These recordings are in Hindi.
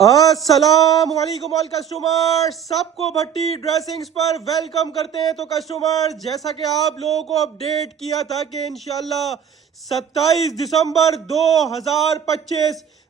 अस्सलाम वालेकुम ऑल कस्टमर, सबको भट्टी ड्रेसिंग्स पर वेलकम करते हैं। तो कस्टमर, जैसा कि आप लोगों को अपडेट किया था कि इंशाल्लाह 27 दिसंबर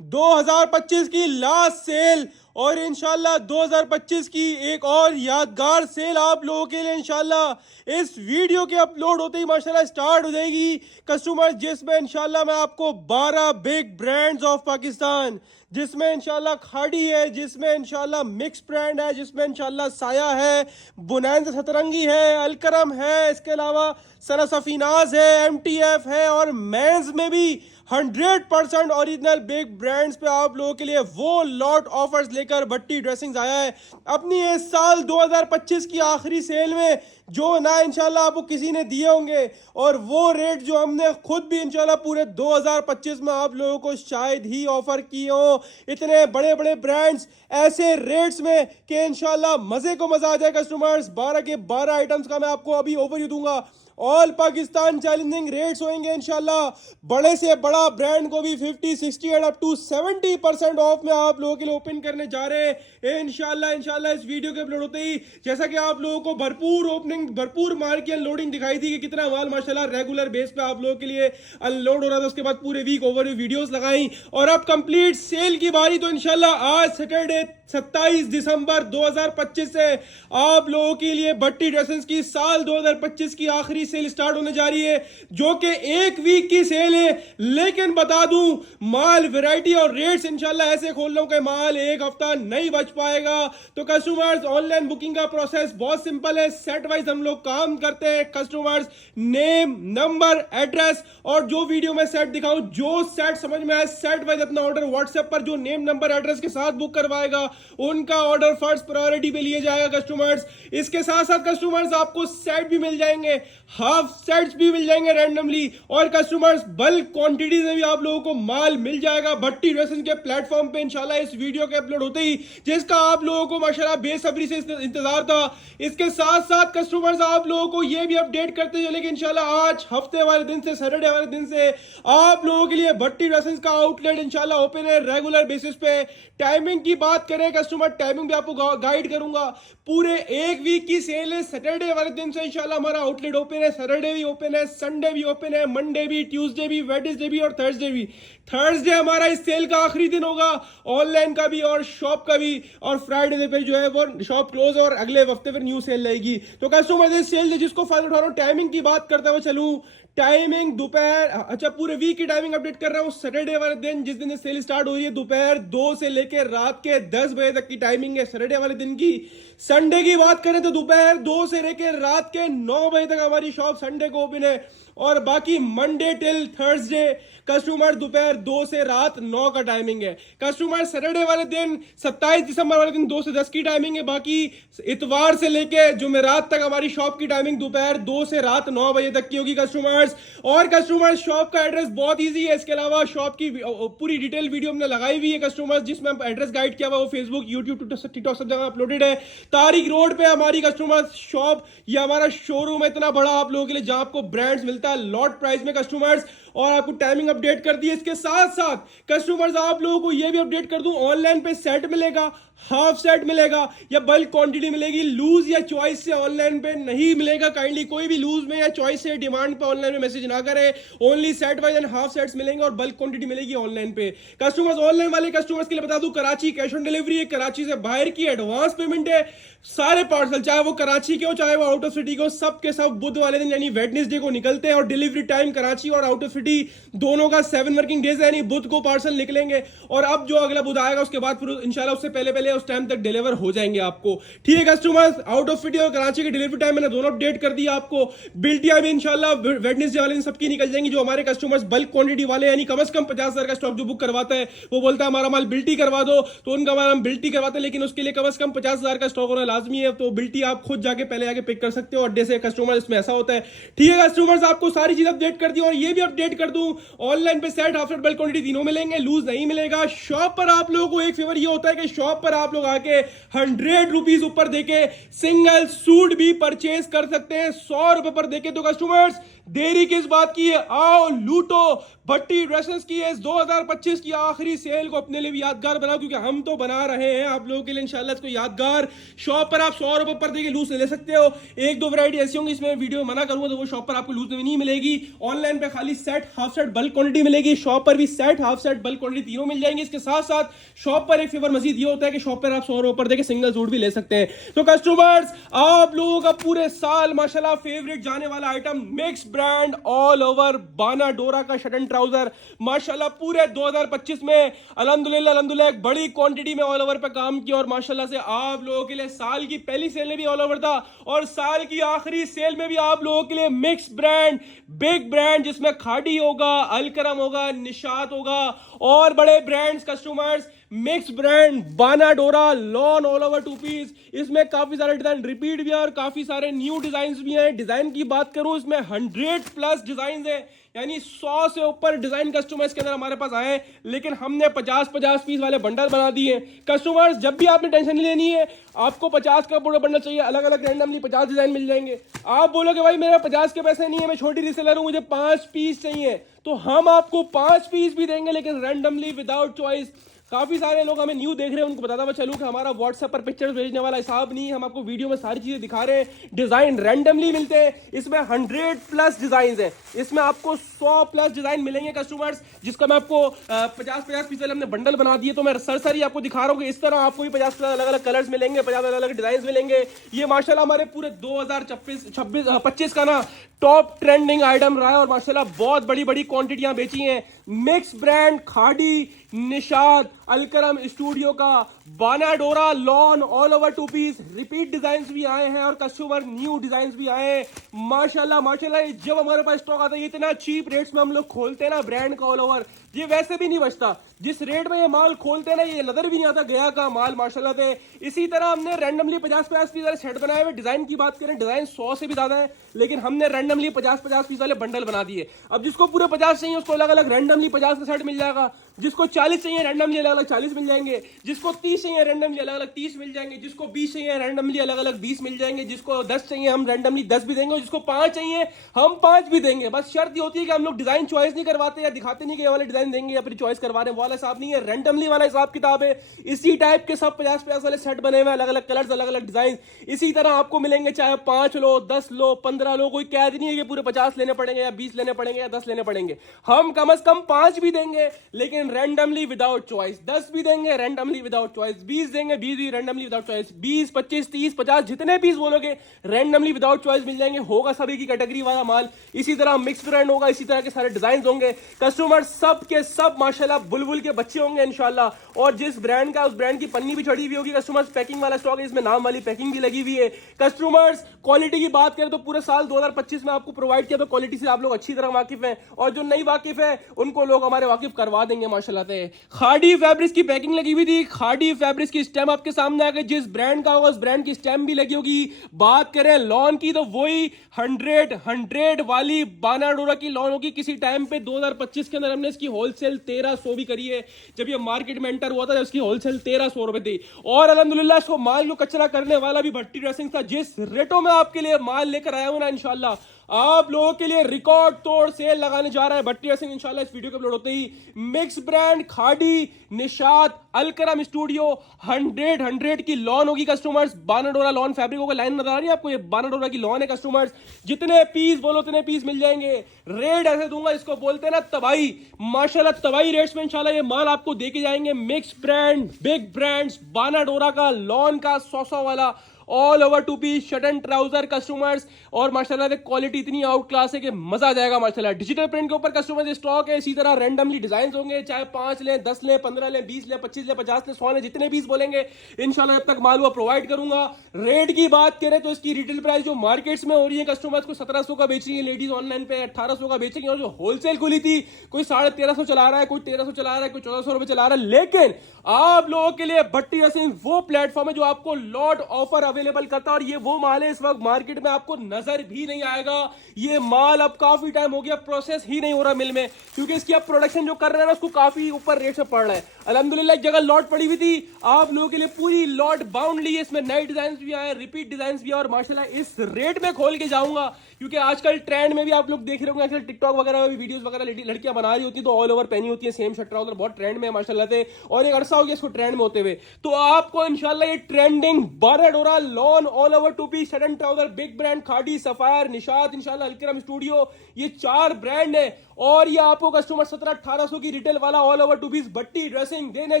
2025 की लास्ट सेल और इंशाल्लाह 2025 की एक और यादगार सेल आप लोगों के लिए इंशाल्लाह इस वीडियो के अपलोड होते ही माशाल्लाह स्टार्ट हो जाएगी कस्टमर, जिसमें इंशाल्लाह मैं आपको 12 बिग ब्रांड्स ऑफ पाकिस्तान, जिसमें इंशाल्लाह खाड़ी है, जिसमें इंशाल्लाह मिक्स ब्रांड है, जिसमें इंशाल्लाह साया है, बुनैन सतरंगी है, अलकरम है, इसके अलावा सना सफीनाज है, एमटीएफ है और मेंस में भी 100% ओरिजिनल बिग ब्रांड्स पे आप लोगों के लिए वो लॉट ऑफर्स लेकर भट्टी ड्रेसिंग्स आया है अपनी इस साल 2025 की आखिरी सेल में, जो ना इंशाल्लाह आपको किसी ने दिए होंगे और वो रेट जो हमने खुद भी इंशाल्लाह पूरे 2025 में आप लोगों को शायद ही ऑफर किए हो। इतने बड़े बड़े ब्रांड्स ऐसे रेट्स में कि इंशाल्लाह मजे को मजा आ जाए कस्टमर्स। 12 के 12 आइटम्स का मैं आपको अभी ओवरव्यू दूंगा। ऑल पाकिस्तान चैलेंजिंग रेट्स होंगे इंशाल्लाह। बड़े से बड़ा ब्रांड को भी 50, 60 एंड अप टू 70% ऑफ में आप लोगों के लिए ओपन करने जा रहे हैं इंशाल्लाह। इस वीडियो के अपलोड होते ही, जैसा कि आप लोगों को भरपूर ओपनिंग, भरपूर माल की अनलोडिंग दिखाई थी कि कितना माल माशाल्लाह रेगुलर बेस पे आप लोगों के लिए अनलोड हो रहा था, उसके बाद पूरे वीक ओवरव्यू वीडियोस लगाई और अब कंप्लीट सेल की बारी। तो इंशाल्लाह आज सैटरडे 27 दिसंबर 2025 से आप लोगों के लिए भट्टी ड्रेसेस की साल 2025 की आखिरी सेल स्टार्ट होने जा रही है, जो कि एक वीक की सेल है। लेकिन बता दूं, माल वैरायटी और रेट्स इंशाल्लाह ऐसे खोल रहा हूं कि माल एक हफ्ता नहीं बच पाएगा। तो कस्टमर्स, ऑनलाइन बुकिंग का प्रोसेस बहुत सिंपल है। सेट वाइज हम लोग काम करते हैं। कस्टमर्स नेम, नंबर, एड्रेस और जो वीडियो में सेट दिखाऊं, जो सेट समझ में आए सेट वाइज अपना ऑर्डर व्हाट्सएप पर जो नेम, नंबर, एड्रेस के साथ बुक करवाएगा उनका ऑर्डर फर्स्ट प्रायोरिटी पे लिए जाएगा कस्टमर्स। इसके साथ साथ कस्टमर्स आपको सेट भी मिल जाएंगे, हाफ सेट्स भी मिल जाएंगे रैंडमली, और कस्टमर्स बल्क क्वांटिटी में भी आप लोगों को माल मिल जाएगा भट्टी ड्रेसेस के प्लेटफॉर्म पे इंशाल्लाह इस वीडियो के अपलोड होते ही, जिसका आप लोगों को माशाल्लाह बेसब्री से इंतजार था। इसके साथ साथ कस्टमर्स आप लोगों को यह भी अपडेट करते चले कि इंशाल्लाह आज हफ्ते वाले दिन से, सैटरडे वाले दिन से आप लोगों के लिए भट्टी ड्रेसेस का आउटलेट इंशाल्लाह ओपन है रेगुलर बेसिस पे। टाइमिंग की बात करें कस्टमर, टाइमिंग भी आपको गाइड करूंगा। पूरे एक वीक की सेल है। सैटरडे वाले दिन से इंशाल्लाह हमारा आउटलेट ओपन है। सैटरडे भी ओपन है, संडे भी ओपन है, मंडे भी, ट्यूसडे भी, वेडनेसडे भी और थर्सडे भी। थर्सडे हमारा इस सेल का आखिरी दिन होगा, ऑनलाइन का भी और शॉप का भी। और फ्राइडे पे जो है वो शॉप क्लोज और अगले हफ्ते फिर न्यू सेल रहेगी। तो कस्टमर इस सेल से जिसको फायदा उठा रहा हूं, टाइमिंग की बात करते हुए चलूं। टाइमिंग दोपहर, अच्छा पूरे वीक की टाइमिंग अपडेट कर रहा हूं। सैटरडे वाले दिन जिस दिन सेल स्टार्ट हो रही है, दोपहर 2 से लेकर रात के 10 बजे तक की टाइमिंग है सैटरडे वाले दिन की। संडे की बात करें तो दोपहर 2 से लेकर रात के 9 बजे तक हमारी शॉप संडे को ओपन है। और बाकी मंडे टिल थर्सडे कस्टमर दोपहर 2 से रात 9 का टाइमिंग है। कस्टमर सैटरडे वाले दिन 27 दिसंबर वाले दिन 2 से 10 की टाइमिंग है। बाकी इतवार से लेकर जुमेरात तक हमारी शॉप की टाइमिंग दोपहर 2 से रात 9 बजे तक की होगी कस्टमर्स। और कस्टमर्स शॉप का एड्रेस बहुत ईजी है। इसके अलावा शॉप की पूरी डिटेल वीडियो हमने लगाई हुई है कस्टमर्स, जिसमें एड्रेस गाइड किया हुआ, वो फेसबुक, यूट्यूब, टिकटॉक सब जगह अपलोडेड है। तारिक रोड पे हमारी कस्टमर्स शॉप, ये हमारा शोरूम है इतना बड़ा आप लोगों के लिए, जहां आपको ब्रांड्स मिलता है लॉट प्राइस में कस्टमर्स। और आपको टाइमिंग अपडेट कर दी है। इसके साथ साथ कस्टमर्स आप लोगों को यह भी अपडेट कर दूं, ऑनलाइन पे सेट मिलेगा, हाफ सेट मिलेगा या बल्क क्वांटिटी मिलेगी। लूज या चॉइस से ऑनलाइन पे नहीं मिलेगा। काइंडली कोई भी लूज में या चॉइस से डिमांड पे ऑनलाइन में मैसेज ना करे। Only set wise and half sets मिलेंगे और बल्क क्वांटिटी मिलेगी ऑनलाइन पे। कस्टमर्स, ऑनलाइन वाले कस्टमर्स के लिए बता दूं, कराची कैश ऑन डिलीवरी है, कराची से बाहर की एडवांस पेमेंट है। सारे पार्सल चाहे वो कराची के हो चाहे वो आउट ऑफ सिटी के हो, सब के सब बुध वाले दिन यानी वेडनेसडे को निकलते हैं। और डिलीवरी टाइम कराची और आउट ऑफ सिटी दोनों का 7 वर्किंग डेज है, यानी बुध को पार्सल निकलेंगे और अब जो अगला बुध आएगा उसके बाद फिर इंशाल्लाह उससे पहले पहले उस टाइम तक डिलीवर हो जाएंगे आपको। ठीक है कस्टमर्स, आउट ऑफ सिटी और कराची की डिलीवरी टाइम मैंने दोनों अपडेट कर दिया आपको। बिल्टियां भी इंशाल्लाह वेडनेसडे वाले दिन सबकी निकल जाएंगी। जो हमारे कस्टमर्स बल्क क्वांटिटी वाले यानी कम से कम 50,000 का स्टॉक जो बुक करवाता है, वो बोलता है हमारा माल बिल्टी करवा दो, तो उनका माल हम बिल्टी करवाते हैं, लेकिन उसके लिए कम से कम 50,000 का स्टॉक होना लाजमी है। तो बिल्टी आप खुद जाके पहले आके पिक कर सकते हो अड्डे से कस्टमर, इसमें ऐसा होता है। ठीक है कस्टमर्स, आपको सारी चीज अपडेट कर दी। और ये भी अपडेट कर दूं, ऑनलाइन पे set, half set, bulk quantity तीनों मिलेंगे, लूज नहीं मिलेगा। शॉप पर आप लोगों को एक फेवर ये होता है कि शॉप पर आप लोग आके 100 रुपीज ऊपर देके सिंगल सूट भी परचेज कर सकते हैं 100 रुपए पर देके। तो कस्टमर्स देरी किस बात की है, आओ लूटो। भट्टी ड्रेसेस की इस 2025 की आखिरी सेल को अपने लिए भी यादगार बनाओ, क्योंकि हम तो बना रहे हैं आप लोगों के लिए इंशाल्लाह इसको यादगार। शॉप पर आप 100 रुपए पर देखिए लूज ले सकते हो। एक दो वैरायटी ऐसी होंगी इसमें वीडियो मना करूंगा तो वो शॉप पर आपको लूज में नहीं मिलेगी। ऑनलाइन पे खाली set, half set, bulk quantity मिलेगी। शॉप पर भी set, half set, bulk quantity तीनों मिल जाएंगे। इसके साथ साथ शॉप पर एक फेवर मजीद ये होता है कि शॉप पर आप 100 रुपए पर देखिए सिंगल सूट भी ले सकते हैं। तो कस्टमर्स, आप लोगों का पूरे साल माशाल्लाह फेवरेट जाने वाला item mix brand all over बाना डोरा का शर्ट एंड ट्राउजर माशाल्लाह पूरे 2025 में अल्हम्दुलिल्लाह एक बड़ी क्वांटिटी में ऑल ओवर पे काम किया। और माशाल्लाह से आप लोगों के लिए साल की पहली सेल में भी ऑल ओवर था और साल की आखिरी सेल में भी आप लोगों के लिए मिक्स ब्रांड, बिग ब्रांड जिसमें खाड़ी होगा, अलकरम होगा, निशात होगा और बड़े ब्रांड्स कस्टमर्स। मिक्स ब्रांड बाना डोरा lawn all over two piece, इसमें काफी सारे डिजाइन रिपीट भी है और काफी सारे न्यू डिजाइन भी हैं। डिजाइन की बात करूं इसमें 100+ डिजाइन है, यानी 100 से ऊपर डिजाइन कस्टमर्स के अंदर हमारे पास आए, लेकिन हमने 50-50 पीस वाले बंडल बना दिए। कस्टमर्स जब भी आपने टेंशन नहीं लेनी है, आपको 50 का पूरा बंडल चाहिए, अलग अलग रैंडमली 50 डिजाइन मिल जाएंगे। आप बोलोगे भाई मेरा 50 के पैसे नहीं है, मैं छोटी रीसेलर हूं, मुझे 5 पीस चाहिए, तो हम आपको 5 पीस भी देंगे, लेकिन रैंडमली विदाउट चॉइस। काफी सारे लोग हमें न्यू देख रहे हैं, उनको बताता मैं चलूं कि हमारा व्हाट्सएप पर पिक्चर्स भेजने वाला हिसाब नहीं है, हम आपको वीडियो में सारी चीजें दिखा रहे हैं। डिजाइन रैंडमली मिलते हैं, इसमें 100+ डिजाइन है, इसमें आपको 100+ डिजाइन मिलेंगे कस्टमर्स, जिसका मैं आपको 50-50 पीस वाले हमने बंडल बना दिए। तो मैं सरसरी आपको दिखा रहा हूँ कि इस तरह आपको भी 50 अलग अलग कलर्स मिलेंगे, 50 अलग अलग डिजाइन मिलेंगे। ये माशाल्लाह हमारे पूरे 2025 का ना टॉप ट्रेंडिंग आइटम रहा है और माशाल्लाह बहुत बड़ी बड़ी क्वांटिटियां बेची हैं। मिक्स ब्रांड, खाड़ी, निशात, अलकरम स्टूडियो का बाना डोरा lawn all over two piece, repeat design भी आए हैं और कस्टमर न्यू डिजाइन भी आए हैं। माशाल्लाह माशाल्लाह जब हमारे पास स्टॉक आता है, इतना चीप रेट्स में हम लोग खोलते हैं ना ब्रांड का ऑल ओवर, ये वैसे भी नहीं बचता। जिस रेट में ये माल खोलते हैं ना, ये नजर भी नहीं आता गया का माल माशाल्लाह से। इसी तरह हमने रैंडमली 50-50 पीस वाले सेट बनाए हुए। डिजाइन की बात करें, डिजाइन 100 से भी ज्यादा है, लेकिन हमने रैंडमली 50-50 पीस वाले बंडल बना दिए। अब जिसको पूरे 50 चाहिए उसको अलग अलग रैंडमली 50 का सेट मिल जाएगा, जिसको 40 चाहिए रैंडमली अलग अलग 40 मिल जाएंगे, जिसको 30 चाहिए रैंडमली अलग अलग 30 मिल जाएंगे, जिसको 20 चाहिए रैंडमली अलग अलग 20 मिल जाएंगे, जिसको 10 चाहिए हम रैंडमली 10 भी देंगे, और जिसको 5 चाहिए हम 5 भी देंगे। बस शर्त ये होती है कि हम लोग डिजाइन चॉइस नहीं करवाते या दिखाते नहीं कि ये वाले डिजाइन देंगे या फिर चॉइस करवा रहे हैं, वाला हिसाब नहीं है, रैंडमली वाला हिसाब किताब है। इसी टाइप के सब 50-50 वाले सेट बने हुए, अलग अलग कलर्स, अलग अलग डिजाइन इसी तरह आपको मिलेंगे, चाहे 5 लो, 10 लो, 15 लो, कोई कैद नहीं है कि पूरे 50 लेने पड़ेंगे या 20 लेने पड़ेंगे या 10 लेने पड़ेंगे। हम कम से कम 5 भी देंगे, लेकिन रैंडमली विदाउट चॉइस। 10 भी देंगे रैंडमली विदाउट चॉइस, 20 देंगे 20 भी रैंडमली विदाउट चॉइस, 20, 25, 30, 50 जितने पीस बोलोगे रैंडमली विदाउट चॉइस मिल जाएंगे। होगा सभी की कैटेगरी वाला माल। इसी तरह मिक्स ब्रांड होगा, इसी तरह के सारे डिजाइन होंगे। कस्टमर सब के सब माशाल्लाह बुलबुल के बच्चे होंगे इंशाल्लाह। और जिस ब्रांड का, उस ब्रांड की पन्नी भी चढ़ी हुई होगी। कस्टमर्स पैकिंग वाला स्टॉक है, इसमें नाम वाली पैकिंग भी लगी हुई है। कस्टमर्स क्वालिटी की बात करें तो पूरे साल 2025 में आपको प्रोवाइड किया, तो क्वालिटी से आप लोग अच्छी तरह वाकिफ हैं, और जो नहीं वाकिफ है उनको लोग हमारे वाकिफ करवा देंगे माशाल्लाह से। खाड़ी फैब्रिक्स की पैकिंग लगी हुई थी, खाड़ी फैब्रिक्स की स्टैम्प आपके सामने आ गई, जिस ब्रांड का होगा उस ब्रांड की स्टैम्प भी लगी होगी। बात करें लॉन की तो वही 100 वाली बाना डोरा की लॉन होगी। किसी टाइम पे 2025 के अंदर हमने इसकी होलसेल 1300 भी करी है, जब ये मार्केट में एंटर हुआ था जब इसकी होलसेल 1300 रुपए थी। और अल्हम्दुलिल्लाह इसको माल जो कचरा करने वाला भी भट्टी ड्रेसिंग था, जिस रेटों में आपके लिए माल लेकर आया हूं ना, इंशाल्लाह आप लोगों के लिए रिकॉर्ड तोड़ सेल लगाने जा रहा है भट्टी ड्रेसिंग इंशाल्लाह। इस वीडियो के अपलोड होते ही मिक्स ब्रांड, खाड़ी, निशात, अलकरम स्टूडियो 100 की लॉन होगी कस्टमर्स। बाना डोरा लॉन फैब्रिक होगा, लाइन नजर आ रही है आपको, ये बाना डोरा की लॉन है कस्टमर्स। जितने पीस बोलो उतने पीस मिल जाएंगे। रेट ऐसे दूंगा, इसको बोलते हैं ना तबाही, माशाल्लाह तबाही रेट्स में इंशाल्लाह ये माल आपको देके जाएंगे। मिक्स ब्रांड, बिग ब्रांड्स, बाना डोरा का लॉन का 100 वाला all over two piece shirt and trouser customers. और माशाल्लाह क्वालिटी इतनी आउट क्लास है कि मजा आ जाएगा माशाल्लाह। डिजिटल प्रिंट के ऊपर कस्टमर्स स्टॉक है। इसी तरह रैंडमली डिजाइन होंगे, चाहे 5 लें, 10 लें, 15 लें, 20 लें, 25 लें, 50 लें, 100 लें, जितने पीस बोलेंगे इंशाल्लाह जब तक माल हुआ प्रोवाइड करूंगा। रेट की बात करें तो इसकी रिटेल प्राइस जो मार्केट्स में हो रही है कस्टमर्स को 1700 का बेच रही है लेडीज, ऑनलाइन पे 1800 का बेचेंगे। और जो होलसेल खुली थी कोई 1350 चला रहा है, कोई 1300 चला रहा है, कोई 1400 रुपए चला रहा है। लेकिन आप लोगों के लिए भट्टी ड्रेसिंग वो प्लेटफॉर्म है जो आपको लॉट ऑफर अवेलेबल करता है और ये वो माल है इस वक्त मार्केट में आपको नजर भी नहीं आएगा। ये माल अब काफी टाइम हो गया प्रोसेस ही नहीं हो रहा मिल में, क्योंकि इसकी अब प्रोडक्शन जो कर रहे हैं ना उसको काफी ऊपर रेट से पड़ रहा है। अल्हम्दुलिल्लाह एक जगह लॉट पड़ी हुई थी, आप लोगों के लिए पूरी लॉट बाउंडली है, इसमें नए डिजाइन भी आए, रिपीट डिजाइन भी, और माशाल्लाह इस रेट में खोल के जाऊंगा क्योंकि आजकल ट्रेंड में भी आप लोग देख रहे होंगे, आजकल टिकटॉक वगैरह में भी वीडियोस वगैरह लड़कियां बना रही होती है तो ऑल ओवर पहनी होती है सेम शर्ट ट्राउजर, बहुत ट्रेंड में है माशाल्लाह से, और एक अरसा हो गया इसको ट्रेंड में होते हुए। तो आपको इंशाल्लाह ये ट्रेंडिंग बाराडोरा lawn all over two piece shirt and trouser big brand Khaadi Sapphire Nishat इंशाल्लाह अलकरम स्टूडियो, ये 4 ब्रांड है और ये आपको कस्टमर 1700-1800 की रिटेल वाला ऑल ओवर टू पीस बट्टी ड्रेसिंग देने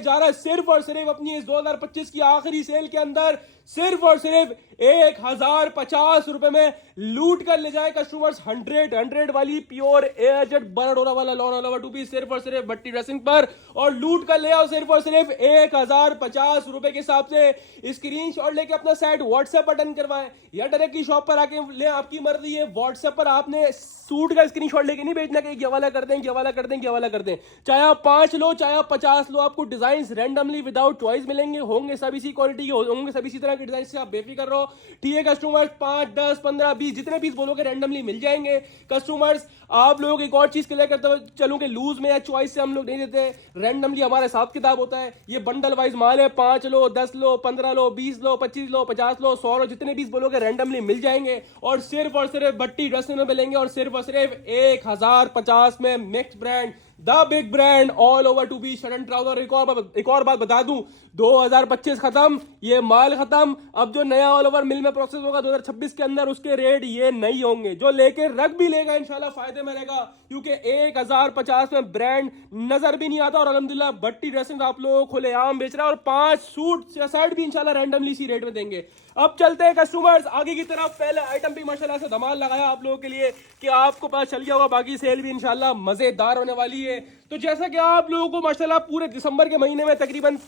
जा रहा है सिर्फ और सिर्फ अपनी इस 2025 की आखिरी सेल के अंदर, सिर्फ और सिर्फ 1050 रुपए में लूट कर ले जाए कस्टमर्स 100 वाली प्योर एजेड बाराडोरा वाला lawn all over two piece सिर्फ और सिर्फ बट्टी ड्रेसिंग पर, और लूट कर ले आओ सिर्फ और सिर्फ 1050 रुपए के हिसाब से। स्क्रीनशॉट लेके अपना साइट व्हाट्सएप पर डन करवाएं या डायरेक्टली शॉप पर आके ले, आपकी मर्जी है। व्हाट्सएप पर आपने सूट का स्क्रीनशॉट लेके नहीं भेजना कि हवाला कर दें हवाला कर दें हवाला कर दें, चाहे आप 5 लो चाहे आप 50 लो, आपको डिजाइन रैंडमली विदाउट चॉइस मिलेंगे, होंगे सब इसी क्वालिटी के, होंगे सब इसी तरह के डिजाइन से, आप बेफिक्र रहो। ठीक है कस्टमर्स, 5 10 15 20 जितने पीस बोलोगे रैंडमली मिल जाएंगे। कस्टमर्स आप लोग एक और चीज क्लियर करते हुए चलूं कि लूज में या चॉइस से हम लोग नहीं देते, रैंडमली हमारा हिसाब किताब होता है। ये बंडल वाइज माल है, 5 लो 10 लो 15 लो 20 लो 25 लो 50 लो 100 लो, जितने पीस बोलोगे रैंडमली मिल जाएंगे और सिर्फ बट्टी ड्रेसिंग में मिलेंगे और सिर्फ 1050 में mix brand the big brand all over two बी शर्ट एंड ट्राउजर। एक और बात बता दूं, 2025 खत्म, ये माल खत्म, अब जो नया ऑल ओवर मिल में प्रोसेस होगा 2026 के अंदर उसके रेट ये नहीं होंगे। जो लेके रख भी लेगा इंशाल्लाह फायदे में रहेगा, क्योंकि 1050 में ब्रांड नजर भी नहीं आता और अल्हम्दुलिल्लाह बट्टी ड्रेसिंग आप लोगों को खुलेआम बेच रहा है और 5 सूट या शर्ट भी इंशाल्लाह रैंडमली इसी रेट में देंगे। अब चलते हैं कस्टमर्स आगे की तरफ। पहले आइटम भी माशाल्लाह से धमाल लगाया आप लोगों के लिए कि आपको पता चल गया होगा, बाकी सेल भी इंशाल्लाह मजेदार होने वाली है। तो जैसा कि आप लोगों को माशाल्लाह पूरे दिसंबर के महीने में तकरीबन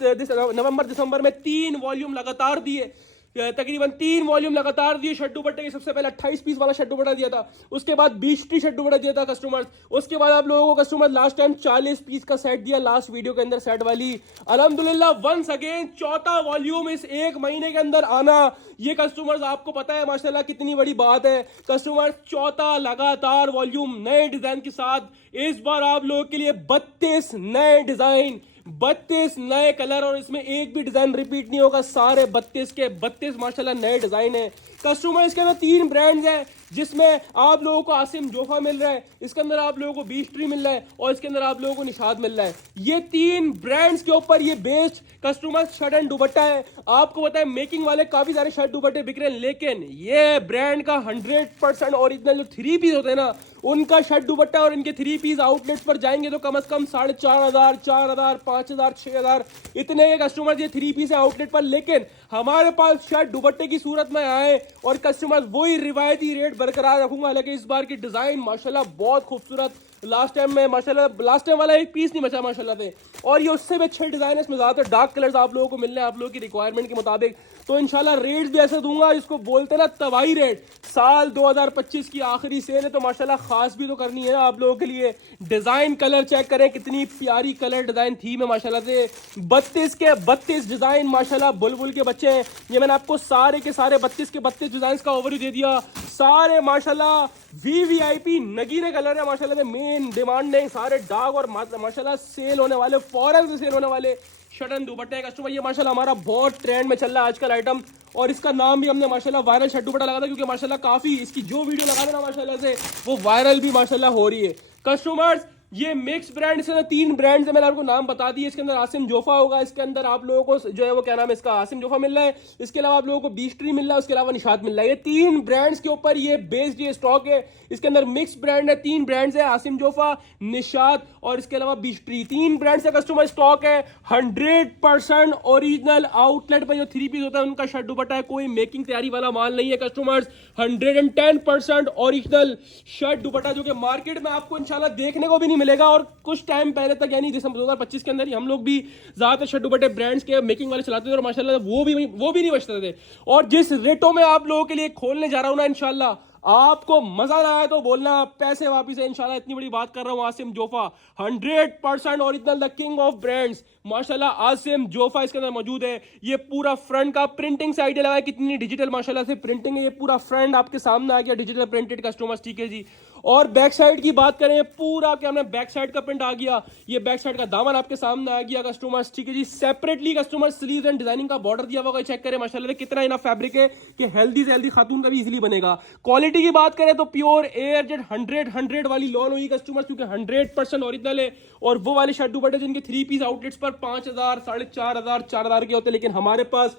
नवंबर दिसंबर में 3 वॉल्यूम लगातार दिए, तकरीबन 3 वॉल्यूम लगातार दिए शर्ट दुपट्टे के। सबसे पहले 28 पीस वाला शर्ट दुपट्टा दिया था, उसके बाद 20 टी शर्ट दुपट्टा दिया था कस्टमर्स, उसके बाद आप लोगों को कस्टमर लास्ट टाइम 40 पीस का सेट दिया लास्ट वीडियो के अंदर सेट वाली। अल्हम्दुलिल्लाह वंस अगेन 4था वॉल्यूम इस एक महीने के अंदर आना, ये कस्टमर्स आपको पता है माशाल्लाह कितनी बड़ी बात है। कस्टमर्स 4था लगातार वॉल्यूम नए डिजाइन के साथ, इस बार आप लोगों के लिए 32 नए डिजाइन, 32 नए कलर और इसमें एक भी डिजाइन रिपीट नहीं होगा, सारे 32 के 32 माशाल्लाह नए डिजाइन है। कस्टमर इसके अंदर 3 ब्रांड्स हैं जिसमें आप लोगों को आसिम जोफा मिल रहा है, इसके अंदर आप लोगों को बीच ट्री मिल रहा है और इसके अंदर आप लोगों को निशाद मिल रहा है। ये 3 ब्रांड्स के ऊपर ये बेस्ड कस्टमर शर्ट एंड दुपट्टा है। आपको पता है मेकिंग वाले काफी सारे शर्ट दुपट्टे बिक रहे हैं, लेकिन ये ब्रांड का 100% ओरिजिनल जो 3 पीस होते हैं ना, उनका शर्ट दुपट्टा और इनके 3 पीस आउटलेट्स पर जाएंगे तो कम से कम 4500 4000 5000 6000 इतने के कस्टमर ये 3 पीस है आउटलेट पर। लेकिन हमारे पास शर्ट दुपट्टे की सूरत में आए और कस्टमर वही रिवायती रेट बरकरार रखूंगा। हालांकि इस बार की डिजाइन माशाल्लाह बहुत खूबसूरत, लास्ट टाइम में माशाल्लाह लास्ट टाइम वाला एक पीस नहीं बचा माशाल्लाह से, और ये उससे भी अच्छे डिजाइन है। इसमें ज्यादातर डार्क कलर्स आप लोगों को मिल रहे हैं आप लोगों की रिक्वायरमेंट के मुताबिक, तो इंशाल्लाह रेट्स भी ऐसे दूंगा, इसको बोलते ना तबाही रेट। साल 2025 की आखिरी सेल है तो माशाल्लाह खास भी तो करनी है आप लोगों के लिए। डिजाइन कलर चेक करें, कितनी प्यारी कलर डिजाइन थी में माशाल्लाह से 32 के 32 डिजाइन माशाल्लाह बुलबुल के बच्चे हैं। ये मैंने आपको सारे के सारे 32 के 32 डिजाइन का ओवरव्यू दे दिया, सारे माशाल्लाह वीवीआईपी नगीने कलर है माशाल्लाह से, मेन डिमांड नहीं, सारे डार्क और माशाल्लाह सेल होने वाले, फौरन से सेल होने वाले शर्ट एंड दुपट्टे कस्टमर। ये माशाल्लाह हमारा बहुत ट्रेंड में चल रहा है आजकल आइटम, और इसका नाम भी हमने माशाल्लाह वायरल शर्ट दुपट्टा लगा था क्योंकि माशाल्लाह काफी इसकी जो वीडियो लगा देना माशाल्लाह से वो वायरल भी माशाल्लाह हो रही है कस्टमर्स। ये मिक्स ब्रांड, इसके अंदर 3 ब्रांड्स है, मैंने आपको नाम बता दिए। इसके अंदर आसिम जोफा होगा, इसके अंदर आप लोगों को जो है वो क्या नाम है इसका आसिम जोफा मिल रहा है, इसके अलावा आप लोगों को बीच ट्री मिल रहा है, उसके अलावा निशात मिल रहा है। ये 3 ब्रांड्स के ऊपर ये बेस्ड ये स्टॉक है। इसके अंदर मिक्स ब्रांड है, 3 ब्रांड्स है, आसिम जोफा, निशात और इसके अलावा बीच ट्री, 3 ब्रांड से कस्टमर स्टॉक है। 100% ओरिजिनल आउटलेट पर जो 3 पीस होता है उनका शर्ट दुपट्टा है, कोई मेकिंग तैयारी वाला माल नहीं है कस्टमर्स। 110% ओरिजिनल शर्ट दुपट्टा जो कि मार्केट में आपको इंशाल्लाह देखने को भी नहीं मिलेगा, और कुछ टाइम पहले तक यानी दिसंबर 2025 के अंदर ही हम लोग भी ज्यादातर शर्ट दुपट्टे ब्रांड्स के मेकिंग वाले चलाते थे और माशाल्लाह वो भी नहीं बचते थे। और जिस रेटों में आप लोगों के लिए खोलने जा रहा हूं ना इंशाल्लाह, आपको मजा ना आया तो बोलना, पैसे वापिस है इंशाल्लाह। इतनी बड़ी बात कर रहा हूँ। Asim Jofa 100% original, the king of brands माशाल्लाह। आसिम जोफा इसके अंदर मौजूद है। ये पूरा फ्रंट का प्रिंटिंग से आइडिया लगा है, कितनी डिजिटल माशाल्लाह से प्रिंटिंग है। ये पूरा फ्रंट आपके सामने आ गया डिजिटल प्रिंटेड कस्टमर्स, ठीक है जी। और बैक साइड की बात करें, पूरा क्या हमने बैक साइड का प्रिंट आ गया। ये बैक साइड का दामन आपके सामने आ गया कस्टमर्स, ठीक है जी। Separately customer sleeves and designing का बॉर्डर दिया हुआ, चेक करें माशाल्लाह कितना इना फैब्रिक है कि हेल्दी से हेल्दी खातून का भी इजीली बनेगा। क्वालिटी की बात करें तो प्योर एयर जेट 100 वाली लॉन हुई कस्टमर्स, क्योंकि 100% ओरिजिनल है। और वो वाले शर्ट दुपट्टे जिनके 3 पीस आउटलेट्स पर 5000, 4500, 4000 के होते हैं, लेकिन हमारे पास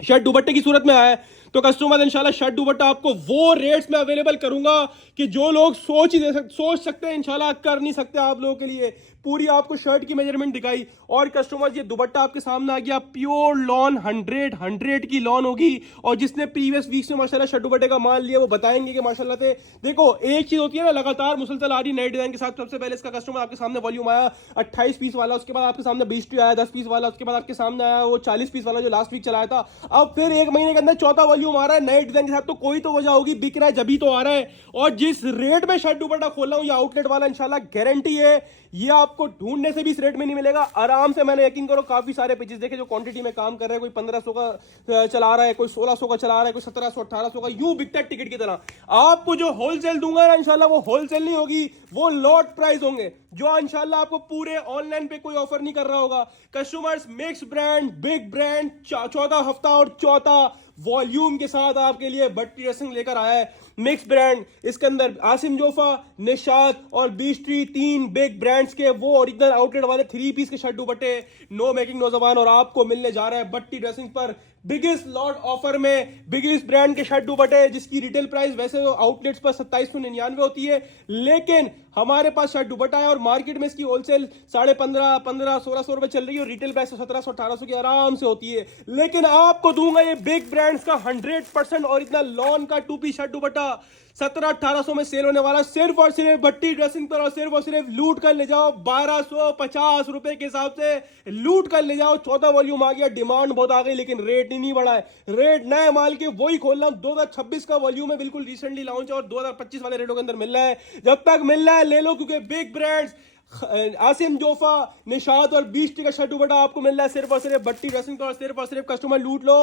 शर्ट दुपट्टे की सूरत में आया है। तो कस्टमर इंशाल्लाह शर्ट दुपट्टा आपको वो रेट्स में अवेलेबल करूंगा कि जो लोग सोच सकते हैं, इंशाल्लाह कर नहीं सकते। आप लोगों के लिए पूरी आपको शर्ट की मेजरमेंट दिखाई। और कस्टमर ये दुपट्टा आपके सामने आ गया, प्योर लॉन 100 की लॉन होगी। और जिसने प्रीवियस वीक्स में माशाल्लाह शर्ट दुपट्टे का माल लिया वो बताएंगे कि माशाल्लाह से देखो, एक चीज होती है ना, लगातार मुसलसल आ रही नए डिजाइन के साथ। सबसे पहले इसका कस्टमर आपके सामने वॉल्यूम आया 28 पीस वाला, उसके बाद आपके सामने 20 आया 10 पीस वाला, उसके बाद आपके सामने आया वो 40 पीस वाला जो लास्ट वीक चलाया था। अब फिर एक महीने के अंदर चौथा वॉल्यूम आ रहा है नए डिजाइन के साथ। तो कोई तो वजह होगी, बिक रहा है जब ही तो आ रहा है। और जिस रेट में शर्ट दुपट्टा खोल रहा हूं, ये आउटलेट वाला इंशाल्लाह गारंटी है, ये आपको ढूंढने से भी इस रेट में नहीं मिलेगा। आराम से मैंने यकीन करो काफी सारे पेजेस देखे जो क्वांटिटी में काम कर रहे हैं। कोई 1500 का चला रहा है, कोई 1600 का चला रहा है, कोई 1700 1800 का, यूं बिकता है टिकट की तरह। आपको जो होलसेल दूंगा ना इंशाल्लाह, वो होलसेल नहीं होगी, वो लॉट प्राइस होंगे, जो इंशाल्लाह आपको पूरे ऑनलाइन पे कोई ऑफर नहीं कर रहा होगा। Customers mix brand, big brand, चौथा हफ्ता और चौथा वॉल्यूम के साथ आपके लिए बट्टी ड्रेसिंग लेकर आया है। मिक्स ब्रांड, इसके अंदर आसिम जोफा, निशात और बीस्ट्री, 3 बिग ब्रांड्स के वो ओरिजिनल आउटलेट वाले 3 पीस के शर्ट दुपट्टे, नो मेकिंग नो जबान। और आपको मिलने जा रहा है बट्टी ड्रेसिंग पर बिगेस्ट लॉट ऑफर में बिगेस्ट ब्रांड के शर्ट दुपट्टे, जिसकी रिटेल प्राइस वैसे तो आउटलेट्स पर 2799 होती है, लेकिन हमारे पास शर्ट दुपट्टा है और मार्केट में इसकी होलसेल 1550, 1600 रुपए चल रही है और रिटेल प्राइस 1700, 1800 की आराम से होती है। लेकिन आपको दूंगा ये बिग ब्रांड्स का 100% ओरिजिनल लॉन का 2 पीस शर्ट दुपट्टा 1700-1800 में सेल होने वाला, सिर्फ और सिर्फ बट्टी ड्रेसिंग पर। और सिर्फ लूट कर ले जाओ 1250 रुपए के हिसाब से लूट कर ले जाओ। 14 वॉल्यूम आ गया, डिमांड बहुत आ गई, लेकिन रेट ही नहीं बढ़ा है। रेट नए माल के वही खोल रहा हूं, 2026 का वॉल्यूम है, बिल्कुल रिसेंटली लॉन्च है और 2025 वाले रेटों के अंदर मिल रहा है। जब तक मिल रहा है ले लो, क्योंकि बिग ब्रांड्स आसिम जोफा, निशात और 20 का शर्ट दुपट्टा आपको मिल रहा है सिर्फ और सिर्फ बट्टी ड्रेसिंग पर। सिर्फ और सिर्फ कस्टमर लूट लो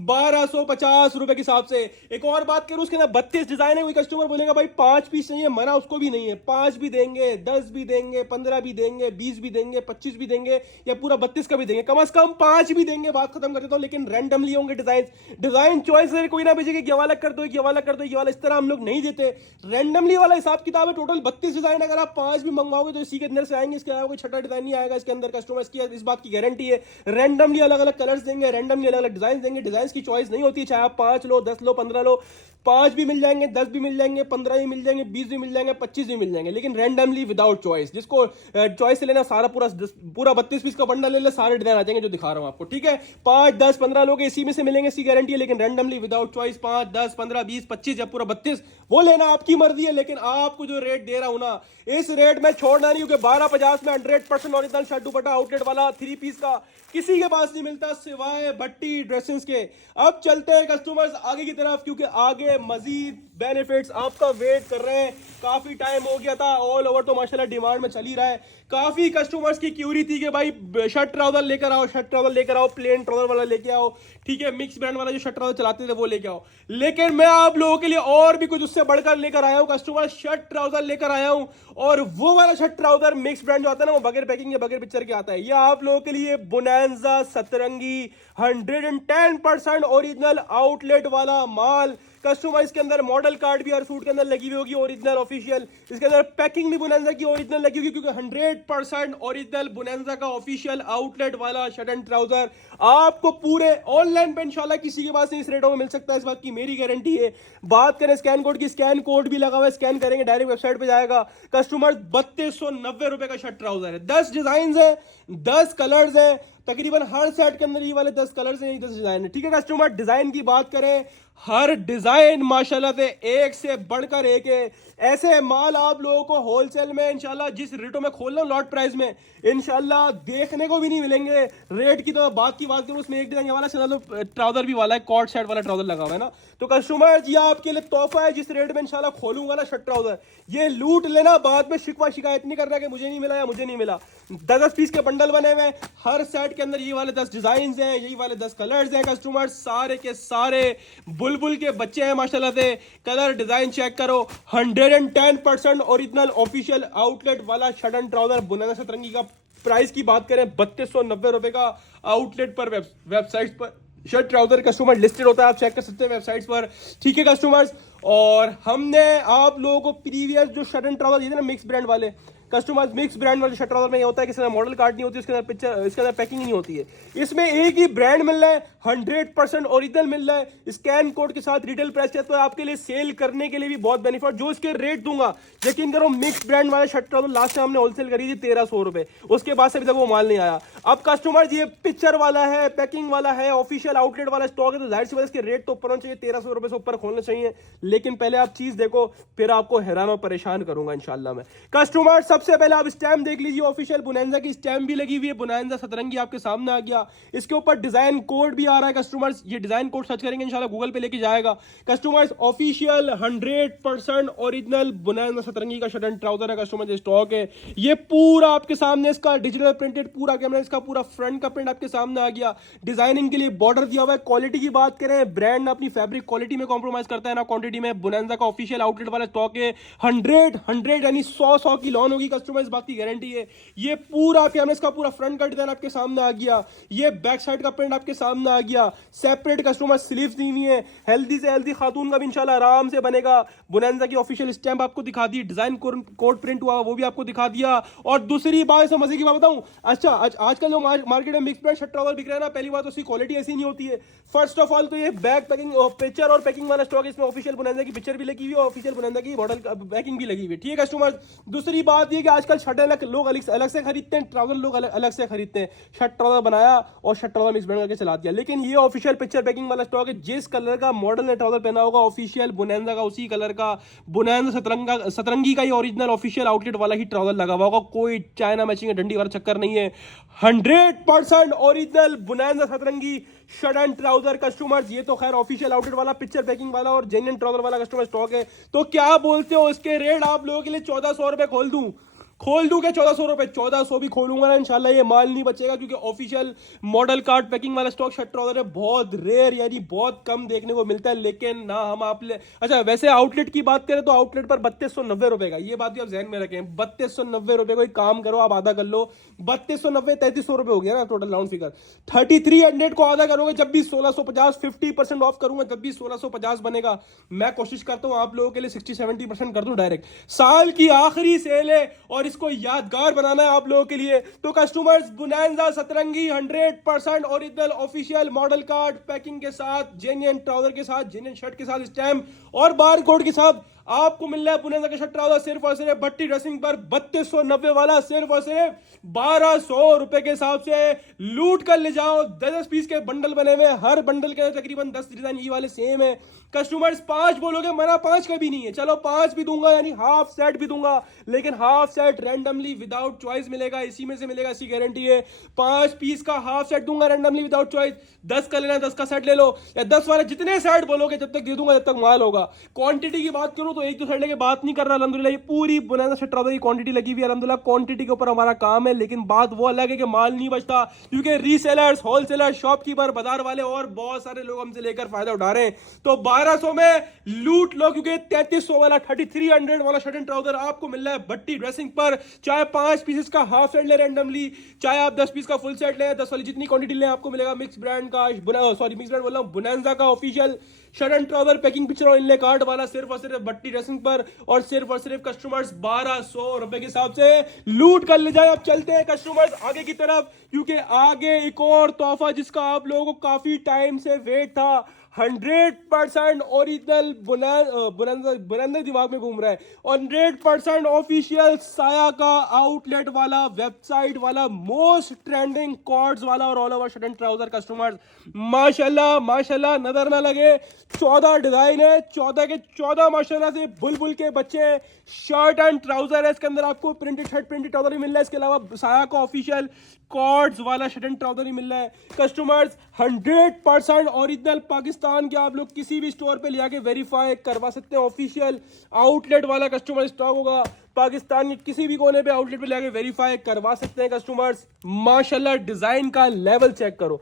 1250 रुपए के हिसाब से। एक और बात करूं, उसके अंदर 32 डिजाइन है। कोई कस्टमर बोलेगा भाई 5 पीस चाहिए, मना उसको भी नहीं है। 5 भी देंगे, 10 भी देंगे, 15 भी देंगे, 20 भी देंगे, 25 भी देंगे, या पूरा 32 का भी देंगे। कम से कम 5 भी देंगे, बात खत्म कर देता हूं। लेकिन रैंडमली होंगे डिजाइन चॉइस कोई ना भेजेगा, ये वाला कर दो, ये वाला कर दो, ये वाला, इस तरह हम लोग नहीं देते। रैंडमली वाला हिसाब किताब है। टोटल 32 डिजाइन, अगर आप 5 भी मंगवाओगे तो इसी के अंदर से आएंगे, इसके अलावा कोई छठा डिजाइन नहीं आएगा इसके अंदर। कस्टमर्स की इस बात की गारंटी है। रैंडमली अलग अलग कलर्स देंगे, रैंडमली अलग अलग डिजाइन देंगे। डिजाइन की चॉइस नहीं होती, चाहे आप 5 लो, 10 लो, 15 लो, 5 भी मिल जाएंगे, 10 भी मिल जाएंगे, 15 भी मिल जाएंगे, 20 भी मिल जाएंगे, 25 भी मिल जाएंगे, लेकिन रैंडमली विदाउट चॉइस। जिसको चॉइस से लेना, सारा पूरा 32 पीस का बंडल ले ले, सारे डिजाइन आ जाएंगे जो दिखा रहा हूं आपको, ठीक है। 5, 10, 15 लोग इसी में से मिलेंगे, इसकी गारंटी है। लेकिन रैंडमली विदाउट चॉइस 5, 10, 15, 20, 25 या पूरा 32, वो लेना आपकी मर्जी है। लेकिन आपको जो रेट दे रहा हूं ना, इस रेट में छोड़ना नहीं, क्योंकि 1250 में 100% ओरिजिनल शर्ट दुपट्टा आउटलेट वाला 3 पीस का किसी के पास नहीं मिलता सिवाय बट्टी ड्रेसिंग्स के। अब चलते हैं कस्टमर्स आगे की तरफ, क्योंकि आगे मजीद बेनिफिट्स आपका वेट कर रहे हैं। काफी टाइम हो गया था, ऑल ओवर तो माशाल्लाह डिमांड में चल ही रहा है। काफी कस्टमर्स की क्यूरी थी कि भाई शर्ट ट्राउजर लेकर आओ, शर्ट ट्राउजर लेकर आओ, प्लेन ट्राउजर वाला लेके आओ, ठीक है, मिक्स ब्रांड वाला जो शर्ट ट्राउजर चलाते थे वो लेके आओ। लेकिन मैं आप लोगों के लिए और भी कुछ उससे बढ़कर लेकर आया हूं कस्टमर, शर्ट ट्राउजर लेकर आया हूं। और वो वाला शर्ट ट्राउजर मिक्स ब्रांड जो आता है ना, वो बगैर पैकिंग या बगैर पिक्चर के आता है। ये आप लोगों के लिए बोनांजा सतरंगी 110% ओरिजिनल आउटलेट वाला माल। कस्टमाइज के अंदर मॉडल कार्ड भी हर सूट के अंदर लगी हुई होगी, ओरिजिनल ऑफिशियल। इसके अंदर पैकिंग भी बोनांजा की ओरिजिनल लगी होगी, क्योंकि 100% ओरिजिनल बोनांजा का ऑफिशियल आउटलेट वाला शर्ट एंड ट्राउजर आपको पूरे ऑनलाइन पे इंशाल्लाह किसी के पास नहीं इस रेटों में मिल सकता है, इस बात की मेरी गारंटी है। बात करें स्कैन कोड की, स्कैन कोड भी लगा हुआ है, स्कैन करेंगे डायरेक्ट वेबसाइट पे जाएगा। कस्टमर 3290 रुपए का शर्ट ट्राउजर है, 10 डिजाइन है, 10 कलर्स है, तकरीबन हर सेट के अंदर ये वाले 10 कलर्स हैं, 10 डिजाइन है, ठीक है। कस्टमर डिजाइन की बात करें, हर डिजाइन माशाल्लाह से एक से बढ़कर एक है। ऐसे माल आप लोगों को होलसेल में इंशाल्लाह जिस रेटों में खोल रहा हूं लॉट प्राइस में इंशाल्लाह देखने को भी नहीं मिलेंगे। रेट की तो बात करूं, उसमें एक डिजाइन वाला ट्राउजर भी वाला है, कॉर्ड सेट वाला ट्राउजर लगा हुआ है ना। तो कस्टमर ये आपके लिए तोहफा है, जिस रेट में इंशाल्लाह खोलूंगा ना शर्ट ट्राउजर, ये लूट लेना, बाद में शिकवा शिकायत नहीं करना कि मुझे नहीं मिला या मुझे नहीं मिला। 10 पीस के बंडल बने हुए, हर सेट के अंदर ये वाले 10 डिजाइन हैं, यही वाले 10 कलर्स हैं। कस्टमर सारे के सारे बुलबुल के बच्चे हैं माशाल्लाह से। कलर डिजाइन चेक करो, 110% ओरिजिनल ऑफिशियल आउटलेट वाला शर्ट एंड ट्राउजर बुनाना सतरंगी का। प्राइस की बात करें 3290 रुपए का आउटलेट पर, वेबसाइट पर शर्ट ट्राउजर कस्टमर लिस्टेड होता है, आप चेक कर सकते हैं वेबसाइट्स पर। ठीक है कस्टमर्स, और हमने आप लोगों को प्रीवियस जो शर्ट एंड ट्राउजर दिए थे ना मिक्स ब्रांड वाले, कस्टमर्स मिक्स ब्रांड वाले शर्ट ट्राउजर में ये होता है कि इसके अंदर मॉडल कार्ड नहीं होती, इसके अंदर पिक्चर, इसके अंदर पैकिंग नहीं होती है। इसमें एक ही ब्रांड मिल रहा है, 100% ओरिजिनल मिल रहा है, स्कैन कोड के साथ रिटेल प्राइस के साथ। तो आपके लिए सेल करने के लिए भी बहुत बेनिफिट, जो इसके रेट दूंगा यकीन करो। मिक्स ब्रांड वाले शर्ट ट्राउजर लास्ट टाइम हमने होलसेल करी थी 1300 रुपए, उसके बाद से अभी तक वो माल नहीं आया। अब कस्टमर ये पिक्चर वाला है, पैकिंग वाला है, ऑफिशियल आउटलेट वाला स्टॉक है, तो जाहिर सी बात है इसके रेट तो ऊपर होना चाहिए, 1300 रुपए से ऊपर खोलना चाहिए। लेकिन पहले आप चीज देखो, फिर आपको हैरान और परेशान करूंगा इंशाल्लाह मैं। कस्टमर सबसे पहले आप स्टैम्प देख लीजिए, ऑफिशियल बुनानजा की स्टैम्प भी लगी हुई है, बुनानजा सतरंगी आपके सामने आ गया। इसके ऊपर डिजाइन कोड भी आ रहा है कस्टमर्स, ये डिजाइन कोड सर्च करेंगे इंशाल्लाह गूगल पे लेके जाएगा। कस्टमर्स ऑफिशियल 100% ओरिजिनल बुनानजा सतरंगी का शर्ट एंड ट्राउजर है कस्टमर, स्टॉक है। ये पूरा आपके सामने इसका डिजिटल प्रिंटेड पूरा कैमरा, इसका पूरा फ्रंट का प्रिंट आपके सामने आ गया। डिजाइनिंग के लिए बॉर्डर दिया हुआ है। क्वालिटी की बात करें, ब्रांड अपनी फैब्रिक क्वालिटी में कॉम्प्रोमाइज करता है ना क्वांटिटी में। बुनानजा का ऑफिशियल आउटलेट वाला स्टॉक है, 100 यानी 100 की लॉन होगी कस्टमर्स, बात की गारंटी है। ये पूरा कैमरा, इसका पूरा फ्रंट का डिजाइन आपके सामने आ गया, ये बैक साइड का प्रिंट आपके सामने आ गया। सेपरेट कस्टमर स्लीव्स दी हुई है, हेल्दी से हेल्दी खातून का भी इंशाल्लाह आराम से बनेगा। बुनानजा की ऑफिशियल स्टैम्प आपको दिखा दी, डिजाइन कोड प्रिंट हुआ वो भी आपको दिखा दिया। और दूसरी बात इसमें मजे की बात बताऊं, अच्छा आजकल जो मार्केट में मिक्स ब्रांड शर्ट ट्राउजर बिक रहा है ना, पहली बात तो उसकी क्वालिटी ऐसी नहीं होती है। फर्स्ट ऑफ ऑल तो ये बैक पैकिंग पिक्चर और पैकिंग वाला स्टॉक, इसमें ऑफिशियल बुनानजा की पिक्चर भी लगी हुई है, ऑफिशियल बुनानजा की मॉडल पैकिंग भी लगी हुई है। ठीक है कस्टमर, दूसरी बात ये कि आजकल शर्ट लोग अलग से खरीदते हैं, ट्राउजर लोग अलग से खरीदते हैं। शर्ट ट्राउजर बनाया और शर्ट ट्राउजर मिक्स ब्रांड करके चला दिया, लेकिन ये ऑफिशियल पिक्चर पैकिंग वाला स्टॉक है। जिस कलर का मॉडल ने ट्राउजर पहना होगा ऑफिशियल बुनानजा का, उसी कलर का बुनानजा सतरंगी का ही ओरिजिनल ऑफिशियल आउटलेट वाला ही ट्राउजर लगा हुआ होगा। कोई चाइना मैचिंग डंडी वाला चक्कर नहीं है, 100% ओरिजिनल बुनानजा सतरंगी शर्ट एंड ट्राउजर कस्टमर्स। ये तो खैर ऑफिशियल आउटलेट वाला पिक्चर पैकिंग वाला और जेन्युइन ट्राउजर वाला कस्टमर स्टॉक है। तो क्या बोलते हो, इसके रेट आप लोगों के लिए 1400 रुपए खोल दूं क्या? 1400 रुपए, 1400 भी खोलूंगा ना इंशाल्लाह, ये माल नहीं बचेगा, क्योंकि ऑफिशियल मॉडल कार्ड पैकिंग वाला स्टॉक शर्ट ट्राउजर है, बहुत रेयर यानी बहुत कम देखने को मिलता है। लेकिन ना हम आप अच्छा वैसे आउटलेट की बात करें तो आउटलेट पर 3290 रुपए का, ये बात भी आप ध्यान में रखें, 3290 रुपए को एक काम करो आप आधा कर लो, 3290 3300 रुपए हो गया ना टोटल राउंड फिगर। 3300 को आधा करोगे जब भी 1650, 50% ऑफ करूंगा जब भी 1650 बनेगा। मैं कोशिश करता हूं आप लोगों के लिए 60-70% कर दूं डायरेक्ट। साल की आखिरी सेल है और इसको यादगार बनाना है आप लोगों के लिए। तो कस्टमर्स बुनानजा सतरंगी 100% original official model card packing के साथ, जेन्युइन ट्राउजर के साथ, जेन्युइन शर्ट के साथ, स्टैम्प और बार कोड के साथ आपको मिल रहा है बुनानजा का शर्ट ट्राउजर सिर्फ और सिर्फ भट्टी ड्रेसिंग पर 3290 वाला, सिर्फ और सिर्फ 1200 रुपए के हिसाब से लूट कर ले जाओ। 10 पीस के बंडल बने हुए, हर बंडल के तकरीबन 10 डिजाइन ये वाले सेम है। कस्टमर्स 5 बोलोगे, मना 5 का भी नहीं है, चलो 5 भी दूंगा यानी हाफ सेट भी दूंगा, लेकिन half set randomly without choice मिलेगा, इसी में से मिलेगा, इसी गारंटी है। 5 पीस का हाफ सेट दूंगा रैंडमली विदाउट चॉइस। 10 का लेना 10 का सेट ले लो, या 10 वाले जितने सेट बोलोगे जब तक दे दूंगा जब तक माल होगा। क्वांटिटी की बात करूं तो एक दो सेट लेके बात नहीं कर रहा, अल्हम्दुलिल्लाह ये पूरी बुनानजा शर्ट ट्राउजर की क्वांटिटी लगी हुई है अल्हम्दुलिल्लाह। क्वांटिटी के ऊपर हमारा काम है, लेकिन बात वो अलग है कि माल नहीं बचता, क्योंकि रीसेलर्स, होलसेलर, शॉपकीपर, बाजार वाले और बहुत सारे लोग हमसे लेकर फायदा उठा रहे हैं। तो 1200 में लूट लो, क्योंकि 3300 वाला 3300 वाला शर्ट एंड ट्राउजर आपको मिल रहा है भट्टी ड्रेसिंग पर। चाहे 5 पीसेस का हाफ सेट ले रैंडमली, चाहे आप 10 पीस का फुल सेट ले, 10 वाली जितनी क्वांटिटी ले आपको मिलेगा मिक्स ब्रांड का, मिक्स ब्रांड बोल रहा हूं, बुनानजा का official shirt and trouser packing picture और इनले कार्ड वाला सिर्फ और सिर्फ भट्टी ड्रेसिंग पर, और सिर्फ कस्टमर्स 1200 रुपए के हिसाब से लूट कर ले जाए। अब चलते हैं कस्टमर्स आगे की तरफ, क्योंकि आगे एक और तोहफा जिसका आप लोगों को काफी टाइम से वेट था, 100% ओरिजिनल बुलंदर दिमाग में घूम रहा है, 100% ऑफिशियल साया का आउटलेट वाला, वेबसाइट वाला, मोस्ट ट्रेंडिंग कॉर्ड्स वाला और all over shirt and trouser customers. माशाल्लाह माशाल्लाह, नजर ना लगे, 14 डिजाइन है, 14 के 14 माशाल्लाह से बुलबुल के बच्चे। शर्ट एंड ट्राउजर है, इसके अंदर आपको प्रिंटेड शर्ट प्रिंटेड ट्राउजर भी मिल रहा है, इसके अलावा साया का ऑफिशियल कॉर्ड्स वाला शर्ट एंड ट्राउजर ही मिल रहा है कस्टमर्स। 100% ओरिजिनल पाकिस्तान के, आप लोग किसी भी स्टोर पे ले आके वेरीफाई करवा सकते हैं, ऑफिशियल आउटलेट वाला कस्टमर स्टॉक होगा, पाकिस्तान के किसी भी कोने पे आउटलेट पे ले आके वेरीफाई करवा सकते हैं कस्टमर्स। माशाल्लाह डिजाइन का लेवल चेक करो,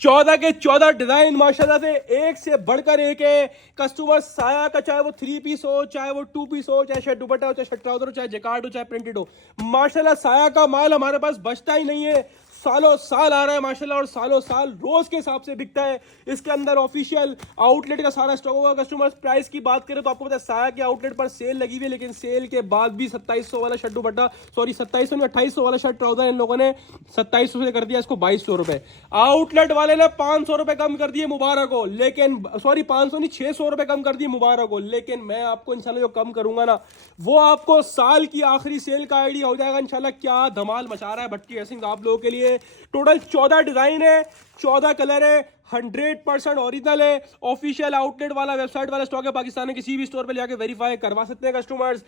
14 के 14 डिजाइन माशाल्लाह से एक से बढ़कर एक है कस्टमर। साया का चाहे वो 3 पीस हो, चाहे वो 2 पीस हो, चाहे शर्ट दुपट्टा हो, चाहे शर्ट ट्राउजर हो, चाहे जैकार्ड हो, चाहे प्रिंटेड हो, माशाल्लाह साया का माल हमारे पास बचता ही नहीं है, सालों साल आ रहा है माशाल्लाह, और सालों साल रोज के हिसाब से बिकता है। इसके अंदर ऑफिशियल आउटलेट का सारा स्टॉक होगा कस्टमर्स। प्राइस की बात करें तो आपको पता है साया के आउटलेट पर सेल लगी हुई है, लेकिन सेल के बाद भी 2700 वाला शर्ट दुपट्टा, सॉरी 2700 में 2800 वाला शर्ट ट्राउजर इन लोगों ने 2700 से कर दिया इसको 2200 रुपए। आउटलेट वाले ने 500 रुपए कम कर दिए, मुबारक हो, लेकिन सॉरी 500 नहीं 600 रुपए कम कर दिए, मुबारक हो, लेकिन मैं आपको इंशाल्लाह जो कम करूंगा ना वो आपको साल की आखिरी सेल का आइडिया हो जाएगा इंशाल्लाह। क्या धमाल मचा रहा है भट्टी ड्रेसिंग आप लोगों के लिए। टोटल 14 डिजाइन है, 14 कलर है, 100% ओरिजिनल है, ऑफिशियल आउटलेट वाला वेबसाइट वाला स्टॉक है, पाकिस्तान में किसी भी स्टोर पे जाके वेरीफाई करवा सकते हैं कस्टमर्स।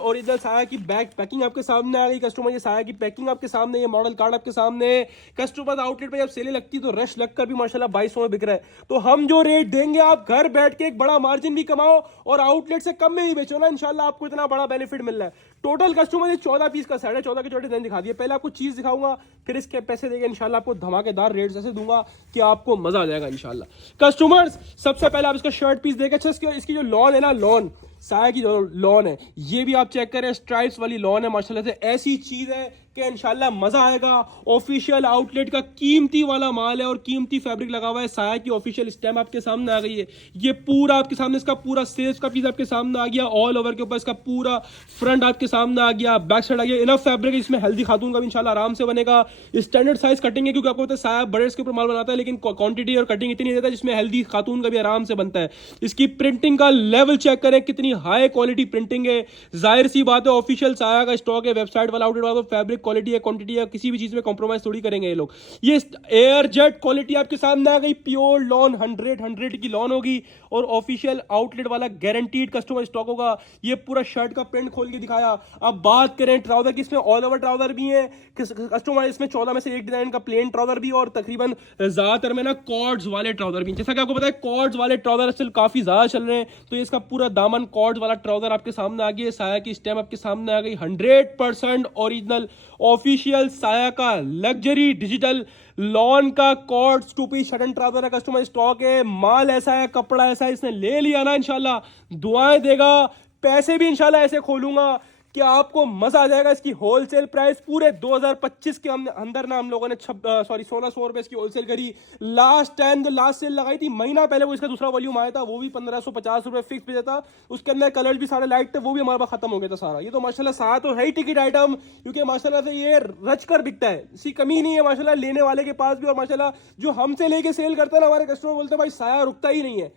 ओरिजिनल साया की बैग पैकिंग आपके सामने आ गई कस्टमर, ये साया की पैकिंग आपके सामने, ये मॉडल कार्ड आपके सामने। कस्टमर आउटलेट पे जब सेल लगती तो रश लगकर भी माशाल्लाह 2200 में बिक रहा है, तो हम जो रेट देंगे आप घर बैठ के एक बड़ा मार्जिन भी कमाओ और आउटलेट से कम में ही बेचो ना, इंशाल्लाह आपको इतना बड़ा बेनिफिट मिल रहा है। टोटल कस्टमर ये 14 पीस का सेट है, 14 के 14 डिजाइन दिखा दिए। पहले आपको चीज दिखाऊंगा, फिर इसके पैसे देके इंशाल्लाह आपको धमाकेदार रेट ऐसे दूंगा कि आपको मजा आ जाएगा इंशाल्लाह। कस्टमर्स सबसे पहले आप इसका शर्ट पीस देखें, अच्छा इसकी जो लॉन है ना, लॉन साया की जो लॉन है ये भी आप चेक करें, स्ट्राइप्स वाली लॉन है माशाल्लाह से, ऐसी चीज है कि इंशाल्लाह मजा आएगा। ऑफिशियल आउटलेट का कीमती वाला माल है और कीमती फैब्रिक लगा हुआ है। साया की ऑफिशियल स्टैम्प आपके सामने आ गई है, ये पूरा आपके सामने, इसका पूरा सेल्स का पीस आपके सामने आ गया, ऑल ओवर के ऊपर इसका पूरा फ्रंट आपके सामने आ गया, बैक साइड आ गया, इनफ फैब्रिक, इसमें हेल्दी खातून का भी इंशाल्लाह आराम से बनेगा। स्टैंडर्ड साइज कटिंग है, क्योंकि आपको पता है साया बड़े के ऊपर माल बनाता है, लेकिन क्वांटिटी और कटिंग इतनी देता है जिसमें हेल्दी खातून का भी आराम से बनता है। इसकी प्रिंटिंग का लेवल चेक करें, कितनी हाई क्वालिटी प्रिंटिंग है। जाहिर सी बात है ऑफिशियल साया का स्टॉक है, वेबसाइट वाला आउटलेट वाला, तो फैब्रिक क्वालिटी है, क्वांटिटी है, किसी भी चीज में कॉम्प्रोमाइज थोड़ी करेंगे ये लोग। ये एयर जेट क्वालिटी आपके सामने आ गई, प्योर लॉन 100 की लॉन होगी और ऑफिशियल आउटलेट वाला गारंटीड कस्टमर स्टॉक होगा। ये पूरा शर्ट का प्रिंट खोल के दिखाया। अब बात करें ट्राउजर की, इसमें ऑल ओवर ट्राउजर भी है कस्टमर, इसमें 14 में से एक डिजाइन का प्लेन ट्राउजर भी, और तकरीबन ज्यादातर में ना कॉर्ड्स वाले ट्राउजर भी। जैसा कि आपको पता है कॉर्ड्स वाले ट्राउजर स्टिल काफी ज्यादा चल रहे हैं, तो ये इसका पूरा दामन कॉर्ड्स वाला ट्राउजर आपके सामने आ गया। साया की स्टैम्प आपके सामने आ गई, 100% ओरिजिनल ऑफिशियल साया का लग्जरी डिजिटल लॉन का cords 2 piece shirt and trouser है कस्टमर स्टॉक है। माल ऐसा है, कपड़ा ऐसा है, इसने ले लिया ना इंशाल्लाह दुआएं देगा, पैसे भी इंशाल्लाह ऐसे खोलूंगा कि आपको मजा आ जाएगा। इसकी होलसेल प्राइस पूरे 2025 के अंदर ना हम लोगों ने 1600 रुपए इसकी होलसेल करी। लास्ट टाइम जो लास्ट सेल लगाई थी महीना पहले, वो इसका दूसरा वॉल्यूम आया था, वो भी 1550 रुपए फिक्स पे था। उसके अंदर कलर भी सारे लाइट थे, वो भी हमारे पास खत्म हो गया था सारा। ये तो माशाल्लाह साथ तो है ही टिकट आइटम, क्योंकि माशाल्लाह से ये रच कर बिकता है, इसकी कमी नहीं है माशाल्लाह लेने वाले के पास भी। और माशाल्लाह जो हमसे लेके सेल करते हैं ना, हमारे कस्टमर बोलते हैं भाई साया रुकता ही नहीं है,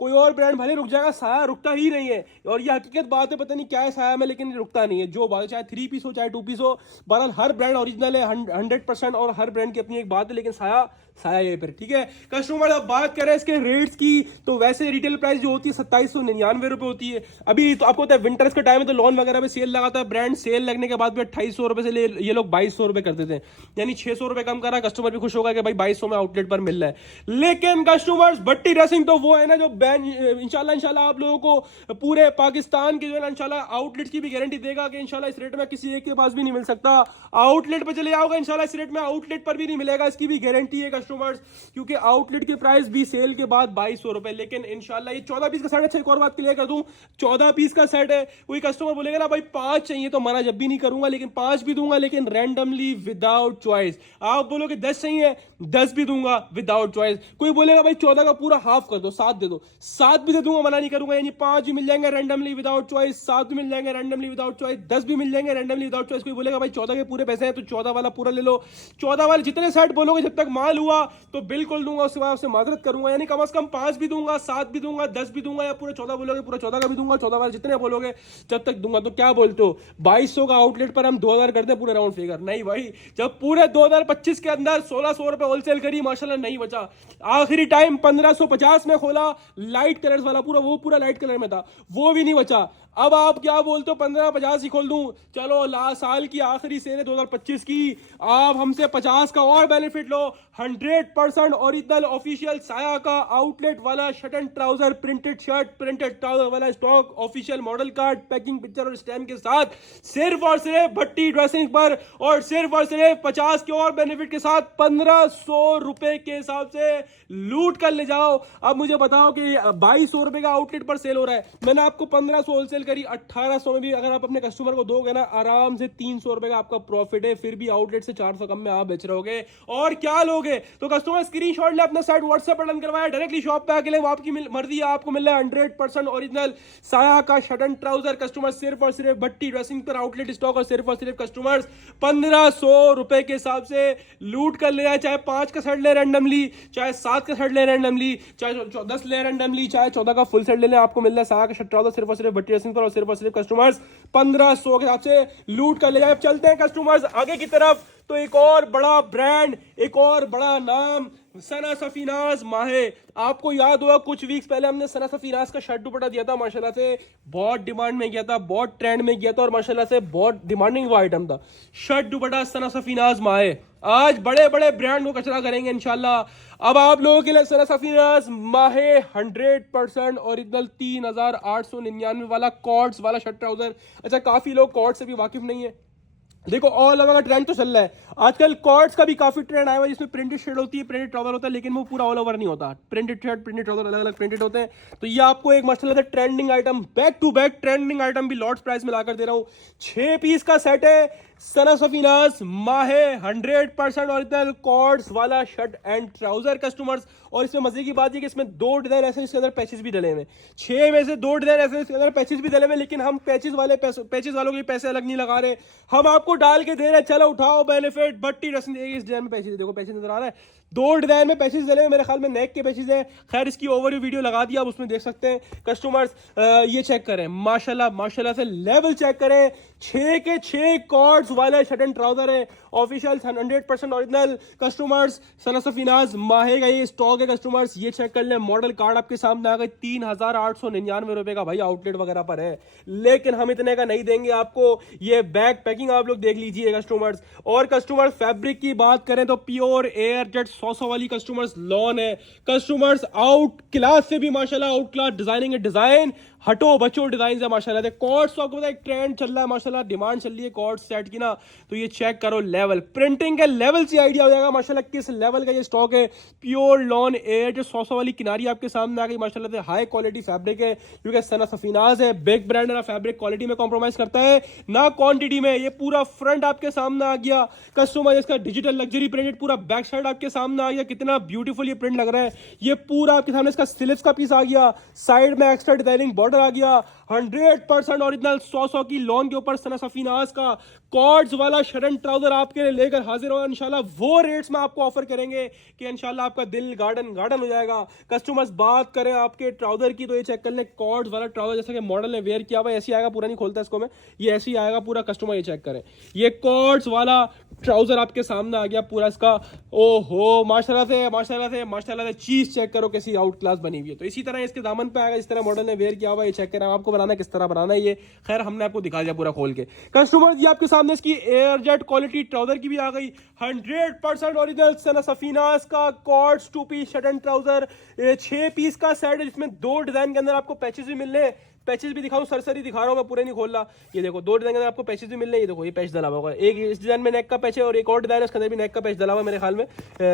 कोई और ब्रांड भले रुक जाएगा, साया रुकता ही नहीं है। और ये हकीकत बात है, पता नहीं क्या है साया में, लेकिन रुकता नहीं है। जो बात चाहे 3 पीस हो चाहे 2 पीस हो, बहरहाल हर ब्रांड ओरिजिनल है 100%, और हर ब्रांड की अपनी एक बात है, लेकिन साया साया ये फिर ठीक है। कस्टमर अब बात करें इसके रेट्स की, तो वैसे रिटेल प्राइस जो होती है 2799 रुपए होती है। अभी तो आपको पता है विंटर्स का टाइम है, तो लॉन वगैरह में सेल लगाता है ब्रांड, सेल लगने के बाद भी 2800 रुपए से ये लोग 2200 रुपए कर देते हैं, यानी 600 रुपए कम करा। कस्टमर भी खुश होगा कि भाई 2200 में आउटलेट पर मिल रहा है। लेकिन कस्टमर्स भट्टी ड्रेसिंग तो वो है ना जो बैन इंशाल्लाह आप लोगों को पूरे पाकिस्तान के जो है इंशाल्लाह आउटलेट की भी गारंटी देगा कि इंशाल्लाह इस रेट में किसी एक के पास भी नहीं मिल सकता। आउटलेट पे चले जाओगे इंशाल्लाह इस रेट में आउटलेट पर भी नहीं मिलेगा, इसकी भी गारंटी है कस्टमर्स, क्योंकि आउटलेट के प्राइस भी सेल के बाद 2200 रुपए। लेकिन इंशाल्लाह ये 14 पीस का सेट है। एक और बात क्लियर कर दूं, 14 पीस का सेट है। कोई कस्टमर बोलेगा ना भाई 5 चाहिए, तो मना जब भी नहीं करूंगा, लेकिन 5 भी दूंगा, लेकिन रैंडमली विदाउट चॉइस। आप बोलोगे 10 चाहिए, 10 भी दूंगा विदाउट चॉइस। कोई बोलेगा भाई 14 का पूरा हाफ कर दो, 7 दे दो, 7 भी दे दूंगा, मना नहीं करूंगा, यानी 5 भी मिल जाएंगे रैंडमली विदाउट चॉइस, 7 भी मिल जाएंगे रैंडमली विदाउट चॉइस, 10 भी मिल जाएंगे रैंडमली विदाउट चॉइस। कोई बोलेगा भाई 14 के पूरे पैसे हैं तो 14 वाला पूरा ले लो, 14 वाले जितने सेट बोलोगे जब तक माल हुआ तो बिल्कुल दूंगा, उसके बाद आपसे माजरत करूंगा, यानी कम से कम 5 भी दूंगा, 7 भी दूंगा, 10 भी दूंगा, या पूरे 14 बोलोगे पूरा 14 का भी दूंगा, 14 वाले जितने बोलोगे जब तक दूंगा। तो क्या बोलते हो 2200 का आउटलेट पर हम 2000 करते हैं पूरे राउंड फिगर? नहीं भाई, जब पूरे 2025 के अंदर 1600 रुपए होलसेल करी माशाल्लाह नहीं बचा। आखिरी टाइम 1550 में खोला, लाइट कलर्स वाला पूरा, वो पूरा लाइट कलर में था, वो भी नहीं बचा। अब आप क्या बोलते हो 1550 ही खोल दूं? चलो लास्ट साल की आखिरी सेल है 2025 की, आप हमसे 50 का और बेनिफिट लो। 100% ओरिजिनल ऑफिशियल साया का आउटलेट वाला shirt and trouser, printed shirt printed trouser वाला stock, official model card, packing picture और स्टैम्प के साथ, सिर्फ और सिर्फ भट्टी ड्रेसिंग पर, और सिर्फ 50 के और बेनिफिट के साथ 1500 रुपए के हिसाब से लूट कर ले जाओ। अब मुझे बताओ कि 2200 रुपए का आउटलेट पर सेल हो रहा है, मैंने आपको 1500 होलसेल करी, 1800 में भी अगर आप अपने कस्टमर को दोगे ना, आराम से 300 रुपए का आपका प्रॉफिट है, फिर भी आउटलेट से 400 कम में आप बेच रहे होगे। और क्या लोगे? तो कस्टमर स्क्रीनशॉट ले, अपना साइट व्हाट्सएप पर डन करवाया, डायरेक्टली शॉप पे आके ले, वो आपकी मर्जी है, आपको मिल रहा है 100% ओरिजिनल साया का शर्ट एंड ट्राउजर। कस्टमर सिर्फ और सिर्फ भट्टी ड्रेसिंग पर आउटलेट स्टॉक, और सिर्फ कस्टमर्स 1500 रुपए के हिसाब से लूट कर ले जाए, चाहे 5 का सेट ले रैंडमली, चाहे 7 का सेट ले रैंडमली, चाहे 10 ले रैंडमली, चाहे 14 का फुल सेट ले ले, आपको मिल रहा है साया का शर्ट ट्राउजर सिर्फ और सिर्फ भट्टी ड्रेसिंग पर, और सिर्फ कस्टमर्स 1500 के हिसाब से लूट कर ले जाए। चलते हैं कस्टमर्स आगे की तरफ। तो एक और बड़ा ब्रांड, एक और बड़ा नाम, सना सफीनाज माहे। आपको याद होगा कुछ वीक्स पहले हमने सना सफीनाज का शर्ट दुपट्टा दिया था, माशाल्लाह से बहुत डिमांड में गया था, बहुत ट्रेंड में गया था, और माशाल्लाह से बहुत डिमांडिंग वो आइटम था, शर्ट दुपट्टा सना सफीनाज माहे। आज बड़े बड़े ब्रांड को कचरा करेंगे इंशाल्लाह। अब आप लोगों के लिए सना सफीनाज माहे 100% ओरिजिनल 3899 वाला कॉर्ड्स वाला शर्ट ट्राउजर। अच्छा, काफी लोग कॉर्ड से भी वाकिफ नहीं है। देखो ऑल ओवर का ट्रेंड तो चल रहा है आजकल, कॉर्ड्स का भी काफी ट्रेंड आया हुआ है, जिसमें प्रिंटेड शर्ट होती है, प्रिंटेड ट्राउजर होता है, लेकिन वो पूरा ऑल ओवर नहीं होता। प्रिंटेड शर्ट प्रिंटेड ट्राउजर अलग अलग प्रिंटेड होते हैं। तो ये आपको एक माशाल्लाह से trending item, back to back trending item भी लॉट्स प्राइस में लाकर दे रहा हूं। 6 पीस का सेट है, सना सफीनाज माहे 100% ओरिजिनल कॉर्ड्स वाला शर्ट एंड ट्राउजर कस्टमर्स। और इसमें मजे की बात है कि इसमें 2 डिजाइन ऐसे इसके अंदर पैचेस भी डले हुए, 6 में से 2 डिजाइन ऐसे इसके अंदर पैचेस भी डले हुए, लेकिन हम पैचेस वालों के पैसे अलग नहीं लगा रहे, हम आपको डाल के दे रहे हैं, चलो उठाओ बेनिफिट। भट्टी ड्रेसिंग, इस डिजाइन में पैचेस देखो, पैचेस नजर आ रहा है, 2 डिजाइन में पैचेस डले हुए, मेरे ख्याल में नेक के पैचेस है। खैर इसकी ओवरव्यू वीडियो लगा दिया, आप उसमें देख सकते हैं कस्टमर्स। ये चेक करें माशाल्लाह से लेवल चेक करें, 6 के 6 कॉर्ड्स वाला शर्ट एंड ट्राउजर है, ऑफिशियल 100% ओरिजिनल कस्टमर्स। सना सफीनाज माहे का ये स्टॉक है कस्टमर्स, ये चेक कर लें, मॉडल कार्ड आपके सामने आ गए, 3899 रुपए का भाई आउटलेट वगैरह पर है, लेकिन हम इतने का नहीं देंगे आपको। ये बैक पैकिंग आप लोग देख लीजिए कस्टमर्स। और कस्टमर फैब्रिक की बात करें तो प्योर एयर जेट 100 वाली कस्टमर्स लॉन है कस्टमर्स, आउट क्लास से भी माशाल्लाह आउट क्लास डिजाइनिंग है, डिजाइन हटो बचो डिजाइन है माशाल्लाह से। कॉर्ड्स तो आपको पता है एक ट्रेंड चल रहा है माशाल्लाह, डिमांड चल रही है कॉर्ड सेट की ना, तो ये चेक करो लेवल, प्रिंटिंग के लेवल से आइडिया हो जाएगा माशाल्लाह किस लेवल का ये स्टॉक है। प्योर लॉन एयर जो 100 वाली किनारी आपके सामने आ गई माशाल्लाह से, हाई क्वालिटी फैब्रिक है, क्योंकि सना सफीनाज है, बिग ब्रांड है ना, फैब्रिक क्वालिटी में कॉम्प्रोमाइज करता है ना क्वांटिटी में। ये पूरा फ्रंट आपके सामने आ गया कस्टमर, इसका डिजिटल लग्जरी प्रिंटेड, पूरा बैक साइड आपके सामने आ गया, कितना ब्यूटीफुल ये प्रिंट लग रहा है। ये पूरा आपके सामने इसका स्लीव्स का पीस आ गया, साइड में एक्स्ट्रा डिजाइनिंग बॉर्डर आ गया, 100% ओरिजिनल 100 की लॉन के ऊपर सना सफीनाज का कॉर्ड्स वाला शर्ट एंड ट्राउजर आपके लिए लेकर हाजिर हो इंशाल्लाह। वो रेट्स में आपको ऑफर करेंगे कि इंशाल्लाह आपका दिल गार्डन हो जाएगा। कस्टमर्स बात करें आपके ट्राउजर की, तो ये चेक कर लें, कॉर्ड्स वाला ट्राउजर जैसा कि मॉडल ने वेयर किया हुआ ऐसे आएगा, पूरा नहीं खोलता इसको मैं, ये ऐसे ही आएगा पूरा कस्टमर। ये चेक करें, ये कॉर्ड्स वाला ट्राउजर आपके सामने आ गया पूरा इसका, ओहो माशाल्लाह से चीज चेक करो कैसी आउट क्लास बनी हुई है। तो इसी तरह इसके दामन पे आएगा, इस तरह मॉडल ने वेयर किया हुआ, ये चेक करें, आपको बनाना किस तरह बनाना है ये, खैर हमने आपको दिखा दिया पूरा खोल के। कस्टमर ये आपके सामने इसकी एयर जेट क्वालिटी ट्राउजर की भी आ गई, 100% ओरिजिनल सना सफीनाज का cords 2 piece shirt and trouser, 6 piece का सेट है, जिसमें 2 डिजाइन के अंदर आपको पैचेस भी मिल रहे हैं, पैचेस भी दिखाऊं, सरसरी दिखा रहा हूं मैं, पूरे नहीं खोल रहा। ये देखो 2 डिजाइन के अंदर आपको पैचेस भी मिल रहे हैं। ये देखो ये पैच डला हुआ है, एक इस डिजाइन में नेक का पैच है और एक और डिजाइन है उसके अंदर भी नेक का पैच डला हुआ है। मेरे ख्याल में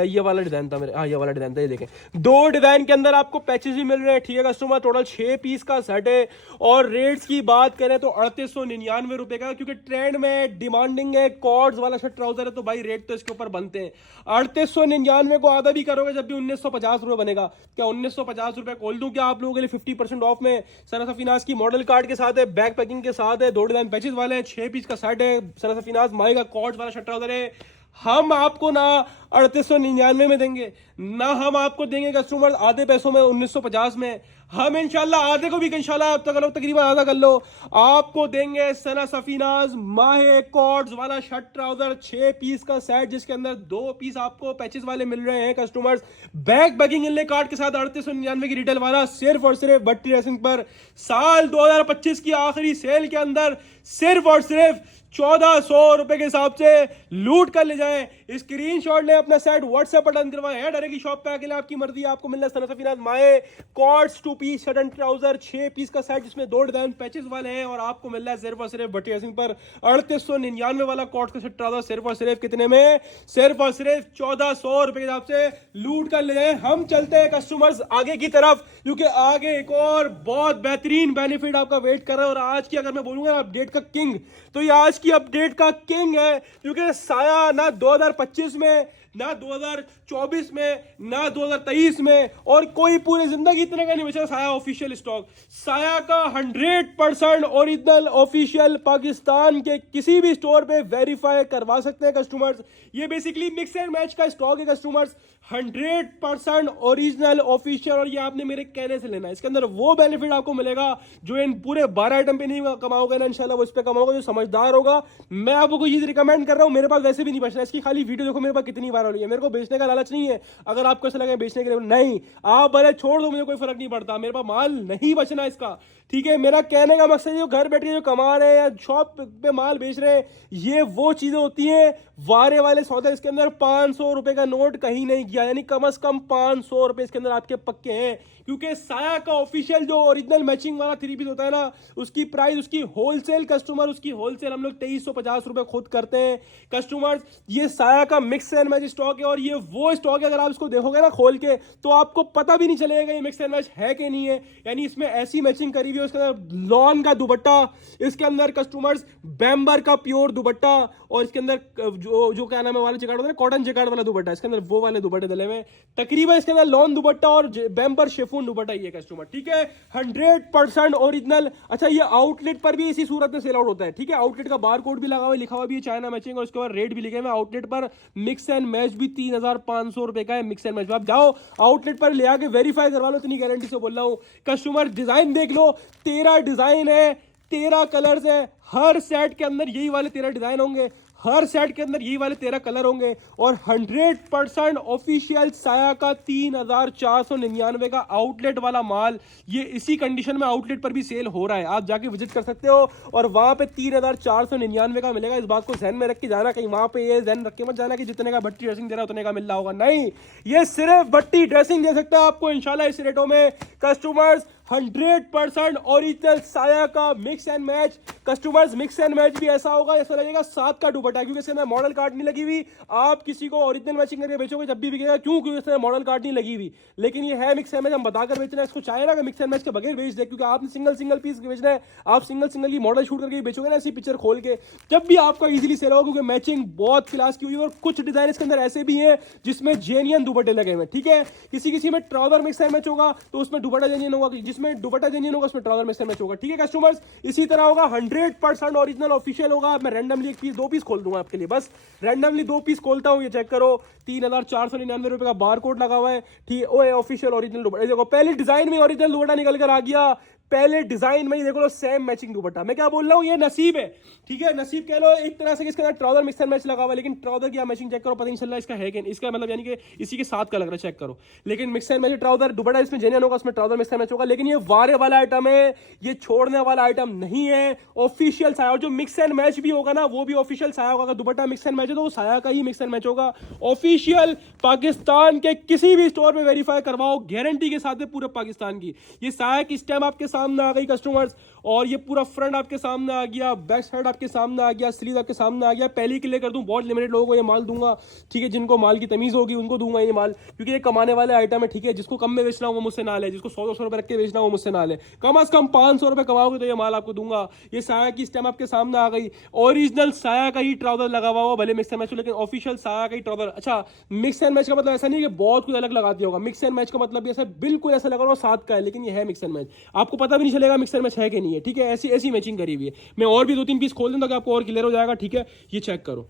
ये वाला डिजाइन था मेरे, हाँ ये वाला डिजाइन था। ये देखें 2 डिजाइन के अंदर आपको पैचेस भी मिल रहे हैं, ठीक है कस्टमर। टोटल 6 पीस का सेट है और रेट्स की बात करें तो 3899 रुपए का, क्योंकि ट्रेंड में डिमांडिंग है, कॉर्ड्स वाला शर्ट ट्राउजर है तो भाई रेट तो इसके ऊपर बनते हैं। 3899 को आधा भी करोगे जब भी 1950 रुपए बनेगा। क्या 1950 रुपए खोल दूं क्या आप लोगों के लिए 50% ऑफ में? सना सफीनाज की मॉडल कार्ड के साथ है, बैक पैकिंग के साथ है, 2 डिजाइन पैचेस वाले हैं, 6 पीस का सेट है, सना सफीनाज माई का कॉर्ड्स वाला शर्ट ट्राउजर है। हम आपको ना 3899 में देंगे, ना हम आपको देंगे कस्टमर आधे पैसों में 1950 में। हम इंशाल्लाह आधे को भी इंशाल्लाह आप तक तकरीबन आधा कर लो, आपको देंगे सना सफीनाज माहे कॉर्ड्स वाला शर्ट ट्राउजर 6 पीस का सेट, जिसके अंदर 2 पीस आपको पैचेस वाले मिल रहे हैं कस्टमर्स। बैक बैगिंग इनले कार्ड के साथ 3899 की रिटेल वाला, सिर्फ और सिर्फ भट्टी ड्रेसिंग पर साल 2025 की आखिरी सेल के अंदर सिर्फ और सिर्फ 1400 रुपए के हिसाब से लूट कर ले जाएं। स्क्रीनशॉट ले, अपना सेट व्हाट्सएप पर डन करवाएं है डायरेक्ट शॉप पे आके, आपकी मर्जी, आपको मिल रहा है सना सफीनाज माए cords 2 piece shirt and trouser 6 piece का सेट जिसमें 2 डिजाइन पैचेस वाले हैं, और आपको मिल रहा है सिर्फ और सिर्फ भट्टी ड्रेसिंग पर 3899 वाला कॉर्ड्स का शर्ट ट्राउजर सिर्फ और सिर्फ कितने में? सिर्फ और सिर्फ 1400 रुपए के हिसाब से लूट कर ले जाएं। हम चलते हैं कस्टमर्स आगे की तरफ, क्योंकि आगे एक और बहुत बेहतरीन बेनिफिट आपका वेट कर रहा है। और आज की अगर मैं बोलूंगा अपडेट का किंग, तो ये आज की अपडेट का किंग है, क्योंकि साया ना 2025 में, ना 2024 में, ना 2023 में और कोई पूरी जिंदगी इतने का नहीं बचा साया ऑफिशियल स्टॉक। साया का 100% ओरिजिनल ऑफिशियल पाकिस्तान के किसी भी स्टोर पे वेरीफाई करवा सकते हैं कस्टमर्स। ये बेसिकली मिक्स एंड मैच का स्टॉक है कस्टमर्स, 100% ओरिजिनल ऑफिशियल, और ये आपने मेरे कहने से लेना है। इसके अंदर वो बेनिफिट आपको मिलेगा जो इन पूरे 12 आइटम पे नहीं कमाओगे ना, इंशाल्लाह वो इस पे कमाओगे जो समझदार होगा। मैं आपको ये रिकमेंड कर रहा हूँ, मेरे पास वैसे भी नहीं बचना, इसकी खाली वीडियो देखो मेरे पास कितनी वायरल हुई है। मेरे को बेचने का लालच नहीं है, अगर आपको ऐसा लगे बेचने के लिए, नहीं, आप भले छोड़ दो, मुझे कोई फर्क नहीं पड़ता, मेरे पास माल नहीं बचना इसका, ठीक है। मेरा कहने का मकसद जो घर बैठ के जो कमा रहे हैं या शॉप पे माल बेच रहे हैं, ये वो चीजें होती हैं वारे वाले सौदे। इसके अंदर 500 रुपए का नोट कहीं नहीं गया, यानी कम से कम 500 रुपए इसके अंदर आपके पक्के हैं, क्योंकि साया का ऑफिशियल जो ओरिजिनल मैचिंग वाला 3 पीस होता है ना, उसकी प्राइस, उसकी होलसेल कस्टमर, उसकी होलसेल हम लोग 2350 रुपए खुद करते हैं कस्टमर्स। ये साया का मिक्स एंड मैच स्टॉक है, और ये वो स्टॉक है अगर आप इसको देखोगे ना खोल के तो आपको पता भी नहीं चलेगा ये मिक्स एंड मैच है कि नहीं है। यानी इसमें ऐसी मैचिंग करी हुई है, इसके अंदर लॉन का दुपट्टा, इसके अंदर कस्टमर्स बैम्बर का प्योर दुपट्टा, और इसके अंदर जो क्या नाम है वाला जैकेट होता है, कॉटन जैकेट वाला दुपट्टा, इसके अंदर वो वाले दुपट्टे डले हुए तकरीबन। इसके अंदर लॉन दुपट्टा और बैम्बर शिफॉन दुपट्टा ये कस्टमर, ठीक है, 100% ओरिजिनल। अच्छा, ये आउटलेट पर भी इसी सूरत में सेल आउट होता है, ठीक है। आउटलेट का बार कोड भी लगा हुआ, लिखा हुआ भी है चाइना मैचिंग, और उसके बाद रेट भी लिखे हुए आउटलेट पर। मिक्स एंड मैच भी 3500 रुपए का है मिक्स एंड मैच। आप जाओ आउटलेट पर ले आके वेरीफाई करवा लो, इतनी गारंटी से बोल रहा हूं कस्टमर। डिजाइन देख लो, 13 डिजाइन है, 13 कलर्स है, हर सेट के अंदर यही वाले 13 डिजाइन होंगे, हर सेट के अंदर यही वाले 13 कलर होंगे, और 100% ऑफिशियल साया का 3499 का आउटलेट वाला माल। ये इसी कंडीशन में आउटलेट पर भी सेल हो रहा है, आप जाके विजिट कर सकते हो, और वहां पे 3499 का मिलेगा। इस बात को ध्यान में रख के जाना, कहीं वहां पे ये ध्यान रख के मत जाना कि जितने का भट्टी ड्रेसिंग दे रहा है उतने का मिल रहा होगा, नहीं, ये सिर्फ भट्टी ड्रेसिंग दे सकता है आपको इंशाल्लाह इस रेटों में कस्टमर्स। 100% ओरिजिनल साया का mix and match customers. Mix and match भी ऐसा होगा ऐसा लगेगा 7 का दुपट्टा, क्योंकि इसके अंदर मॉडल कार्ड नहीं लगी हुई। आप किसी को ओरिजिनल मैचिंग करके बेचोगे जब भी बिकेगा, क्यों? क्योंकि इसमें मॉडल कार्ड नहीं लगी हुई। लेकिन ये है मिक्स एंड मैच, हम बताकर बेचना है, इसको चाहे ना कि मिक्स एंड मैच के बगैर बेच दे, क्योंकि आपने सिंगल पीस बेचना है, आप सिंगल की मॉडल शूट करके बेचोगे ना ऐसी पिक्चर खोल के, जब भी आपका इजीली सेल होगा, क्योंकि मैचिंग बहुत क्लास की हुई है। और कुछ डिजाइन इसके अंदर ऐसे भी हैं जिसमें जेन्युइन दुपट्टे लगे हुए, ठीक है। किसी में ट्राउजर मिक्स एंड मैच होगा तो उसमें दुपट्टा जेन्युइन होगा, जिसमें दुपट्टा जेन्युइन होगा उसमें ट्राउजर मिक्स एंड मैच होगा, ठीक है कस्टमर्स। इसी तरह होगा, 100% ओरिजिनल ऑफिशियल होगा। मैं रैंडमली एक पीस 2 पीस खोल दूंगा आपके लिए, बस रैंडमली 2 पीस खोलता हूं, ये चेक करो, 3499 रुपए का बार कोड लगा हुआ है, ठीक है। ओ ऑफिशियल ओरिजिनल दुपट्टा, देखो पहले डिजाइन में ओरिजिनल दुपट्टा निकल कर आ गया, पहले डिजाइन में ही देखो लो सेम मैचिंग दुपट्टा। मैं क्या बोल रहा हूँ, ये नसीब है, ठीक है, नसीब कह लो एक तरह से। इसके अंदर ट्राउजर मिक्स एंड मैच लगा हुआ है, लेकिन ट्राउजर की मैचिंग चेक करो, पता नहीं चल रहा इसका है कि इसका मतलब, यानी कि इसी के साथ का लग रहा है, चेक करो। लेकिन मिक्स एंड मैच ट्राउजर दुपट्टा इसमें जेन्युइन होगा, उसमें ट्राउजर मिक्स एंड मैच होगा। लेकिन ये वारे वाला आइटम है, ये छोड़ने वाला आइटम नहीं है, ऑफिशियल साया। और जो मिक्स एंड मैच भी होगा ना, वो भी ऑफिशियल साया होगा। दुपट्टा मिक्स एंड मैच है तो वो साया का ही मिक्स एंड मैच होगा, ऑफिशियल। पाकिस्तान के किसी भी स्टोर पे वेरीफाई करवाओ, गारंटी के साथ है पूरे पाकिस्तान की। ये साया की स्टैम्प आपके सामने आ गई कस्टमर्स, और ये पूरा फ्रंट आपके सामने आ गया, बैक साइड आपके सामने आ गया, स्लीव आपके सामने आ गया। पहले क्लियर कर दूं, बहुत लिमिटेड लोगों को ये माल दूंगा, ठीक है, जिनको माल की तमीज होगी उनको दूंगा ये माल, क्योंकि ये कमाने वाले आइटम है, ठीक है। जिसको कम में बेचना हो वो मुझसे ना ले, जिसको 100-200 रुपए रख के बेचना हो वो मुझसे ना ले, कम से कम 500 रुपए कमाओगे तो ये माल आपको दूंगा। ये साया की स्टेम आपके सामने आ गई, ओरिजिनल साया का ही ट्राउजर लगा हुआ हो, भले मिक्स एंड मैच हो लेकिन ऑफिशियल साया का ही ट्राउजर। अच्छा, मिक्स एंड मैच का मतलब ऐसा नहीं कि बहुत कुछ अलग लगाती होगा, मिक्स एंड मैच का मतलब ऐसा बिल्कुल ऐसा लगा रहा साथ का है, लेकिन ये है मिक्स एंड मैच, आपको पता भी नहीं चलेगा मिक्स एंड मैच है कि नहीं है, ठीक है। ऐसी ऐसी मैचिंग करी हुई है। मैं और भी 2-3 पीस खोल दूं ताकि आपको और क्लियर हो जाएगा, ठीक है। ये चेक करो,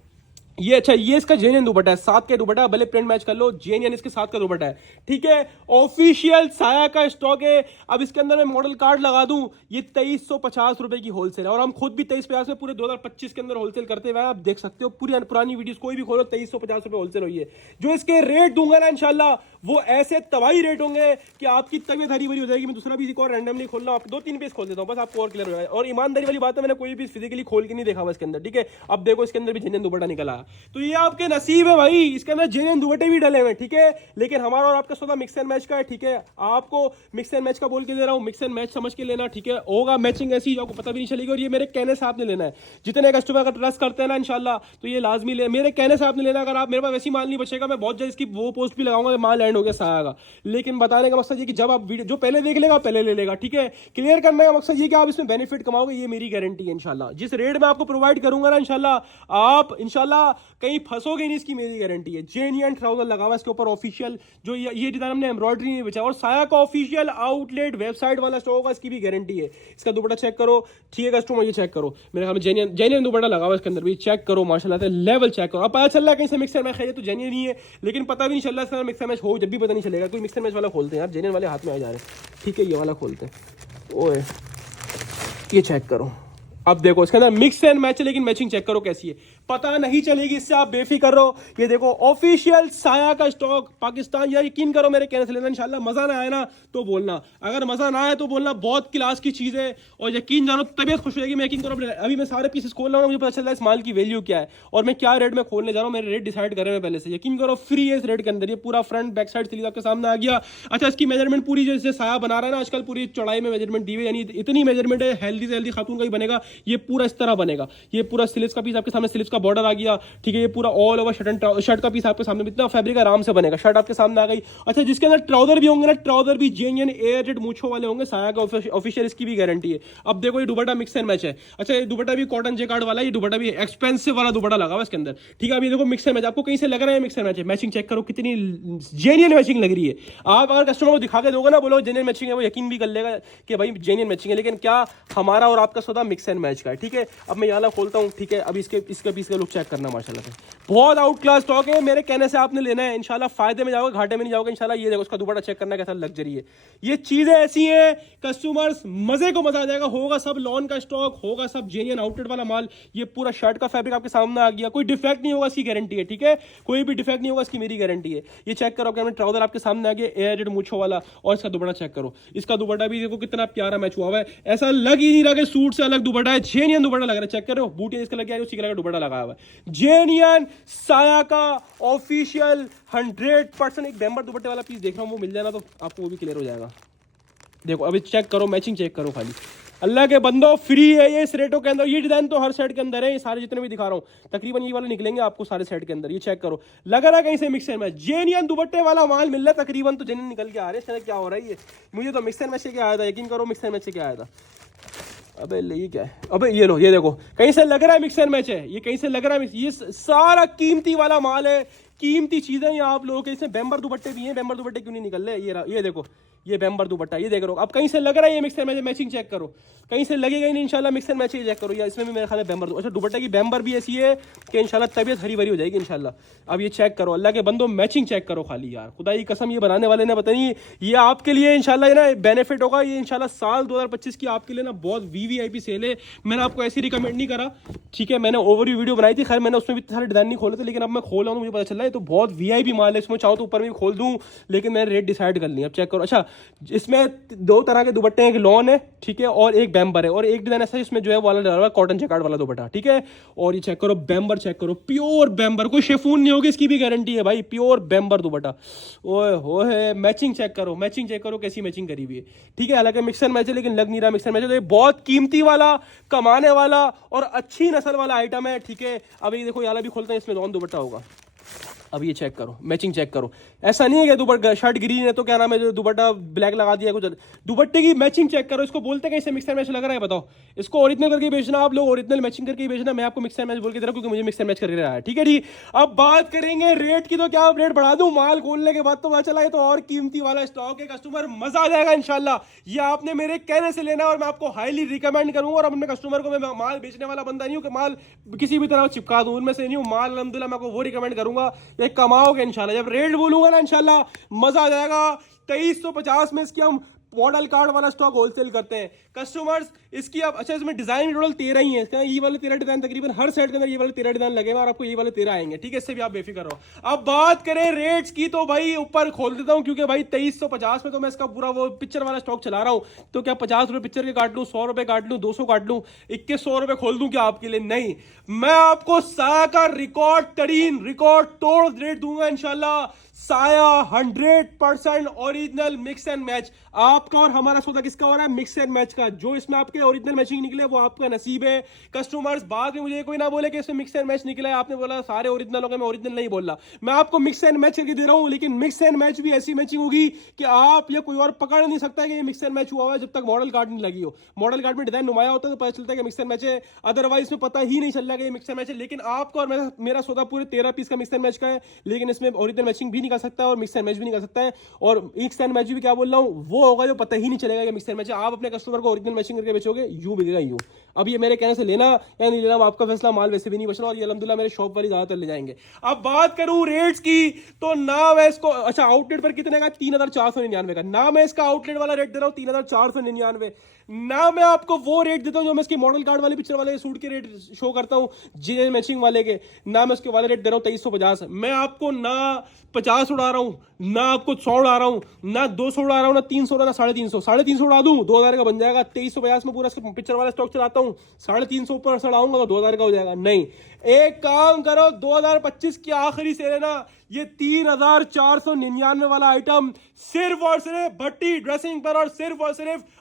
ये अच्छा, ये इसका जेनियन दुपट्टा है, साथ के दुपट्टा, भले प्रिंट मैच कर लो, जेनियन इसके साथ का दुपट्टा है, ठीक है। ऑफिशियल साया का स्टॉक है। अब इसके अंदर मैं मॉडल कार्ड लगा दूं, ये 2350 रुपए की होलसेल है, और हम खुद भी 2350 में पूरे 2025 के अंदर होलसेल करते हुए आप देख सकते हो। पूरी पुरानी वीडियोस कोई भी खोलो 2350 रुपए होलसेल हुई है। जो इसके रेट दूंगा ना इंशाल्लाह, वो ऐसे तबाही रेट होंगे कि आपकी तबीयत हरी भरी हो जाएगी। मैं दूसरा भी और रैंडमली खोल रहा हूँ, 2-3 पीस खोल देता हूँ बस, आपको और क्लियर हो जाए। और ईमानदारी वाली बात है, मैंने कोई भी फिजिकली खोल के नहीं देखा इसके अंदर, ठीक है। अब देखो इसके अंदर भी जेनियन दुपट्टा निकला, तो ये आपके नसीब है भाई, इसके अंदर जेन्युइन दुपट्टे भी डले हुए, ठीक है। लेकिन हमारा और आपका सौदा मिक्स एंड मैच का है, ठीक है। आपको मिक्स एंड मैच का बोल के दे रहा हूं, मिक्स एंड मैच समझ के लेना, ठीक है। होगा मैचिंग ऐसी आपको पता भी नहीं चलेगी, और ये मेरे कहने से आपने लेना है। जितने कस्टमर अगर ट्रस्ट करते हैं ना इंशाल्लाह, तो ये लाजमी ले, मेरे कहने से आपने लेना। अगर आप, मेरे पास वैसी माल नहीं बचेगा, मैं बहुत जल्द इसकी वो पोस्ट भी लगाऊंगा, माल एंड हो गया साया का। लेकिन बताने का मकसद ये कि जब आप वीडियो जो पहले देख लेगा पहले ले लेगा, ठीक है। क्लियर करने का मकसद ये कि आप इसमें बेनिफिट कमाओगे, ये मेरी गारंटी है इंशाल्लाह। जिस रेट में आपको प्रोवाइड करूंगा ना इंशाल्लाह, आप इंशाल्लाह कहीं फंसोगे नहीं, इसकी मेरी गारंटी है। जेन्युइन ट्राउजर लगा हुआ इसके ऊपर ऑफिशियल, जो ये डिजाइन हमने एम्ब्रॉयडरी नहीं बेचा, और साया का ऑफिशियल आउटलेट वेबसाइट वाला स्टोर होगा, इसकी भी गारंटी है। इसका दुपट्टा चेक करो, ठीक है कस्टमर, ये चेक करो, मेरे ख्याल में जेन्युइन दुपट्टा लगा हुआ इसके अंदर भी, चेक करो माशाल्लाह से, लेवल चेक करो। अब पता चल रहा है कहीं से मिक्सर मैच है तो जेन्युइन नहीं है, लेकिन पता भी नहीं चल रहा है मिक्सर मैच हो, जब भी पता नहीं चलेगा। कोई मिक्सर मैच वाला खोलते हैं यार, जेन्युइन वाले हाथ में आ जा रहे हैं, ठीक है, ये वाला खोलते हैं। ओए ये चेक करो, अब देखो इसके अंदर मिक्स एंड मैच है, लेकिन मैचिंग चेक करो कैसी है, पता नहीं चलेगी, इससे आप बेफिक्र रहो। ये देखो ऑफिशियल साया का स्टॉक पाकिस्तान, यार यकीन करो मेरे कहने से लेना इंशाल्लाह। मजा ना आए ना तो बोलना, अगर मजा ना आए तो बोलना, बहुत क्लास की चीज है, और यकीन जानो तबीयत खुश रहेगी। मैं यकीन करो, अभी मैं सारे पीसेस खोल रहा हूँ, मुझे पता चल रहा है इस माल की वैल्यू क्या है और मैं क्या रेट में खोलने जा रहा हूँ। मेरे रेट डिसाइड करे मैं पहले से, यकीन करो फ्री है इस रेट के अंदर। ये पूरा फ्रंट बैक साइड स्लीव आपके सामने आ गया। अच्छा, इसकी मेजरमेंट पूरी, जैसे साया बना रहा है ना आजकल, पूरी चौड़ाई में मेजरमेंट दी हुई, यानी इतनी मेजरमेंट है, हेल्दी से हेल्दी खातून का ही बनेगा। ये पूरा इस तरह बनेगा, ये पूरा स्लीव्स का पीस आपके सामने, स्लीव्स का बॉर्डर आ गया, ठीक है। ये पूरा ऑल ओवर शर्ट का पीस आपके सामने, इतना फैब्रिक आराम से बनेगा, शर्ट आपके सामने आ गई। अच्छा, जिसके अंदर ट्राउजर भी होंगे ना, ट्राउजर भी जेन्युइन एयरटेड मूंछों वाले होंगे, साया का ऑफिशियल, इसकी भी गारंटी है। अब देखो ये दुपट्टा मिक्स एंड मैच है। अच्छा, ये दुपट्टा भी कॉटन जेकार्ड वाला, ये दुपट्टा भी एक्सपेंसिव वाला दुपट्टा लगा हुआ इसके अंदर, ठीक है। अब ये देखो मिक्स एंड मैच, आपको कहीं से लग रहा है मिक्स एंड मैच है, मैचिंग चेक करो कितनी जेन्युइन मैचिंग लग रही है। आप अगर कस्टमर को दिखा के दोगे ना, बोलो जेन्युइन मैचिंग है, वो यकीन भी कर लेगा कि भाई जेन्युइन मैचिंग है। लेकिन क्या हमारा और आपका सौदा मिक्स एंड मैच का है, ठीक है। अब मैं यहाँ खोलता हूँ, ठीक है। अब इसके पीस का लुक चेक करना, माशाल्लाह से बहुत आउट क्लास स्टॉक है। मेरे कहने से आपने लेना है, इंशाल्लाह फायदे में जाओगे, घाटे में नहीं जाओगे इंशाल्लाह। ये देखो इसका दुपट्टा चेक करना कैसा लग्जरी है। ये चीजें ऐसी हैं, कस्टमर्स मजे को मजा आ जाएगा। होगा सब लॉन का स्टॉक, होगा सब जेन्युइन आउटलेट वाला माल। ये पूरा शर्ट का फैब्रिक आपके सामने आ गया, कोई डिफेक्ट नहीं होगा, इसकी गारंटी है, ठीक है। कोई भी डिफेक्ट नहीं होगा, इसकी मेरी गारंटी है। ये चेक करो, ट्राउजर आपके सामने आ गया, एयरटेड मूंछों वाला, और इसका दुपट्टा चेक करो। इसका दुपट्टा भी देखो कितना प्यारा मैच हुआ है, ऐसा लग ही नहीं रहा कि सूट से अलग दुपट्टा है, जेन्युइन दुपट्टा लग रहा है। चेक करो, बूटी इसका लग गया, उसी कलर का दुपट्टा लगा हुआ है, जेन्युइन साया का ऑफिशियल 100%। एक बेम्बर दुपट्टे वाला पीस देख रहा हूँ, वो मिल जाए ना तो आपको वो भी क्लियर हो जाएगा। देखो अभी चेक करो, मैचिंग चेक करो खाली, अल्लाह के बंदो फ्री है ये इस रेटों के अंदर। ये डिजाइन तो हर सेट के अंदर है, ये सारे जितने भी दिखा रहा हूँ तकरीबन ये वाले निकलेंगे आपको सारे सेट के अंदर। ये चेक करो, लग रहा है कहीं से मिक्सर में जेन्युइन दुपट्टे वाला माल मिल रहा है, तकरीबन तो जेन्युइन निकल के आ रहे हैं। क्या हो रहा है ये, मुझे तो मिक्सर में से क्या आया था, यकीन करो मिक्सर में से क्या आया था। अबे ये क्या है, अबे ये लो, ये देखो कहीं से लग रहा है मिक्सर मैच है, ये कहीं से लग रहा है। ये सारा कीमती वाला माल है, कीमती चीजें हैं आप लोगों के। इसमें बेम्बर दुपट्टे भी हैं, बेम्बर दुपट्टे क्यों नहीं निकल रहे। ये देखो, ये बेम्बर दुपट्टा, ये देख रहे हो। अब कहीं से लग रहा है ये मिक्सर मैच, मैचिंग चेक करो, कहीं से लगेगा ही नहीं इंशाल्लाह। मिक्सर मैच चेक करो, या इसमें भी मेरे ख्याल है बेम्बर। अच्छा, दुपट्टे की बेम्बर भी ऐसी है कि इंशाल्लाह तबीयत हरी भरी हो जाएगी इंशाल्लाह। अब ये चेक करो, अल्लाह के बंदो मैचिंग चेक करो खाली यार, खुदा की कसम। ये बनाने वाले ने पता नहीं, ये आपके लिए इंशाल्लाह ये ना बेनिफिट होगा। ये इंशाल्लाह साल 2025 की आपके लिए ना बहुत वीवीआईपी सेल है। मैंने आपको ऐसी रिकमेंड नहीं करा, ठीक है। मैंने ओवरव्यू वीडियो बनाई थी, खैर मैंने उसमें भी सारे डिजाइन नहीं खोले थे, लेकिन अब मैं खोल रहा हूँ, मुझे पता चल रहा है तो बहुत वीआईपी माल है, इसमें चाहो तो ऊपर भी खोल दूं, लेकिन मैंने रेट डिसाइड कर लिया। अब चेक करो। अच्छा, इसमें 2 तरह के दुपट्टे हैं, एक लॉन है, ठीक है, और एक बैम्बर है, और एक डिजाइन ऐसा है इसमें जो है वाला डाला हुआ कॉटन जैकार्ड वाला दुपट्टा, ठीक है। और ये चेक करो बैम्बर, चेक करो प्योर बैम्बर, कोई शेफून नहीं होगी, इसकी भी गारंटी है भाई, प्योर बैम्बर दुपट्टा। ओए होए, मैचिंग चेक करो, मैचिंग चेक करो कैसी मैचिंग करी हुई है, ठीक है। हालांकि मिक्सर मैच है लेकिन लग नहीं रहा मिक्सर मैच है, तो ये बहुत कीमती वाला, कमाने वाला और अच्छी नस्ल वाला आइटम है, ठीक है। अब ये देखो, याला भी खोलते हैं, इसमें लॉन दुपट्टा होगा। अब ये चेक करो, मैचिंग चेक करो, ऐसा नहीं है कि दुपट्टा शर्ट ग्रीन है तो क्या नाम है जो दुपट्टा ब्लैक लगा दिया कुछ, दुपट्टे की मैचिंग चेक करो। इसको बोलते हैं कि इसे मिक्सर मैच लग रहा है, बताओ। इसको ओरिजिनल करके बेचना आप लोग, ओरिजिनल मैचिंग करके बेचना, मैं आपको मिक्सर मैच बोल के दे रहा हूं क्योंकि मुझे मिक्सर मैच करके रहा है, ठीक है जी। अब बात करेंगे रेट की, तो क्या रेट बढ़ा दूं? माल खोलने के बाद तो पता चला है तो और कीमती वाला स्टॉक है कस्टमर, मजा आ जाएगा इंशाल्लाह। ये आपने मेरे कहने से लेना और मैं आपको हाईली रिकमेंड करूंगा। और अपने कस्टमर को मैं माल बेचने वाला बंदा नहीं हूं कि माल किसी भी तरह चिपका दूं, उनमें से नहीं हूं। माल अल्हम्दुलिल्लाह मैं आपको वो रिकमेंड करूंगा, ये कमाओगे इंशाल्लाह। जब रेट बोलूंगा ना इंशाल्लाह मजा आ जाएगा। 2350 में इसकी हम मॉडल कार्ड वाला स्टॉक होलसेल करते हैं कस्टमर्स। इसकी अब अच्छा, इसमें डिजाइन टोटल 13 ही है, ये वाले 13 डिजाइन, तकरीबन हर सेट के अंदर ये वाले 13 डिजाइन लगेगा और आपको ये वाले 13 आएंगे, ठीक है। इससे भी आप बेफिक्र रहो। अब बात करें रेट्स की, तो भाई ऊपर खोल देता हूं क्योंकि भाई 2350 में तो मैं इसका पूरा वो पिक्चर वाला स्टॉक चला रहा हूं, तो क्या 50 रुपए पिक्चर के काट लूं, 100 रुपए काट लूं, 200 काट लूं, 2100 रुपए खोल दूं क्या आपके लिए? नहीं, मैं आपको साया का रिकॉर्ड तरीन, रिकॉर्ड तोड़ रेट दूंगा इंशाल्लाह। साया 100% ओरिजिनल मिक्स एंड मैच। आपका और हमारा सौदा किसका हो रहा है? मिक्स एंड मैच का। जो इसमें आपके ओरिजिनल मैचिंग निकले वो आपका नसीब है कस्टमर्स। बाद में मुझे कोई ना बोले कि इसमें मिक्स एंड मैच निकला है, आपने बोला सारे ओरिजिनल हो गए, मैं ओरिजिनल नहीं बोल रहा, मैं आपको मिक्स एंड मैच करके दे रहा हूं। लेकिन मिक्स एंड मैच भी ऐसी मैचिंग होगी कि आप ये कोई और पकड़ नहीं सकता कि ये मिक्स एंड मैच हुआ है जब तक मॉडल कार्ड नहीं लगी हो। मॉडल कार्ड में डिजाइन नुमाया होता है तो पता चलता है कि मिक्स एंड मैच है, अदरवाइज में पता ही नहीं चल रहा कि ये मिक्स एंड मैच है। लेकिन आपका और मेरा सौदा पूरे 13 पीस का मिक्स एंड मैच का है, लेकिन इसमें ओरिजिनल मैचिंग भी निकल सकता है और मिक्स एंड मैच भी नहीं कर सकता है। और मिक्स एंड मैच भी क्या बोल रहा हूं, वो होगा जो पता ही नहीं चलेगा कि मिक्स एंड मैच है। आप अपने कस्टमर को ओरिजिनल मैचिंग करके बेचोगे, यूं बिकेगा यूं। अब ये मेरे कहने से लेना या नहीं लेना आपका फैसला, माल वैसे भी नहीं बचना, और ये अल्हम्दुलिल्लाह मेरे शॉप वाली ज्यादातर ले जाएंगे। अब बात करूं रेट्स की, तो ना मैं इसको अच्छा आउटलेट पर कितने का? 3499 का। ना मैं इसका आउटलेट वाला रेट दे रहा हूं 3499, ना मैं आपको वो रेट देता हूं जो मैं इसकी मॉडल कार्ड वाले पिक्चर वाले सूट के रेट शो करता हूं जी मैचिंग वाले के, ना मैं उसके वाले रेट दे रहा हूं 2350। मैं आपको ना 50 उड़ा रहा हूं, ना आपको 100 उड़ा रहा हूं, ना 200 उड़ा रहा हूं, ना 300, ना 350। 350 उड़ा दूं 2000 का बन जाएगा। 2350 में पूरा पिक्चर वाला स्टॉक चलाता हूं, 350 ऊपर चढ़ाऊंगा तो 2000 का हो जाएगा। नहीं, एक काम करो, 2025 की आखिरी सेल है ना, ये 3499 वाला आइटम सिर्फ और सिर्फ भट्टी ड्रेसिंग पर और सिर्फ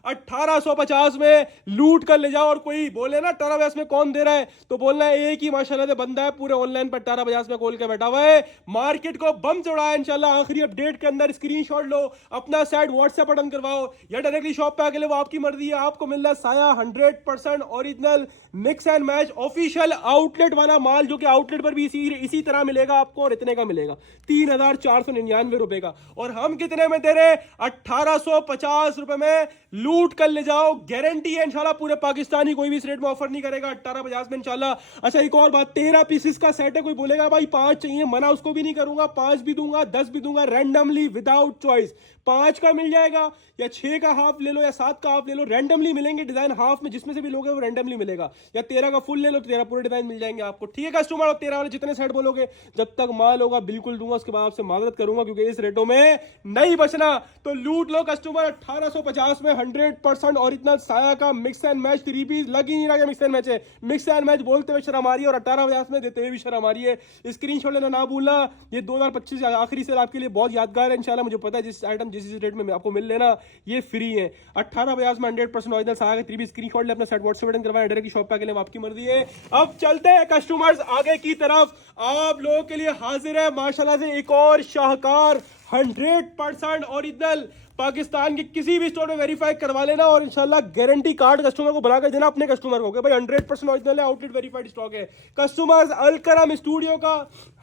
1850 में लूट कर ले जाओ। और कोई बोले ना 1850 में कौन दे रहा है, तो बोलना है एक ही माशाल्लाह से बंदा है पूरे ऑनलाइन पर 1850 में खोल के बैठा हुआ है, मार्केट को बम चढ़ाया इंशाल्लाह। आखिरी अपडेट के अंदर स्क्रीनशॉट लो, अपना साइड व्हाट्सएप बटन करवाओ या डायरेक्टली शॉप पे आके लो, वो आपकी मर्जी है। आपको मिल रहा है साया 100% original mix and match official outlet वाला माल, जो कि आउटलेट पर भी इसी तरह मिलेगा आपको, और इतने का मिलेगा 3499 रुपए का। और हम कितने में दे रहे? 1850 रुपए में लूट कर ले जाओ, गारंटी है इंशाल्लाह। पूरे पाकिस्तानी कोई भी इस रेट में ऑफर नहीं करेगा 1850 में इंशाल्लाह। अच्छा एक और बात, 13 पीसेस का सेट है, कोई बोलेगा भाई 5 चाहिए, मना उसको भी नहीं करूंगा, 5 भी दूंगा, 10 भी दूंगा, रैंडमली विदाउट चॉइस। 5 का मिल जाएगा या 6 का हाफ ले लो या 7 का हाफ ले लो, रैंडमली मिलेंगे डिजाइन हाफ में, जिसमें से भी लोगे वो रैंडमली मिलेगा। या 13 का फुल ले लो, 13 पूरे डिजाइन मिल जाएंगे आपको, ठीक है कस्टमर। और 13 वाले जितने सेट बोलोगे जब तक माल होगा बिल्कुल दूंगा, उसके बाद आपसे माजरत करूंगा क्योंकि इस रेटों में नहीं बचना। तो लूट लो कस्टमर 1850 में 100% ओरिजिनल साया का मिक्स एंड मैच 3 पीस। लग ही नहीं रहा मिक्स एंड मैच है, मिक्स एंड मैच बोलते हुए शर्म आ रही है और 1850 में देते हुए भी शर्म आ रही है। स्क्रीनशॉट लेना ना भूलना। ये 2025 आखिरी सेल आपके लिए बहुत यादगार है इंशाल्लाह। मुझे पता है जिस आइटम जिस रेट में आपको मिल लेना ये फ्री है। 1850 में 100% ओरिजिनल साया का 3 पीस। स्क्रीनशॉट ले, अपना सेट व्हाट्सएप बटन करवाएं, डायरेक्ट की शॉप पे के लिए आपकी मर्जी है। अब चलते हैं कस्टमर्स आगे की तरफ। आप लोगों के लिए हाजिर है माशाल्लाह से एक और शाहकार 100% ओरिजिनल पाकिस्तान के किसी भी स्टोर में वेरीफाई करवा लेना और इंशाल्लाह गारंटी कार्ड कस्टमर को बनाकर देना अपने कस्टमर को भाई 100% ओरिजिनल है, आउटलेट वेरीफाइड स्टॉक है। कस्टमर्स अलकरम स्टूडियो का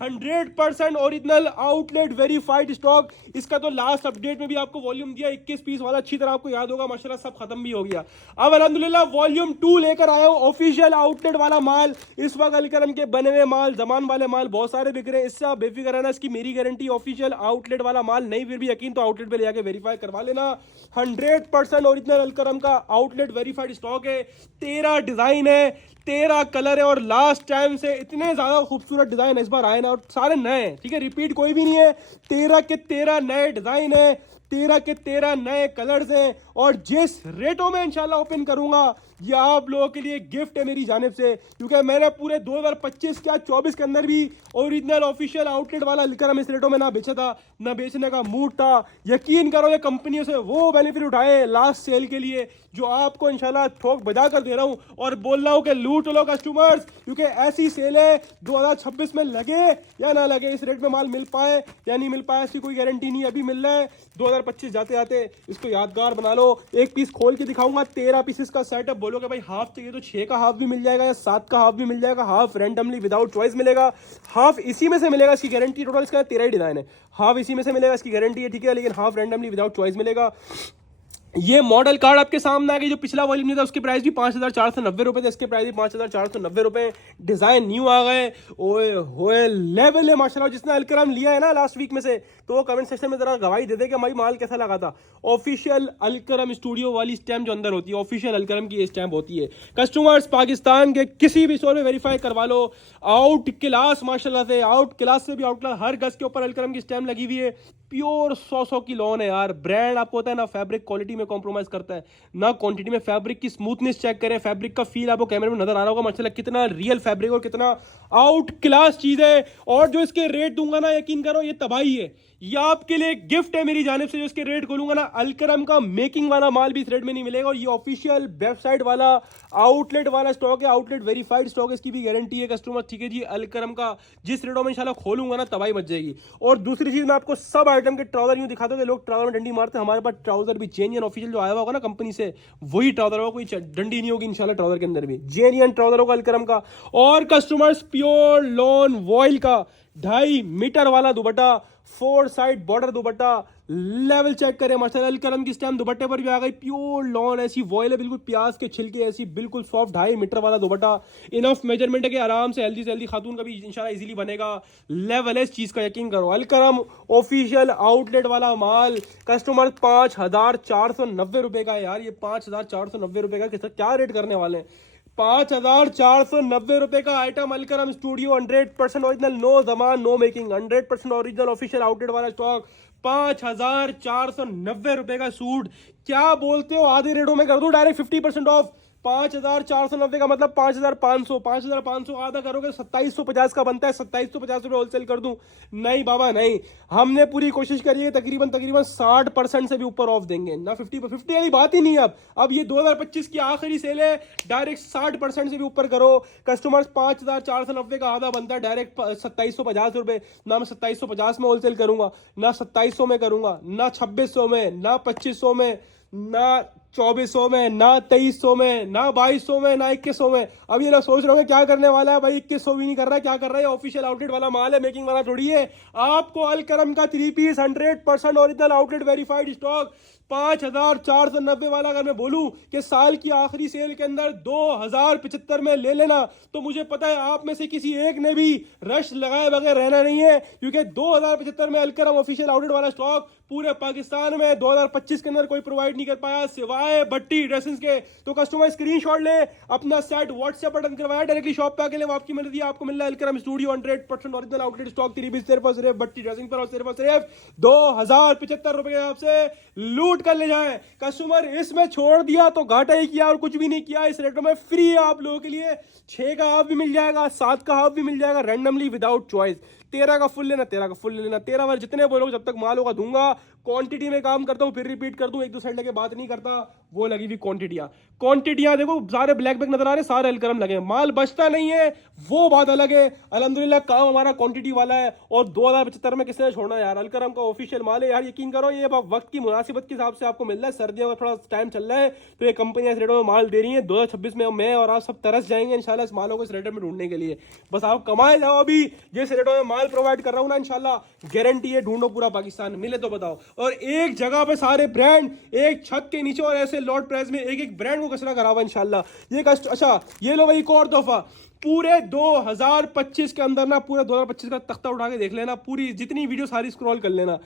100% ओरिजिनल आउटलेट वेरीफाइड स्टॉक। इसका तो लास्ट अपडेट में भी आपको वॉल्यूम दिया 21 पीस वाला, अच्छी तरह आपको याद होगा माशाल्लाह, सब खत्म भी हो गया। अब अल्हम्दुलिल्लाह वॉल्यूम 2 लेकर आया हूं, ऑफिशियल आउटलेट वाला माल। इस वक्त अलकरम के बने हुए माल, जमान वाले माल बहुत सारे बिक रहे हैं, इससे आप बेफिक्र रहना, इसकी मेरी गारंटी। ऑफिशियल आउटलेट वाला माल नहीं फिर भी यकीन तो आउटलेट पे ले जाके वेरीफाई करवा लेना। 100% ओरिजिनल अलकरम का आउटलेट वेरीफाइड स्टॉक है। 13 डिजाइन है, 13 कलर है और लास्ट टाइम से इतने ज्यादा खूबसूरत डिजाइन इस बार आए ना, और सारे नए हैं, ठीक है, रिपीट कोई भी नहीं है। 13 के 13 नए डिजाइन है, 13 के 13 नए कलर्स हैं, और जिस रेटों में इंशाल्लाह ओपन करूंगा ये आप लोगों के लिए गिफ्ट है मेरी जानिब से, क्योंकि मैंने पूरे 2025 क्या 24 के अंदर भी ओरिजिनल ऑफिशियल आउटलेट वाला लिकर हम इस रेटों में ना बेचा था, ना बेचने का मूड था। यकीन करो ये कंपनियों से वो बेनिफिट उठाए लास्ट सेल के लिए जो आपको इंशाल्लाह थोक बजा कर दे रहा हूं, और बोल रहा हूं कि लूट लो कस्टमर्स, क्योंकि ऐसी सेल है 2026 में लगे या ना लगे, इस रेट में माल मिल पाए या नहीं मिल पाए इसकी कोई गारंटी नहीं। अभी मिल रहा है 2025 जाते जाते, इसको यादगार बना लो। एक पीस खोल के दिखाऊंगा, 13 पीसेस का सेट है। बोलोगे भाई हाफ चाहिए तो 6 का हाफ भी मिल जाएगा या 7 का हाफ भी मिल जाएगा, हाफ रैंडमली विदाउट चॉइस मिलेगा, हाफ इसी में से मिलेगा, इसकी गारंटी। टोटल इसका 13 ही डिजाइन है, हाफ इसी में से मिलेगा, इसकी गारंटी है, ठीक है, लेकिन हाफ रैंडमली विदाउट चॉइस मिलेगा। ये मॉडल कार्ड आपके सामने आ गई, जो पिछला वॉल्यूम था उसकी प्राइस भी 5,490 रुपए थे, इसके प्राइस भी 5,490 रुपए। डिजाइन न्यू आ गए, ओए होए लेवल है माशाल्लाह। जिसने अलकरम लिया है ना लास्ट वीक में से, तो वो कमेंट सेक्शन में जरा गवाही दे दे कि भाई माल कैसा लगा था। ऑफिशियल अलकरम स्टूडियो वाली स्टैम्प जो अंदर होती है, ऑफिशियल अलकरम की स्टैम्प होती है। कस्टमर्स पाकिस्तान के किसी भी स्टोर में वेरीफाई करवा लो, आउट क्लास माशाल्लाह से, आउट क्लास से भी आउट क्लास, हर गज के ऊपर अलकरम की स्टैम्प लगी हुई है। प्योर 100 की लॉन है यार। ब्रांड आपको होता है ना, फैब्रिक क्वालिटी में कॉम्प्रोमाइज करता है ना क्वांटिटी में। फैब्रिक की स्मूथनेस चेक करें, फैब्रिक का फील आपको कैमरे में नजर आ रहा होगा माशाल्लाह, कितना रियल फैब्रिक और कितना आउट क्लास चीज है। और जो इसके रेट दूंगा ना, यकीन करो ये तबाही है, ये आपके लिए गिफ्ट है मेरी जानिब से। जो इसके रेट खोलूंगा ना, अलकरम का मेकिंग वाला माल भी इस रेट में नहीं मिलेगा, और ये ऑफिशियल वेबसाइट वाला आउटलेट वाला स्टॉक है, आउटलेट वेरीफाइड स्टॉक है, इसकी भी गारंटी है कस्टमर, ठीक है जी। अलकरम का जिस रेटों में इंशाल्लाह खोलूंगा ना, तबाही मच जाएगी। और दूसरी चीज मैं आपको सब आइटम के ट्राउजर यूं दिखाता हूं, लोग ट्राउजर में डंडी मारते हैं, हमारे पास ट्राउजर भी जेन्युइन ऑफिशियल जो आया हुआ होगा ना कंपनी से, वही ट्राउजर होगा, कोई डंडी नहीं होगी इंशाल्लाह। ट्राउजर के अंदर भी जेन्युइन ट्राउजर होगा अलकरम का। और कस्टमर्स प्योर लॉन वॉइल का 2.5 मीटर वाला दुपट्टा, 4 साइड बॉर्डर दुपट्टा, लेवल चेक करें माशाल्लाह। अलकरम की स्टैम्प दुपट्टे पर भी आ गई, प्योर लॉन ऐसी वॉइल है, बिल्कुल प्याज के छिलके ऐसी, बिल्कुल सॉफ्ट 2.5 मीटर वाला दुपट्टा। इनफ मेजरमेंट है कि आराम से हेल्दी खातून का भी इंशाल्लाह इजीली बनेगा। लेवल है इस चीज का, यकीन करो। अलकरम ऑफिशियल आउटलेट वाला माल कस्टमर 5,490 रुपए का है यार। ये 5,490 रुपए का क्या रेट करने वाले हैं? 5,490 रुपए का item Alkaram studio, 100% original, no जमान no making, 100% original official outlet वाला स्टॉक। 5,490 रुपए का सूट, क्या बोलते हो? आधे रेटों में कर दूं डायरेक्ट 50% ऑफ। 5,490 का मतलब 5,500, 5,500 आधा करोगे 2,750 का बनता है। 2,750 रुपए होलसेल कर दूं? नहीं बाबा नहीं, हमने पूरी कोशिश करी है, तकरीबन 60% से भी ऊपर ऑफ देंगे ना। 50 वाली बात ही नहीं है। अब ये 2025 की आखिरी सेल है, डायरेक्ट 60% से भी ऊपर करो कस्टमर्स। 5,490 का आधा बनता है डायरेक्ट 2,750 रुपए। ना मैं 2,750 में होलसेल करूंगा, ना 2,700 में करूंगा, ना 2,600 में, ना 2,500 में, ना 2,400 में, ना 2,300 में, ना 2,200 में, ना 2,100 में। अब ये लोग सोच रहे होंगे क्या करने वाला है भाई, 2,100 भी नहीं कर रहा है, क्या कर रहा है? ऑफिशियल आउटलेट वाला माल है, मेकिंग वाला थोड़ी है। आपको अलकरम का 3 पीस 100% ओरिजिनल आउटलेट वेरीफाइड स्टॉक 5,490 वाला अगर मैं बोलूं कि साल की आखिरी सेल के अंदर 2,075 में ले लेना, तो मुझे पता है आप में से किसी एक ने भी रश लगाए बगैर रहना नहीं है, क्योंकि 2,075 में अलकरम ऑफिशियल आउटलेट वाला स्टॉक पूरे पाकिस्तान में 2025 के अंदर कोई प्रोवाइड नहीं कर पाया सिवाय बट्टी ड्रेसिंग्स के। तो कस्टमर स्क्रीनशॉट ले, अपना सेट व्हाट्सएप बटन करवाया, डायरेक्टली शॉप पे आके ले, आपकी मिल रही है, आपको मिल रहा है Alkaram studio 100% original outlet stock 3 piece सिर्फ और सिर्फ बट्टी ड्रेसिंग पर, और सिर्फ 2,075 रुपए के आपसे लूट कर ले जाए। कस्टमर इसमें छोड़ दिया तो घाटा ही किया और कुछ भी नहीं किया। इस रेट में फ्री है आप लोगों के लिए। 6 का हाफ भी मिल जाएगा, 7 का हाफ भी मिल जाएगा, रैंडमली विदाउट चॉइस। 13 का फुल लेना, 13 का फुल लेना, 13 बार जितने बोलोगे जब तक माल होगा दूंगा। क्वांटिटी में काम करता हूं, फिर रिपीट कर दूं, एक दो साइड लगे बात नहीं करता, वो लगी हुई क्वांटिटियां देखो, सारे ब्लैक बैग नजर आ रहे, सारे अलकरम लगे, माल बचता नहीं है, वो बात अलग है। अल्हम्दुलिल्लाह काम हमारा क्वांटिटी वाला है। और 2075 में किसने छोड़ना यार, अलकरम का ऑफिशियल माल है यार। यकीन करो ये वक्त की मुनासिबत के हिसाब से आपको मिल रहा है, सर्दियों में थोड़ा टाइम चल रहा है, तो ये कंपनी इस रेटों में माल दे रही है। 2026 में मैं और आप सब तरस जाएंगे इंशाल्लाह इस मालों को इस रेटों में ढूंढने के लिए। बस आप कमाए जाओ, अभी जिस रेटों में माल प्रोवाइड कर रहा हूं ना इंशाल्लाह गारंटी है, ढूंढो पूरा पाकिस्तान, मिले तो बताओ। और एक जगह पे सारे ब्रांड एक छत के नीचे, और ऐसे लॉट प्राइस में एक एक ब्रांड को कचरा करा हुआ इंशाल्लाह। ये अच्छा ये लो भाई, एक और तोहफा। पूरे 2025 के अंदर ना, पूरे 2025 का तख्ता उठा के देख लेना, पूरी जितनी वीडियो सारी स्क्रॉल कर लेना,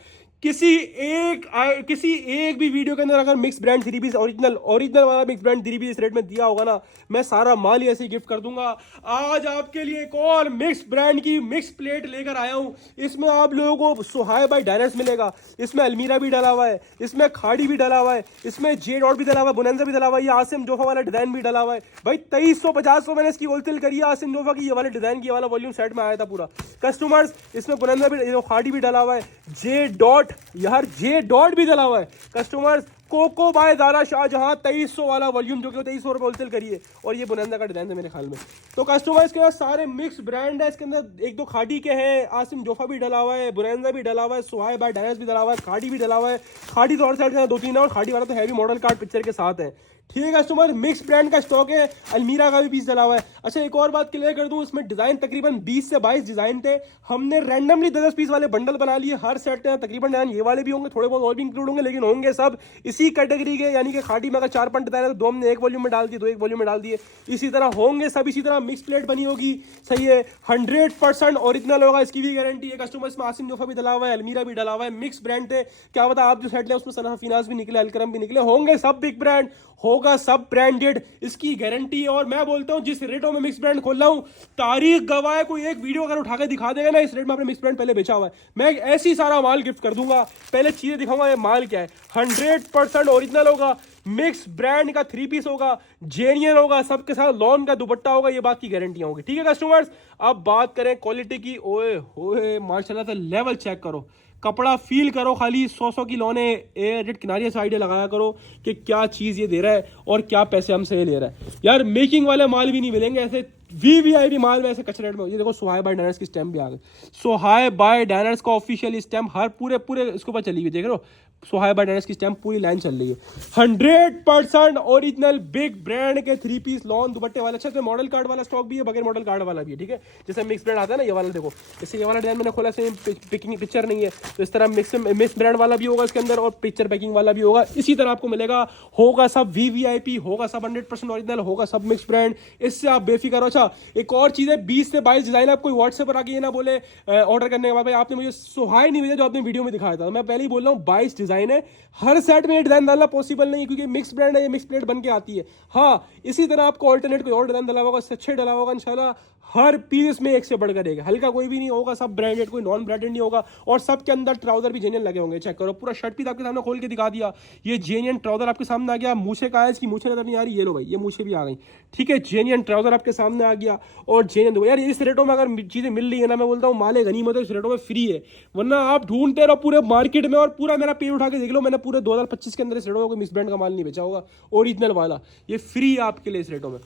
किसी एक भी वीडियो के अंदर अगर mix brand three piece original वाला मिक्स ब्रांड थ्री पीस इस रेट में दिया होगा ना, मैं सारा माल ही ऐसे गिफ्ट कर दूंगा। आज आपके लिए एक और मिक्स ब्रांड की मिक्स प्लेट लेकर आया हूं। इसमें आप लोगों को सुहाय बाय डायनर्स मिलेगा, इसमें अलमीरा भी डाला हुआ है, इसमें खाड़ी भी डाला हुआ है, इसमें जे डॉट भी डाला हुआ है, बुनंजा भी डाला हुआ है, ये आसिम जोफा वाला डिजाइन भी डाला हुआ है। भाई 2350 मैंने इसकी होलसेल करी है आसिम जोफा की, ये वाले डिजाइन की, वाला वॉल्यूम सेट में आया था पूरा। कस्टमर्स इसमें बुनंजा भी, खाड़ी भी डाला हुआ है, जे डॉट भी डाला हुआ है। Customers Coco by Zara Shahjahan 2300 वाला वॉल्यूम, जो कि 2300 रुपये होलसेल करिए, और ये बुनंदा का डिजाइन है मेरे ख्याल में। तो कस्टमर्स के पास सारे मिक्स ब्रांड है, इसके अंदर एक दो खाड़ी के हैं, आसिम जोफा भी डला हुआ है, बुनंदा भी डला हुआ है, सुहाय बाय डायनर्स भी डला हुआ है, खाड़ी भी डला हुआ है। खाड़ी तो और साइड के 2-3 है, और खाड़ी वाला तो हैवी मॉडल कार्ड पिक्चर के साथ है। ठीक है कस्टमर, मिक्स ब्रांड का स्टॉक है, अलमीरा का भी पीस डला हुआ है। अच्छा एक और बात क्लियर कर दूं, इसमें डिजाइन तकरीबन 20 से 22 डिजाइन थे, हमने रैंडमली 10 पीस वाले बंडल बना लिए। हर सेट में तकरीबन डिजाइन ये वाले भी होंगे, थोड़े बहुत और भी इंक्लूड होंगे, लेकिन होंगे सब इसी कैटेगरी के, यानी कि खाड़ी में अगर 4-5 डिजाइन है तो 2 हमने एक वॉल्यूम में डाल दिए, 2 एक वॉल्यूम में डाल दिए, इसी तरह होंगे सब। इसी तरह मिक्स प्लेट बनी होगी, सही है, 100% ओरिजिनल होगा, इसकी भी गारंटी है। कस्टमर इसमें आसिम जोफा भी डला हुआ है, अलमीरा भी डला हुआ है, मिक्स ब्रांड थे। क्या पता आप जो सेट ले उसमें सना फिनास भी निकले, अलकरम भी निकले, होंगे सब बिग ब्रांड, होगा सब ब्रांडेड, इसकी गारंटी है। और मैं बोलता हूं जिस रेटों में मिक्स ब्रांड खोल रहा हूं, तारीख गवाह है, कोई एक वीडियो अगर उठा के दिखा देगा ना इस रेट में आपने मिक्स ब्रांड पहले बेचा हुआ है, मैं ऐसी सारा माल गिफ्ट कर दूंगा। पहले चीजें दिखाऊंगा ये माल क्या है। 100% ओरिजिनल होगा, मिक्स ब्रांड का 3 पीस होगा, जेन्युइन होगा, सबके साथ लॉन का दुपट्टा होगा, ये बात की गारंटियां होगी। ठीक है कस्टमर्स, अब बात करें क्वालिटी की, ओए होए माशाल्लाह से लेवल चेक करो, कपड़ा फील करो, खाली 100 की लौने एडिट किनारे से आइडिया लगाया करो कि क्या चीज़ ये दे रहा है और क्या पैसे हमसे ये ले रहा है। यार मेकिंग वाले माल भी नहीं मिलेंगे ऐसे, वीवीआईपी माल में ऐसे कचरे रेट में। ये देखो सुहाय बाय डायनर्स की स्टैम्प भी आ गई, सुहाय बाय डायनर्स का ऑफिशियल स्टैम्प हर पूरे इसके ऊपर चली हुई, देख रहे हो, सुहाय बाय डायनर्स की स्टैम्प पूरी लाइन चल रही है। 100% ओरिजिनल बिग ब्रांड के 3 पीस लॉन दुपट्टे वाले। अच्छा इसमें मॉडल कार्ड वाला स्टॉक भी है, बगैर मॉडल कार्ड वाला भी है। ठीक है, जैसे मिक्स ब्रांड आता है ना, ये वाला देखो, जैसे ये वाला डिजाइन मैंने खोला, सेम पैकिंग पिक्चर नहीं है, तो इस तरह मिक्स ब्रांड वाला भी होगा इसके अंदर, और पिक्चर पैकिंग वाला भी होगा, इसी तरह आपको मिलेगा। होगा सब वीवीआईपी, होगा सब 100% ओरिजिनल, होगा सब मिक्स ब्रांड, इससे आप बेफिक्र हो। अच्छा एक और चीज़ है, 20 से 22 डिजाइन आप कोई व्हाट्सएप पर आके ये ना बोले ऑर्डर करने के बाद भाई आपने मुझे सुहाय नहीं भेजा जो आपने वीडियो में दिखाया था। मैं पहले ही बोल रहा हूँ 22 डिजाइन है, हर सेट में ये डिजाइन डालना पॉसिबल नहीं है, क्योंकि मिक्स ब्रांड है, ये मिक्स प्लेट बन के आती है। हाँ इसी तरह आपको ऑल्टरनेट कोई और डिजाइन डाला होगा, इससे अच्छे डाला होगा इंशाल्लाह। हर पीस में एक से बढ़कर एक, हल्का कोई भी नहीं होगा, सब ब्रांडेड, कोई नॉन ब्रांडेड नहीं होगा, और सबके अंदर ट्राउजर भी जेन्युइन लगे होंगे। चेक करो, पूरा शर्ट पीस आपके सामने खोल के दिखा दिया, ये जेन्युइन ट्राउजर आपके सामने आ गया। मूछे का है, इसकी मूछे नजर नहीं आ रही, ये लो भाई, ये मूछे भी आ गई। ठीक है, जेन्युइन ट्राउजर आपके सामने आ गया, और जेन्युइन यार इस रेटों में अगर चीजें मिल रही है ना, मैं बोलता हूँ माले गनीमत है, इस रेटों में फ्री है, वरना आप ढूंढते रहो पूरे मार्केट में, और पूरा मेरा पेड़ उठा के देख लो, मैंने पूरे 2025 के अंदर इस रेटों में कोई मिक्स ब्रांड का माल नहीं बेचा होगा ओरिजिनल वाला। ये फ्री है आपके लिए इस रेटों में।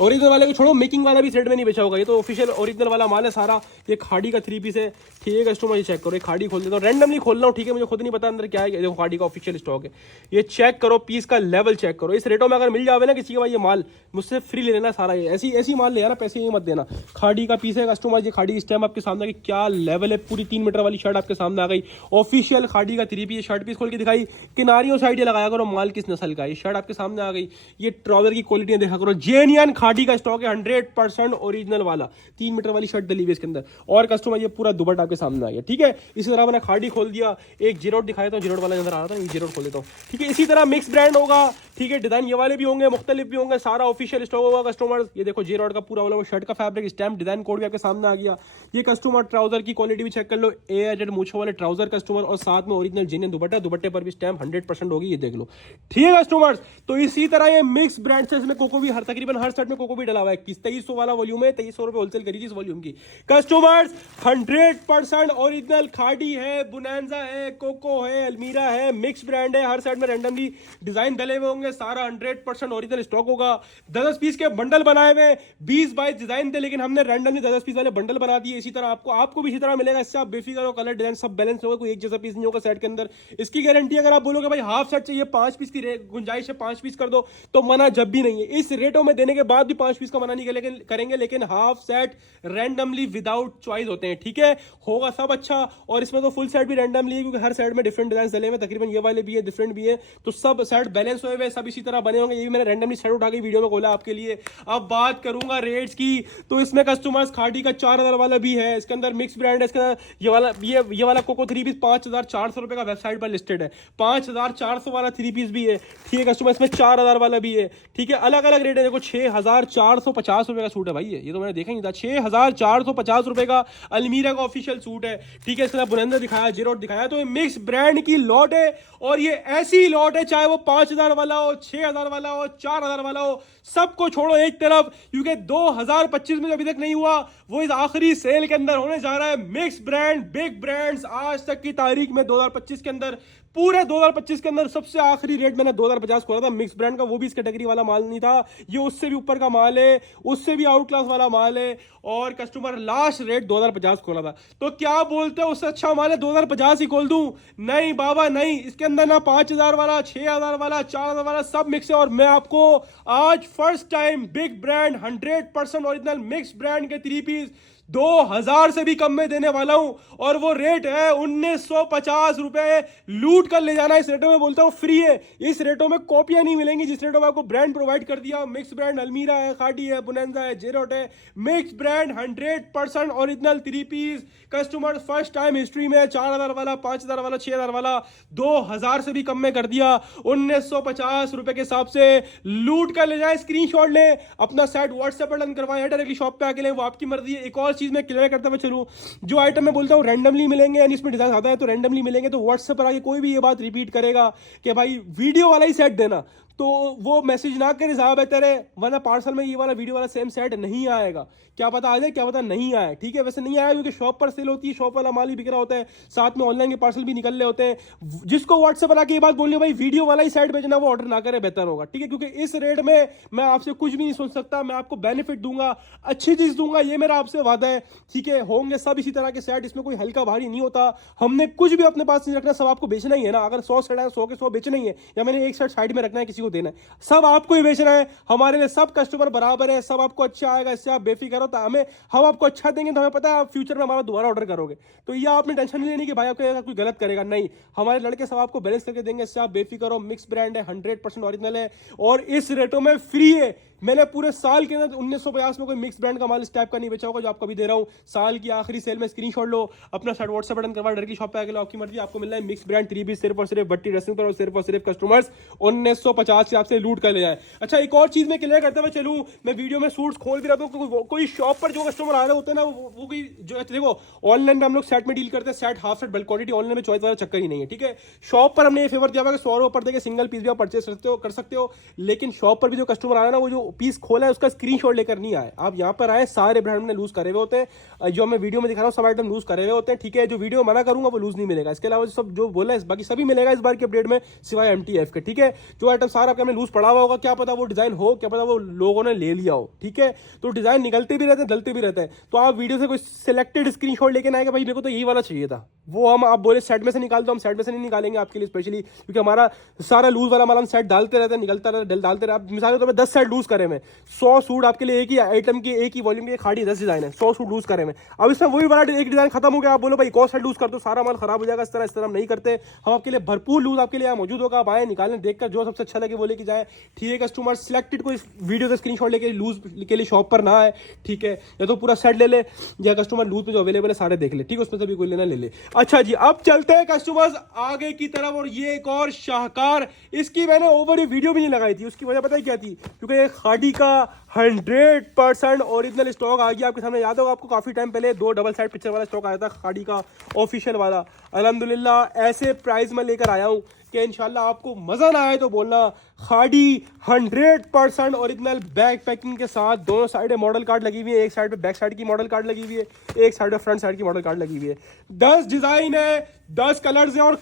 ओरिजिनल वाले को छोड़ो, मेकिंग वाला भी सेट में नहीं बेचा होगा, ये तो ऑफिशियल ओरिजिनल वाला माल है सारा। ये खाड़ी का 3 पीस है। ठीक है कस्टमर, ये चेक करो, ये खाड़ी खोल देता हूँ, रैंडमली खोल रहा हूँ। ठीक है, मुझे खुद नहीं पता अंदर क्या है। देखो खाड़ी का ऑफिशियल स्टॉक है, ये चेक करो, पीस का लेवल चेक करो। इस रेटों में अगर मिल जावे ना किसी का भाई ये माल, मुझसे फ्री ले लेना सारा, ये ऐसी माल ले आना, पैसे ही मत देना। खाड़ी का पीस है कस्टमर, ये खाड़ी स्टैम्प आपके सामने, क्या लेवल है, पूरी 3 मीटर वाली शर्ट आपके सामने आ गई, ऑफिशियल खाड़ी का 3 पीस। शर्ट पीस खोल के दिखाई, किनारियों साइड ये लगाया करो, माल किस नस्ल का, ये शर्ट आपके सामने आ गई। ये ट्राउजर की क्वालिटी देखा करो, जेन्युइन खाड़ी का स्टॉक है, 100% ओरिजिनल वाला, 3 मीटर वाली शर्ट डली हुई इसके अंदर, और कस्टमर ये पूरा दुपट्टा आपके सामने आ गया। ठीक है, इसी तरह मैंने खाड़ी खोल दिया, एक जीरोट दिखाया था, जीरोट वाला नजर आ रहा था, ये जीरोट खोल देता हूँ। ठीक है, इसी तरह मिक्स ब्रांड होगा। ठीक है, डिजाइन ये वाले भी होंगे, मुख्तलिफ भी होंगे, सारा ऑफिशियल स्टॉक होगा कस्टमर। ये देखो जीरोट का पूरा वाला शर्ट का फैब्रिक स्टैम्प, डिजाइन कोड भी आपके सामने आ गया। ये कस्टमर ट्राउजर की क्वालिटी भी चेक कर लो, एजेड मूछों वाले ट्राउजर कस्टमर, और साथ में ओरिजिनल जेन्युइन दुपट्टा, दुपट्टे पर भी स्टैम्प 100% होगी, ये देख लो। ठीक है कस्टमर्स, तो इसी तरह ये मिक्स ब्रांड से, इसमें कोको भी तकरीबन हर सेट में कोको भी डला हुआ है। 2300 वाला वॉल्यूम है, 2300 रुपए होलसेल करी थी इस वॉल्यूम की। कस्टमर्स 100% ओरिजिनल खाड़ी है, बुनैंजा है, कोको है, अलमीरा है, मिक्स ब्रांड है, हर साइड में रैंडमली डिजाइन डले हुए होंगे, सारा 100% ओरिजिनल स्टॉक होगा। 10 पीस के बंडल बनाए हुए, 20-22 डिजाइन थे, लेकिन हमने रैंडमली 10 पीस वाले बंडल बना दिए। इसी तरह आपको भी इसी तरह मिलेगा, इससे आप बेफिक्र हो, कलर डिजाइन सब बैलेंस होगा, कोई एक जैसा पीस नहीं होगा सेट के अंदर। इसकी गारंटी अगर आप बोलोगे भाई हाफ सेट चाहिए, 5 पीस की गुंजाइश है, 5 पीस कर दो, तो मना जब भी नहीं है। इस रेटों में में देने के बाद भी 5 पीस का मना नहीं करेंगे, लेकिन half set randomly without choice होते हैं, ठीक है। होगा सब अच्छा। और इसमें तो फुल सेट भी रैंडमली है, क्योंकि हर सेट में डिफरेंट डिजाइन डले हुए, तकरीबन ये वाले भी है, डिफरेंट भी है, तो सब सेट बैलेंस हुए हुए, सब इसी तरह बने होंगे। ये भी मैंने रैंडमली सेट उठा के वीडियो में खोला आपके लिए। अब बात करूंगा रेट्स की, तो इसमें कस्टमर्स खाड़ी का 4000 वाला भी है, इसके अंदर मिक्स ब्रांड है, इसके अंदर ये वाला कोको 3 पीस 5400 रुपए का वेबसाइट पर लिस्टेड है। 5400 वाला 3 पीस भी है, ठीक है कस्टमर। इसमें 4000 वाला भी है, ठीक है। अलग अलग रेट है, देखो 6450 रुपए का सूट है भाई, ये तो मैंने देखा ही नहीं था। 6450 रुपए का अलमीरा का ऑफिशियल सूट है, ठीक है। इसके साथ बुलंदर दिखाया, जेरोट दिखाया, तो ये मिक्स ब्रांड की लॉट है। और ये ऐसी लॉट है, चाहे वो 5000 वाला हो, 6000 वाला हो, 4000 वाला हो, सबको छोड़ो एक तरफ, क्योंकि 2025 में अभी तक नहीं हुआ, वो इस आखिरी सेल के अंदर होने जा रहा है। मिक्स ब्रांड, बिग ब्रांड्स, आज तक की तारीख में 2025 के अंदर, पूरे 2025 के अंदर सबसे आखिरी रेट मैंने 2050 खोला था मिक्स ब्रांड का, वो भी इस कैटेगरी वाला माल नहीं था, ये उससे भी ऊपर का माल है, उससे भी आउट क्लास वाला माल है। और कस्टमर लास्ट रेट 2050 खोला था, तो क्या बोलते हो उससे अच्छा माल है 2050 ही खोल दूं? नहीं बाबा नहीं, इसके अंदर ना 5000 वाला, 6000 वाला, 4000 वाला सब मिक्स है। और मैं आपको आज first time big brand 100% original mix brand के 3 पीस 2000 से भी कम में देने वाला हूं, और वो रेट है 1950 रुपए। लूट कर ले जाना, इस रेटों में बोलता हूं फ्री है। इस रेटों में कॉपियां नहीं मिलेंगी, जिस रेटों में आपको ब्रांड प्रोवाइड कर दिया। मिक्स ब्रांड अलमीरा है, खाटी है, बुनंदा है, जेरोट है, mix brand 100% original 3 piece customer first time history में 4000 वाला, 5000 वाला, 6000 वाला 2000 से भी कम में कर दिया, 1950 रुपए के हिसाब से। लूट कर ले जाए, स्क्रीनशॉट ले, अपना सेट व्हाट्सएप पर डन करवाएं, डायरेक्टली शॉप पे आके ले, वो आपकी मर्जी है। एक और चीज मैं क्लियर करते हुए चलूं, जो आइटम मैं बोलता हूं रैंडमली मिलेंगे, यानी इसमें डिजाइन आता है तो रैंडमली मिलेंगे, तो व्हाट्सएप पर आके कोई भी ये बात रिपीट करेगा कि भाई वीडियो वाला ही सेट देना, तो वो मैसेज ना करे, ज्यादा बेहतर है, वरना पार्सल में ये वाला वीडियो वाला सेम सेट नहीं आएगा। क्या पता आ जाए, क्या पता नहीं आए, ठीक है। वैसे नहीं आया क्योंकि शॉप पर सेल होती है, शॉप वाला माल ही बिक रहा होता है, साथ में ऑनलाइन के पार्सल भी निकल रहे होते हैं। जिसको व्हाट्सएप पर आके ये बात बोलिए भाई वीडियो वाला ही सेट भेजना, वो ऑर्डर ना करे, बेहतर होगा, ठीक है। क्योंकि इस रेट में मैं आपसे कुछ भी नहीं सुन सकता, मैं आपको बेनिफिट दूंगा, अच्छी चीज दूंगा, ये मेरा आपसे वादा है, ठीक है। होंगे सब इसी तरह के सेट, इसमें कोई हल्का भारी नहीं होता। हमने कुछ भी अपने पास नहीं रखना, सब आपको बेचना ही है ना। अगर 100 सेट है, 100 के 100 बेचना ही है, या मैंने एक सेट साइड में रखना है, किसी को देना है, सब आपको ही बेचना है। हमारे लिए सब कस्टमर बराबर है, सब आपको अच्छा आएगा, इससे आप बेफिक्र हो। तो हम आपको अच्छा देंगे तो हमें पता है आप फ्यूचर में हमारा दोबारा ऑर्डर करोगे, तो ये आपने टेंशन नहीं लेनी कि भाई आपके कोई गलत करेगा, नहीं, हमारे लड़के सब आपको बैलेंस करके देंगे, इससे आप बेफिक्र हो। मिक्स ब्रांड है, 100% ओरिजिनल है, और इस रेटों में फ्री है। मैंने पूरे साल के अंदर 1950 में कोई मिक्स ब्रांड का माल इस टाइप का नहीं बेचा होगा जो आपको भी दे रहा हूं। साल की आखिरी सेल में स्क्रीनशॉट लो, अपना शर्ट व्हाट्सएप बटन करवा, डायरेक्टली शॉप पे आके लो, आपकी मर्जी, आपको मिल रहा है मिक्स ब्रांड 3 पीस सिर्फ और सिर्फ बट्टी ड्रेसिंग पर, और सिर्फ कस्टमर्स 1950 से आपसे लूट कर ले जाए। अच्छा, एक और चीज मैं क्लियर करते हुए चलूं, मैं वीडियो में सूट्स खोल भी रहा हूं, कोई शॉप पर जो कस्टमर आ रहे होते हैं ना, वो कोई जो देखो ऑनलाइन में हम लोग सेट में डील करते हैं, set half set bulk quantity, online में चॉइस वाला चक्कर ही नहीं है, ठीक है। शॉप पर हमने ये फेवर दिया हुआ कि 100 रुपए पर देके सिंगल पीस भी आप परचेस कर सकते हो, लेकिन शॉप पर भी जो कस्टमर आ रहा है ना, वो जो पीस खोला है उसका स्क्रीनशॉट लेकर नहीं आए। आप यहाँ पर आए, सारे ब्रांड में लूज करे हुए होते हैं, जो मैं वीडियो में दिखा रहा हूँ सब आइटम लूज करे हुए होते हैं, ठीक है। जो वीडियो मना करूंगा वो लूज नहीं मिलेगा, इसके अलावा सब जो बोला है बाकी सभी मिलेगा इस बार के अपडेट में, सिवाय MTF के, ठीक है। जो आइटम सारा आपके लूज पड़ा हुआ होगा, क्या पता वो डिजाइन हो, क्या पता वो लोगों ने ले लिया हो, ठीक है। तो डिजाइन निकलते भी रहते हैं, डलते भी रहते हैं, तो आप वीडियो से कोई सिलेक्टेड स्क्रीनशॉट लेके आएगा, भाई मेरे को तो यही वाला चाहिए था, वो हम आप बोले सेट में से निकाल दो, हम सेट में से नहीं निकालेंगे आपके लिए स्पेशली, क्योंकि हमारा सारा लूज वाला माल हम सेट डालते रहते हैं, निकलता रहता है, डालते रहते हैं। मिसाल के तौर पर 10 सेट लूज करे में, 100 सूट आपके लिए एक ही आइटम की, एक ही वॉल्यूम की खाड़ी 10 डिजाइन है, 100 सूट लूज करे में। अब इसमें वही वाला एक डिजाइन खत्म हो गया, आप बोलो भाई कौन सा लूज कर दो, सारा माल खराब हो जाएगा, इस तरह हम नहीं करते। हम आपके लिए भरपूर लूज आपके लिए मौजूद होगा, आप आए, निकालें, देखकर जो सबसे अच्छा लगे वो लेके जाए, ठीक है। कस्टमर सिलेक्टेड कोई वीडियो का स्क्रीनशॉट लेके लूज के लिए शॉप पर ना आए, ठीक है, या तो पूरा सेट ले ले, या कस्टमर लूज में जो अवेलेबल है सारे देख ले, ठीक है, उसमें से भी कोई लेना ले ले। अच्छा जी, अब चलते हैं कस्टमर्स आगे की तरफ, और ये एक और शाहकार, इसकी मैंने ओवर वीडियो भी नहीं लगाई थी, उसकी वजह पता है क्या थी, क्योंकि ये खाड़ी का 100% ओरिजिनल स्टॉक आ गया आपके सामने। याद होगा आपको काफी टाइम पहले 2 डबल साइड पिक्चर वाला स्टॉक आया था खाड़ी का ऑफिशियल वाला, अल्हम्दुलिल्लाह ऐसे प्राइस में लेकर आया हूं कि इंशाल्लाह आपको मजा ना आए तो बोलना। खाड़ी 100% ओरिजिनल बैक पैकिंग के साथ, दोनों साइड मॉडल कार्ड लगी हुई है, एक साइड पे बैक साइड की मॉडल कार्ड लगी हुई है, एक साइड पे फ्रंट साइड की मॉडल कार्ड लगी हुई है। 10 डिजाइन है, 10 कलर्स है, और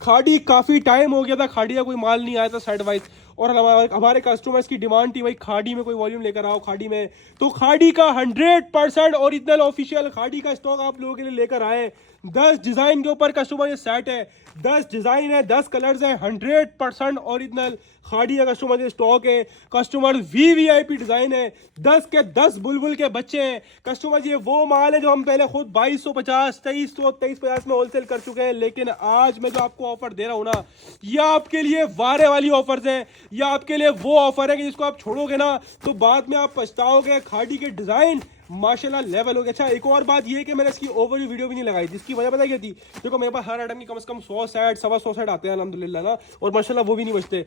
खाड़ी काफी टाइम हो गया था, खाड़ी का कोई माल नहीं आया था साइड वाइज, और हमारे कस्टमर्स की डिमांड थी भाई खाड़ी में कोई वॉल्यूम लेकर आओ खाड़ी में, तो खाड़ी का 100% ओरिजिनल ऑफिशियल खाड़ी का स्टॉक आप लोगों के लिए लेकर आए। 10 डिजाइन के ऊपर कस्टमर ये सेट है, 10 डिजाइन है, 10 कलर्स है, 100% ओरिजिनल खाड़ी का कस्टमर ये स्टॉक है। कस्टमर वीवीआईपी डिजाइन है, 10 के 10 बुलबुल के बच्चे हैं कस्टमर। ये वो माल है जो हम पहले खुद 2250 2350 में होलसेल कर चुके हैं, लेकिन आज मैं जो आपको ऑफर दे रहा हूं ना, ये आपके लिए वारे वाली ऑफर्स है। ये आपके लिए वो ऑफर है कि जिसको आप छोड़ोगे ना तो बाद में आप पछताओगे। खाड़ी के डिजाइन माशाल्लाह लेवल हो गया। अच्छा, एक और बात ये है कि मैंने इसकी ओवरव्यू वीडियो भी नहीं लगाई, जिसकी वजह पता क्या थी? देखो मेरे पास हर आइटम की कम से कम 100 सेट 125 सेट आते हैं अल्हम्दुलिल्लाह ना, और माशाल्लाह वो भी नहीं बचते।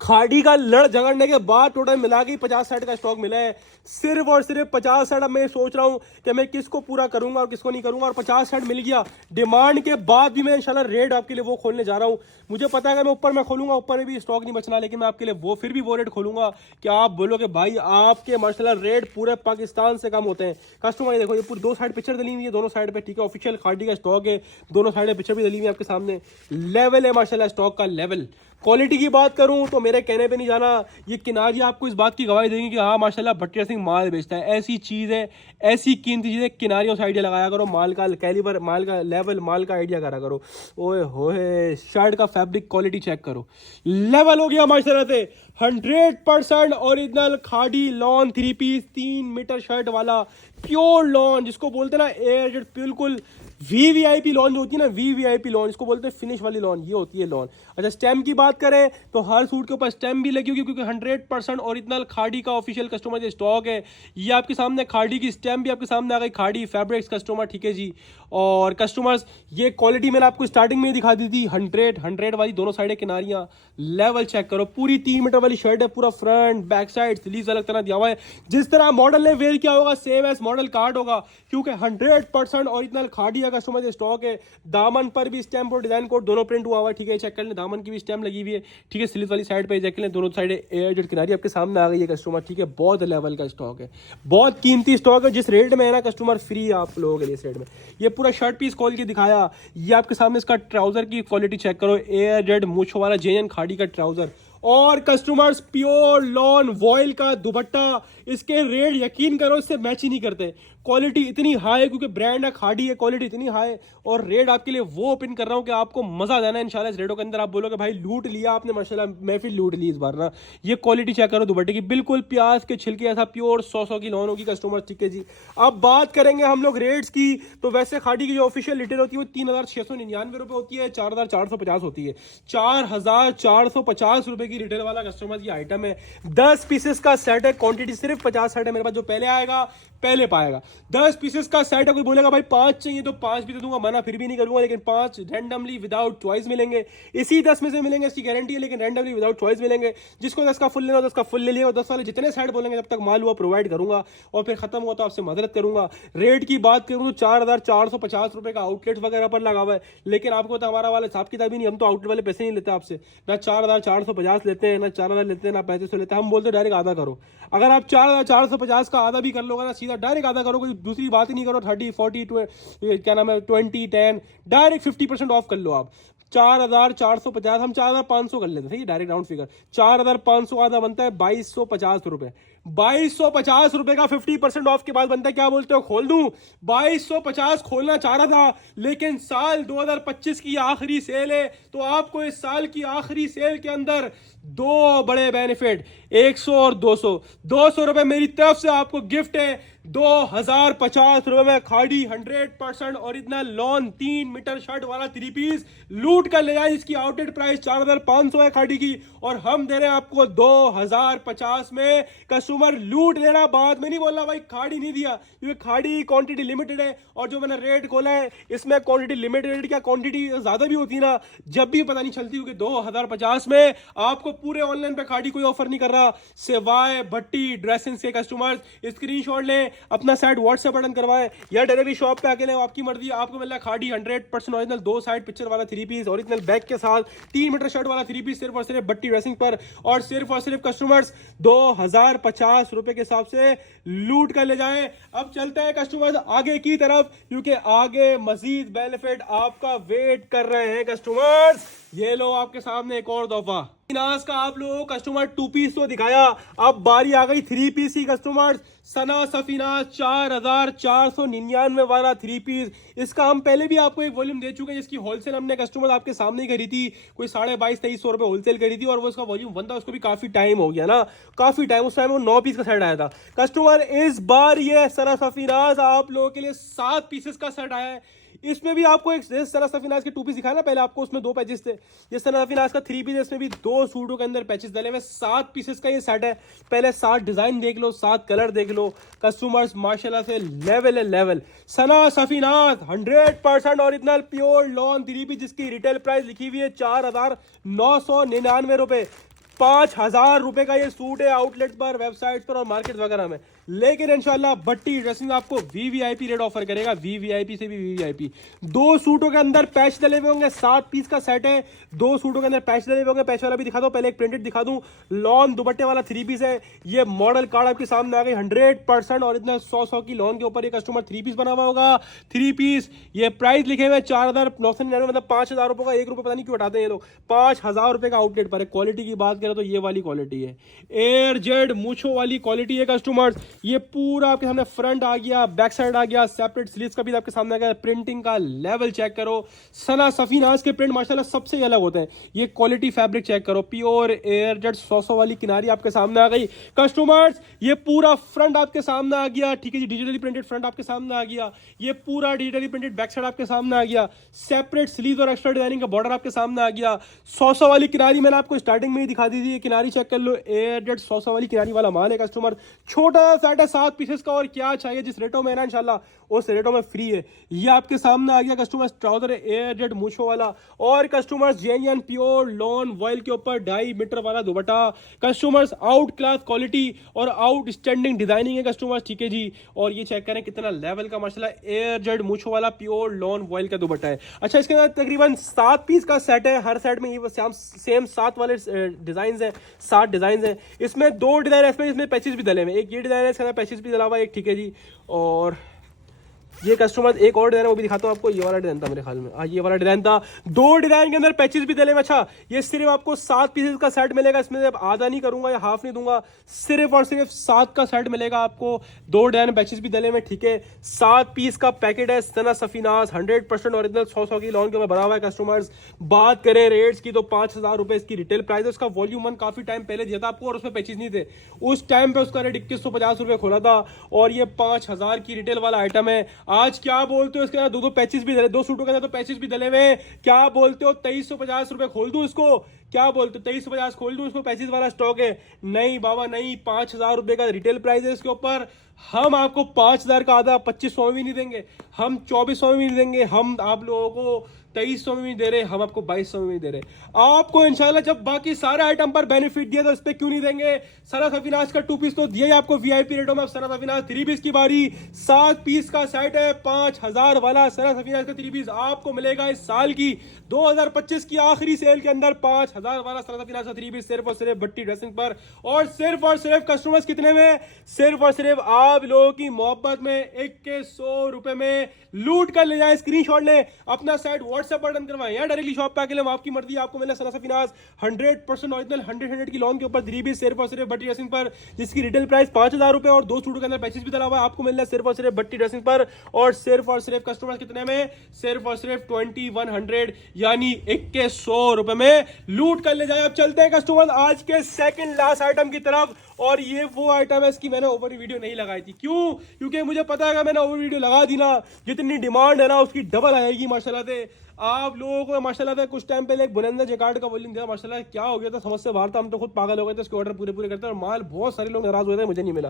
खाड़ी का लड़ झगड़ने के बाद टोटल मिला के 50 सेट का स्टॉक मिला है, सिर्फ और सिर्फ 50 सेट। अब मैं सोच रहा हूं कि मैं किसको पूरा करूंगा और किसको नहीं करूंगा, और 50 सेट मिल गया। डिमांड के बाद भी मैं इंशाल्लाह रेट आपके लिए वो खोलने जा रहा हूं। मुझे पता है कि मैं ऊपर में खोलूंगा, ऊपर में भी स्टॉक नहीं बचना, लेकिन मैं आपके लिए वो फिर भी वो रेट खोलूंगा कि आप बोलोगे भाई आपके माशाल्लाह रेट पूरे पाकिस्तान से कम होते हैं। कस्टमर देखो, ये पूरी 2 साइड पिक्चर डली हुई है दोनों साइड पे, ठीक है, ऑफिशियल खाड़ी का स्टॉक है, दोनों साइड में पिक्चर भी डली हुई है आपके सामने। लेवल है माशाल्लाह स्टॉक का लेवल। क्वालिटी की बात करूं तो मेरे कहने पे नहीं जाना, ये किनारी आपको इस बात की गवाही देंगे कि हाँ माशाल्लाह भट्टिया सिंह माल बेचता है। ऐसी चीज़ है, ऐसी कीमती चीज़ें किनारियों से आइडिया लगाया करो, माल का कैलिबर, माल का लेवल, माल का आइडिया करा करो। ओए होए, शर्ट का फैब्रिक क्वालिटी चेक करो, लेवल हो गया माशाल्लाह से। 100% ओरिजिनल खाड़ी लॉन 3 पीस 3 मीटर शर्ट वाला प्योर लॉन, जिसको बोलते हैं ना एयर, बिल्कुल वीवीआईपी लॉन जो होती है ना, वीवीआईपी लॉन, इसको बोलते हैं फिनिश वाली लॉन, ये होती है लॉन। अच्छा, स्टैम्प की बात करें तो हर सूट के ऊपर स्टैम्प भी लगी होगी, क्योंकि 100% ओरिजिनल खाड़ी का ऑफिशियल कस्टमर जो स्टॉक है। ये आपके सामने खाड़ी की स्टैम्प भी आपके सामने आ गई, खाड़ी फैब्रिक्स कस्टमर, ठीक है जी। और कस्टमर्स ये क्वालिटी मैंने आपको स्टार्टिंग में ही दिखा दी थी, 100 वाली दोनों साइडें किनारियां, लेवल चेक करो। पूरी 3 मीटर वाली शर्ट है, पूरा फ्रंट बैक साइड स्लीव्स अलग तरह दिया हुआ है। जिस तरह मॉडल ने वेयर किया होगा सेम एज मॉडल कार्ड होगा, क्योंकि 100% ओरिजिनल खाड़ी का कस्टमर स्टॉक है। दामन पर भी स्टैम्प और डिजाइन कोड दोनों प्रिंट हुआ हुआ है, ठीक है, चेक कर लें। दामन की भी स्टैम्प लगी हुई है, ठीक है। स्लीव वाली साइड पे चेक कर लें, दोनों साइड एयर जेट किनारी आपके सामने आ गई है कस्टमर, ठीक है। बहुत लेवल का स्टॉक है, बहुत कीमती स्टॉक है। जिस रेट में है ना कस्टमर, फ्री आप लोगों के लिए इस रेट में। ये पूरा शर्ट पीस खोल के दिखाया, ये आपके सामने इसका ट्राउजर की क्वालिटी चेक करो, एयर जेड मूछ वाला जेएन खाड़ी का ट्राउजर। और कस्टमर्स प्योर लॉन वॉयल का दुपट्टा, इसके रेट यकीन करो इससे मैच ही नहीं करते। क्वालिटी इतनी हाई है क्योंकि ब्रांड है, खाड़ी है, क्वालिटी इतनी हाई, और रेट आपके लिए वो ओपन कर रहा हूँ कि आपको मजा आ जाना है इंशाल्लाह। इस रेटों के अंदर आप बोलोगे भाई लूट लिया आपने, माशाल्लाह महफिल लूट ली इस बार ना। ये क्वालिटी चेक करो दुपट्टे की, बिल्कुल प्याज के छिलके ऐसा प्योर 100 की लॉन होगी कस्टमर, ठीक है जी। अब बात करेंगे हम लोग रेट्स की, तो वैसे खाड़ी की जो ऑफिशियल रिटेल होती है वो 3699 रुपये होती है, 4450 होती है। 4450 रुपए की रिटेल वाला कस्टमर की आइटम है। 10 पीसेस का सेट है, क्वांटिटी सिर्फ 50 सेट है मेरे पास, जो पहले आएगा पहले पाएगा। 10 पीसेस का सेट है, कोई बोलेगा भाई 5 चाहिए तो 5 भी दे दूंगा, मना फिर भी नहीं करूंगा, लेकिन 5 रैंडमली विदाउट चॉइस मिलेंगे। इसी 10 में से मिलेंगे, इसकी गारंटी है, लेकिन रैंडमली विदाउट चॉइस मिलेंगे। जिसको 10 का फुल लेना 10 का फुल ले लिया, 10 वाले जितने सेट बोलेंगे जब तक माल हुआ प्रोवाइड करूंगा, और फिर खत्म हुआ तो आपसे मदद करूंगा। रेट की बात करूं तो 4450 रुपए का आउटलेट वगैरह पर लगा हुआ है, लेकिन आपको तो हमारा वाला हिसाब किताब ही नहीं, हम तो आउटलेट वाले पैसे नहीं लेते आपसे, ना 4450 लेते हैं, ना 4000 लेते हैं, ना 3500 लेते हैं। हम बोलते डायरेक्ट आधा करो। अगर आप 4450 का आधा भी कर लोगे ना, सीधा डायरेक्ट आधा करो, कोई दूसरी बात ही नहीं करो। 30 40 क्या नाम है 20 10 डायरेक्ट 50% ऑफ कर लो आप। 4450 हम 4500 कर लेते हैं, डायरेक्ट राउंड फिगर। 4500 आधा बनता है 2250 रुपए। 2250 रुपए का 50% ऑफ के बाद बनता है, क्या बोलते हो खोल दूं? 2250 खोलना चाह रहा था, लेकिन साल 2025 की आखिरी सेल है, तो आपको इस साल की आखिरी सेल के अंदर 2 बड़े बेनिफिट, 100 और 200। 200 रुपए मेरी तरफ से आपको गिफ्ट है। 2050 रुपए में खाड़ी 100% ओरिजिनल लॉन 3 मीटर शर्ट वाला 3 पीस लूट कर ले जाए, जिसकी आउटलेट प्राइस 4500 है खाड़ी की, और हम दे रहे हैं आपको 2050 में। कस्टमर लूट लेना, बाद में नहीं बोलना भाई खाड़ी नहीं दिया, क्योंकि खाड़ी क्वांटिटी लिमिटेड है, और जो मैंने रेट खोला है इसमें क्वांटिटी लिमिटेड, क्या क्वांटिटी ज्यादा भी होती है ना, जब भी पता नहीं चलती, क्योंकि 2050 में आपको पूरे ऑनलाइन पे खाड़ी कोई ऑफर नहीं कर रहा, सिवाय भट्टी ड्रेसिंग के। कस्टमर्स स्क्रीनशॉट लें, अपना साइड व्हाट्सएप बटन करवाएं, या डायरेक्टली शॉप पे आके लें, आपकी मर्जी। आपको मिल रहा है खाड़ी 100% ओरिजिनल 2 साइड पिक्चर वाला 3 पीस ओरिजिनल बैग के साथ 3 मीटर शर्ट वाला 3 पीस, सिर्फ और सिर्फ भट्टी ड्रेसिंग पर, और सिर्फ कस्टमर्स 2050 रुपए के हिसाब से लूट कर ले जाएं। अब चलते हैं कस्टमर्स आगे की तरफ, क्योंकि आगे मजीद बेनिफिट आपका वेट कर रहे हैं कस्टमर्स। ये लो आपके सामने एक और तोहफा। फिनांस का आप लोगों को कस्टमर 2 पीस तो दिखाया, अब बारी आ गई 3 पीस की कस्टमर। सना सफीनाज 4499 वाला 3 पीस, इसका हम पहले भी आपको एक वॉल्यूम दे चुके हैं जिसकी होलसेल हमने कस्टमर आपके सामने ही करी थी, कोई 22,500-2300 रुपए होलसेल करी थी और वो उसका वॉल्यूम 1 था, उसको भी काफी टाइम हो गया ना, काफी टाइम, उस टाइम वो 9 पीस का सेट आया था कस्टमर। इस बार ये सना सफीनाज आप लोगों के लिए 7 पीसेस का सेट आया है। इसमें भी आपको एक सना सफीनाज के 2 पीस दिखाया ना पहले आपको, उसमें 2 पैचेस थे, ये सना सफीनाज का 3 पीस, इसमें भी 2 सूटों के अंदर पैचेस डले हुए, 7 पीसेस का ये सेट है। पहले 7 डिजाइन देख लो, 7 कलर देख लो, कस्टमर्स माशाल्लाह से लेवल है level. Sana Safinaz 100% original pure lawn 3 piece, जिसकी रिटेल प्राइस लिखी हुई है 4,999 रुपए। 5,000 रुपए का ये सूट है आउटलेट पर, वेबसाइट पर और मार्केट वगैरह में, लेकिन इंशाल्लाह भट्टी ड्रेसिंग आपको वीवीआईपी रेट ऑफर करेगा, वीवीआईपी से भी वीवीआईपी। 2 सूटों के अंदर पैच डले हुए होंगे, 7 पीस का सेट है, 2 सूटों के अंदर पैच डले हुए होंगे। पैच वाला भी दिखा दो, पहले एक प्रिंटेड दिखा दूं, लॉन दुपट्टे वाला 3 पीस है। ये मॉडल कार्ड आपके सामने आ गई, 100% ओरिजिनल 100 की लॉन के ऊपर ये कस्टमर 3 पीस बना हुआ होगा, 3 पीस। ये प्राइस लिखे हुए 4,999, मतलब 5,000 रुपए का, 1 रुपए पता नहीं क्यों हटाते हैं ये लोग, 5,000 रुपए का आउटलेट पर है। क्वालिटी की बात करें तो ये वाली क्वालिटी है, एयर जेड मूछो वाली क्वालिटी है कस्टमर्स। ये पूरा आपके सामने फ्रंट आ गया, बैक साइड आ गया, सेपरेट स्लीव्स का भी आपके सामने आ गया। प्रिंटिंग का लेवल चेक करो, सना सफीनाज के प्रिंट माशाल्लाह सबसे अलग होते हैं। ये क्वालिटी फैब्रिक चेक करो, प्योर एयर जेड 100 वाली किनारी आपके सामने आ गई कस्टमर्स। ये पूरा फ्रंट आपके सामने आ गया, ठीक है जी, डिजिटली प्रिंटेड फ्रंट आपके सामने आ गया। ये पूरा डिजिटली प्रिंटेड बैक साइड आपके सामने आ गया, सेपरेट स्लीव और एक्स्ट्रा डिजाइनिंग का बॉर्डर आपके सामने आ गया। 100 वाली किनारी मैंने आपको स्टार्टिंग में ही दिखा दी थी, ये किनारी चेक कर लो, एयर जेड 100 वाली किनारी वाला माल है कस्टमर। छोटा सेट है 7 पीसेस का, और क्या चाहिए, जिस रेटों में है ना इंशाल्लाह उस रेटों में फ्री है। ये आपके सामने आ गया कस्टमर्स, ट्राउजर एयर जेड मूछो वाला, और customers genuine pure lawn vial के ऊपर 2.5 मीटर वाला दुपट्टा कस्टमर्स, आउट क्लास क्वालिटी और आउट स्टैंडिंग डिजाइनिंग है कस्टमर्स, ठीक है जी। और ये चेक करें कितना लेवल का माशाल्लाह एयर जेड मूछो वाला प्योर लॉन वॉयल का दुपट्टा है। अच्छा, इसके अंदर तकरीबन 7 पीस का सेट है, हर सेट में ये सेम 7 वाले डिजाइन है, 7 डिजाइन है। इसमें 2 डिजाइन है, इसमें पैचेस भी डले हुए, एक ये डिजाइन है, इसके अंदर पैचेस भी डला हुआ है एक, ठीक है जी। और ये कस्टमर एक और डिजाइन है, वो भी दिखाता हूँ आपको। ये वाला डिजाइन था मेरे ख्याल में, ये वाला डिजाइन था, 2 डिजाइन के अंदर पैचेस भी डले हुए। अच्छा, ये सिर्फ आपको 7 पीसेस का सेट मिलेगा, इसमें अब आधा नहीं करूंगा या हाफ नहीं दूंगा, सिर्फ और सिर्फ 7 का सेट मिलेगा आपको, 2 डिजाइन पैचेस भी डले हुए, ठीक है। 7 पीस का पैकेट है, सना सफीनाज 100% ओरिजिनल 100 की लॉन के ऊपर बना हुआ है कस्टमर्स। बात करें रेट्स की तो 5,000 रुपए इसकी रिटेल प्राइस है। उसका वॉल्यूम 1 काफी टाइम पहले दिया था आपको, और उसमें पैचेस नहीं थे, उस टाइम पे उसका रेट 2150 रुपए खोला था, और ये 5,000 की रिटेल वाला आइटम है। आज क्या बोलते हो, इसके अंदर 2 पैचेस भी डले, 2 सूटों के अंदर तो पैचेस भी डले हुए, क्या बोलते हो 2350 रुपए खोल दूं इसको, क्या बोलते हो 2350 खोल दूं इसको, पैचेस वाला स्टॉक है? नहीं बाबा नहीं, 5,000 रुपए का रिटेल प्राइस है इसके ऊपर। हम आपको 5,000 का आधा 2500 में भी नहीं देंगे, हम 2400 में भी नहीं देंगे, हम आप लोगों को 2300 में भी दे रहे, हम आपको 2200 में भी दे रहे। आपको इंशाल्लाह जब बाकी सारे आइटम पर बेनिफिट दिया तो इस पे क्यों नहीं देंगे? सना सफीनाज का 2 पीस तो दिया ही आपको वीआईपी रेटों में। अब सना सफीनाज 3 पीस की बारी, 7 पीस का सेट है, 5,000 वाला सना सफीनाज का 3 पीस आपको मिलेगा इस साल की 2025 की आखिरी सेल के अंदर। 5,000 वाला सना सफीनाज का 3 पीस सिर्फ और सिर्फ भट्टी ड्रेसिंग पर, और सिर्फ कस्टमर्स कितने में? सिर्फ और सिर्फ आप लोगों की मोहब्बत में 2100 रुपए में लूट कर ले जाए। स्क्रीनशॉट ले, अपना सेट व्हाट्सएप पर डन करवाएं या डायरेक्टली शॉप पे आके ले, आपकी मर्जी, आपको मिलना सना सफीनाज 100% ओरिजिनल 100 की लॉन के ऊपर 3 पीस सिर्फ और सिर्फ भट्टी ड्रेसिंग पर, जिसकी रिटेल प्राइस 5,000 रुपए, और 2 सूटों के अंदर पैचेस भी डला हुआ है। आपको मिलना सिर्फ और सिर्फ भट्टी ड्रेसिंग पर, और सिर्फ कस्टमर्स कितने में? सिर्फ और सिर्फ 2100 यानी 2100 रुपए में लूट कर ले जाए। अब चलते हैं कस्टमर आज के सेकंड लास्ट आइटम की तरफ, और ये वो आइटम है, इसकी मैंने ओवर वीडियो नहीं लगाई थी। क्यों? क्योंकि मुझे पता है मैंने ओवर वीडियो लगा दी ना, जितनी डिमांड है ना उसकी डबल आएगी माशाल्लाह से। आप लोगों को माशाल्लाह से कुछ टाइम पहले एक बुलंदा जैकार्ड का वॉल्यूम दिया, माशाल्लाह क्या हो गया था, समझ से बाहर था, हम तो खुद पागल हो गए थे उसके ऑर्डर पूरे करते, और माल बहुत सारे लोग नाराज हुए थे मुझे नहीं मिला।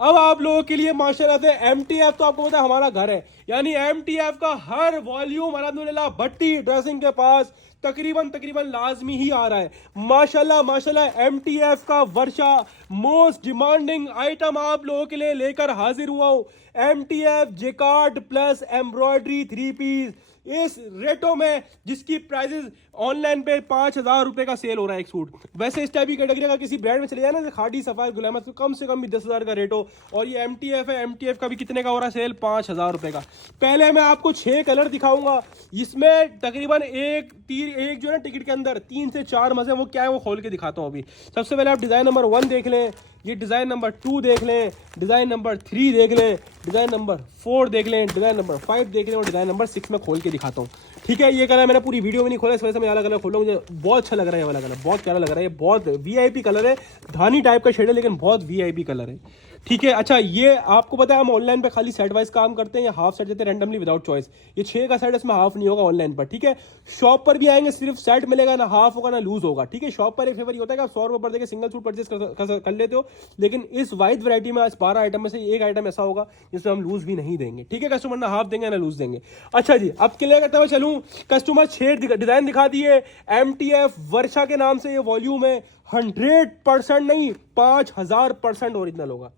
अब आप लोगों के लिए माशाल्लाह से एमटीएफ तो आपको पता है हमारा घर है, यानी एमटीएफ का हर वॉल्यूम अल्हम्दुलिल्लाह भट्टी ड्रेसिंग के पास तकरीबन लाजमी ही आ रहा है। माशाल्लाह एमटीएफ का वर्षा मोस्ट डिमांडिंग आइटम आप लोगों के लिए लेकर हाजिर हुआ हूं। MTF jacquard plus embroidery 3 piece, इस रेटों में, जिसकी प्राइसेस ऑनलाइन पे 5,000 रुपए का सेल हो रहा है एक सूट। वैसे इस टाइप की कैटेगरी अगर किसी ब्रांड में चले जाए ना, खादी सफायर गुलामत, तो कम से कम भी 10,000 का रेट हो। और ये MTF है, MTF का भी कितने का हो रहा है सेल? 5,000 रुपए का। पहले मैं आपको 6 कलर दिखाऊंगा, इसमें तकरीबन एक जो है ना टिकट के अंदर 3 से 4 मजे, वो क्या है वो खोल के दिखाता हूँ अभी। सबसे पहले आप डिजाइन नंबर 1 देख लें, ये डिजाइन नंबर 2 देख लें, डिजाइन नंबर 3 देख लें, डिजाइन नंबर 4 देख लें, डिजाइन नंबर 5 देख लें, और डिजाइन नंबर 6 में खोल के दिखाता हूँ। ठीक है, ये कलर मैंने पूरी वीडियो में नहीं खोला, इस वजह से मैं अलग अलग खोल रहा हूँ। मुझे बहुत अच्छा लग रहा है ये वाला कलर, बहुत प्यारा लग रहा है। ये बहुत VIP कलर है, धानी टाइप का शेड है, लेकिन बहुत VIP कलर है। ठीक है, अच्छा ये आपको पता है हम ऑनलाइन पे खाली सेट वाइज काम करते हैं, या हाफ सेट देते हैं रैंडमली विदाउट चॉइस। ये 6 का सेट, इसमें हाफ नहीं होगा ऑनलाइन पर। ठीक है, शॉप पर भी आएंगे सिर्फ सेट मिलेगा, ना हाफ होगा ना लूज होगा। ठीक है, शॉप पर एक फेवर ये होता है कि आप 100 रुपये पर देकर सिंगल सूट परचेज कर लेते हो, लेकिन इस वाइड वैरायटी में आज 12 आइटम में से एक आइटम ऐसा होगा जिसमें हम लूज भी नहीं देंगे। ठीक है, कस्टमर ना हाफ देंगे ना लूज देंगे। अच्छा जी, अब क्लियर करते हुए चलूं, कस्टमर 6 डिजाइन दिखा दिए। MTF वर्षा के नाम से ये वॉल्यूम है, 100% नहीं 5000% ओरिजिनल होगा।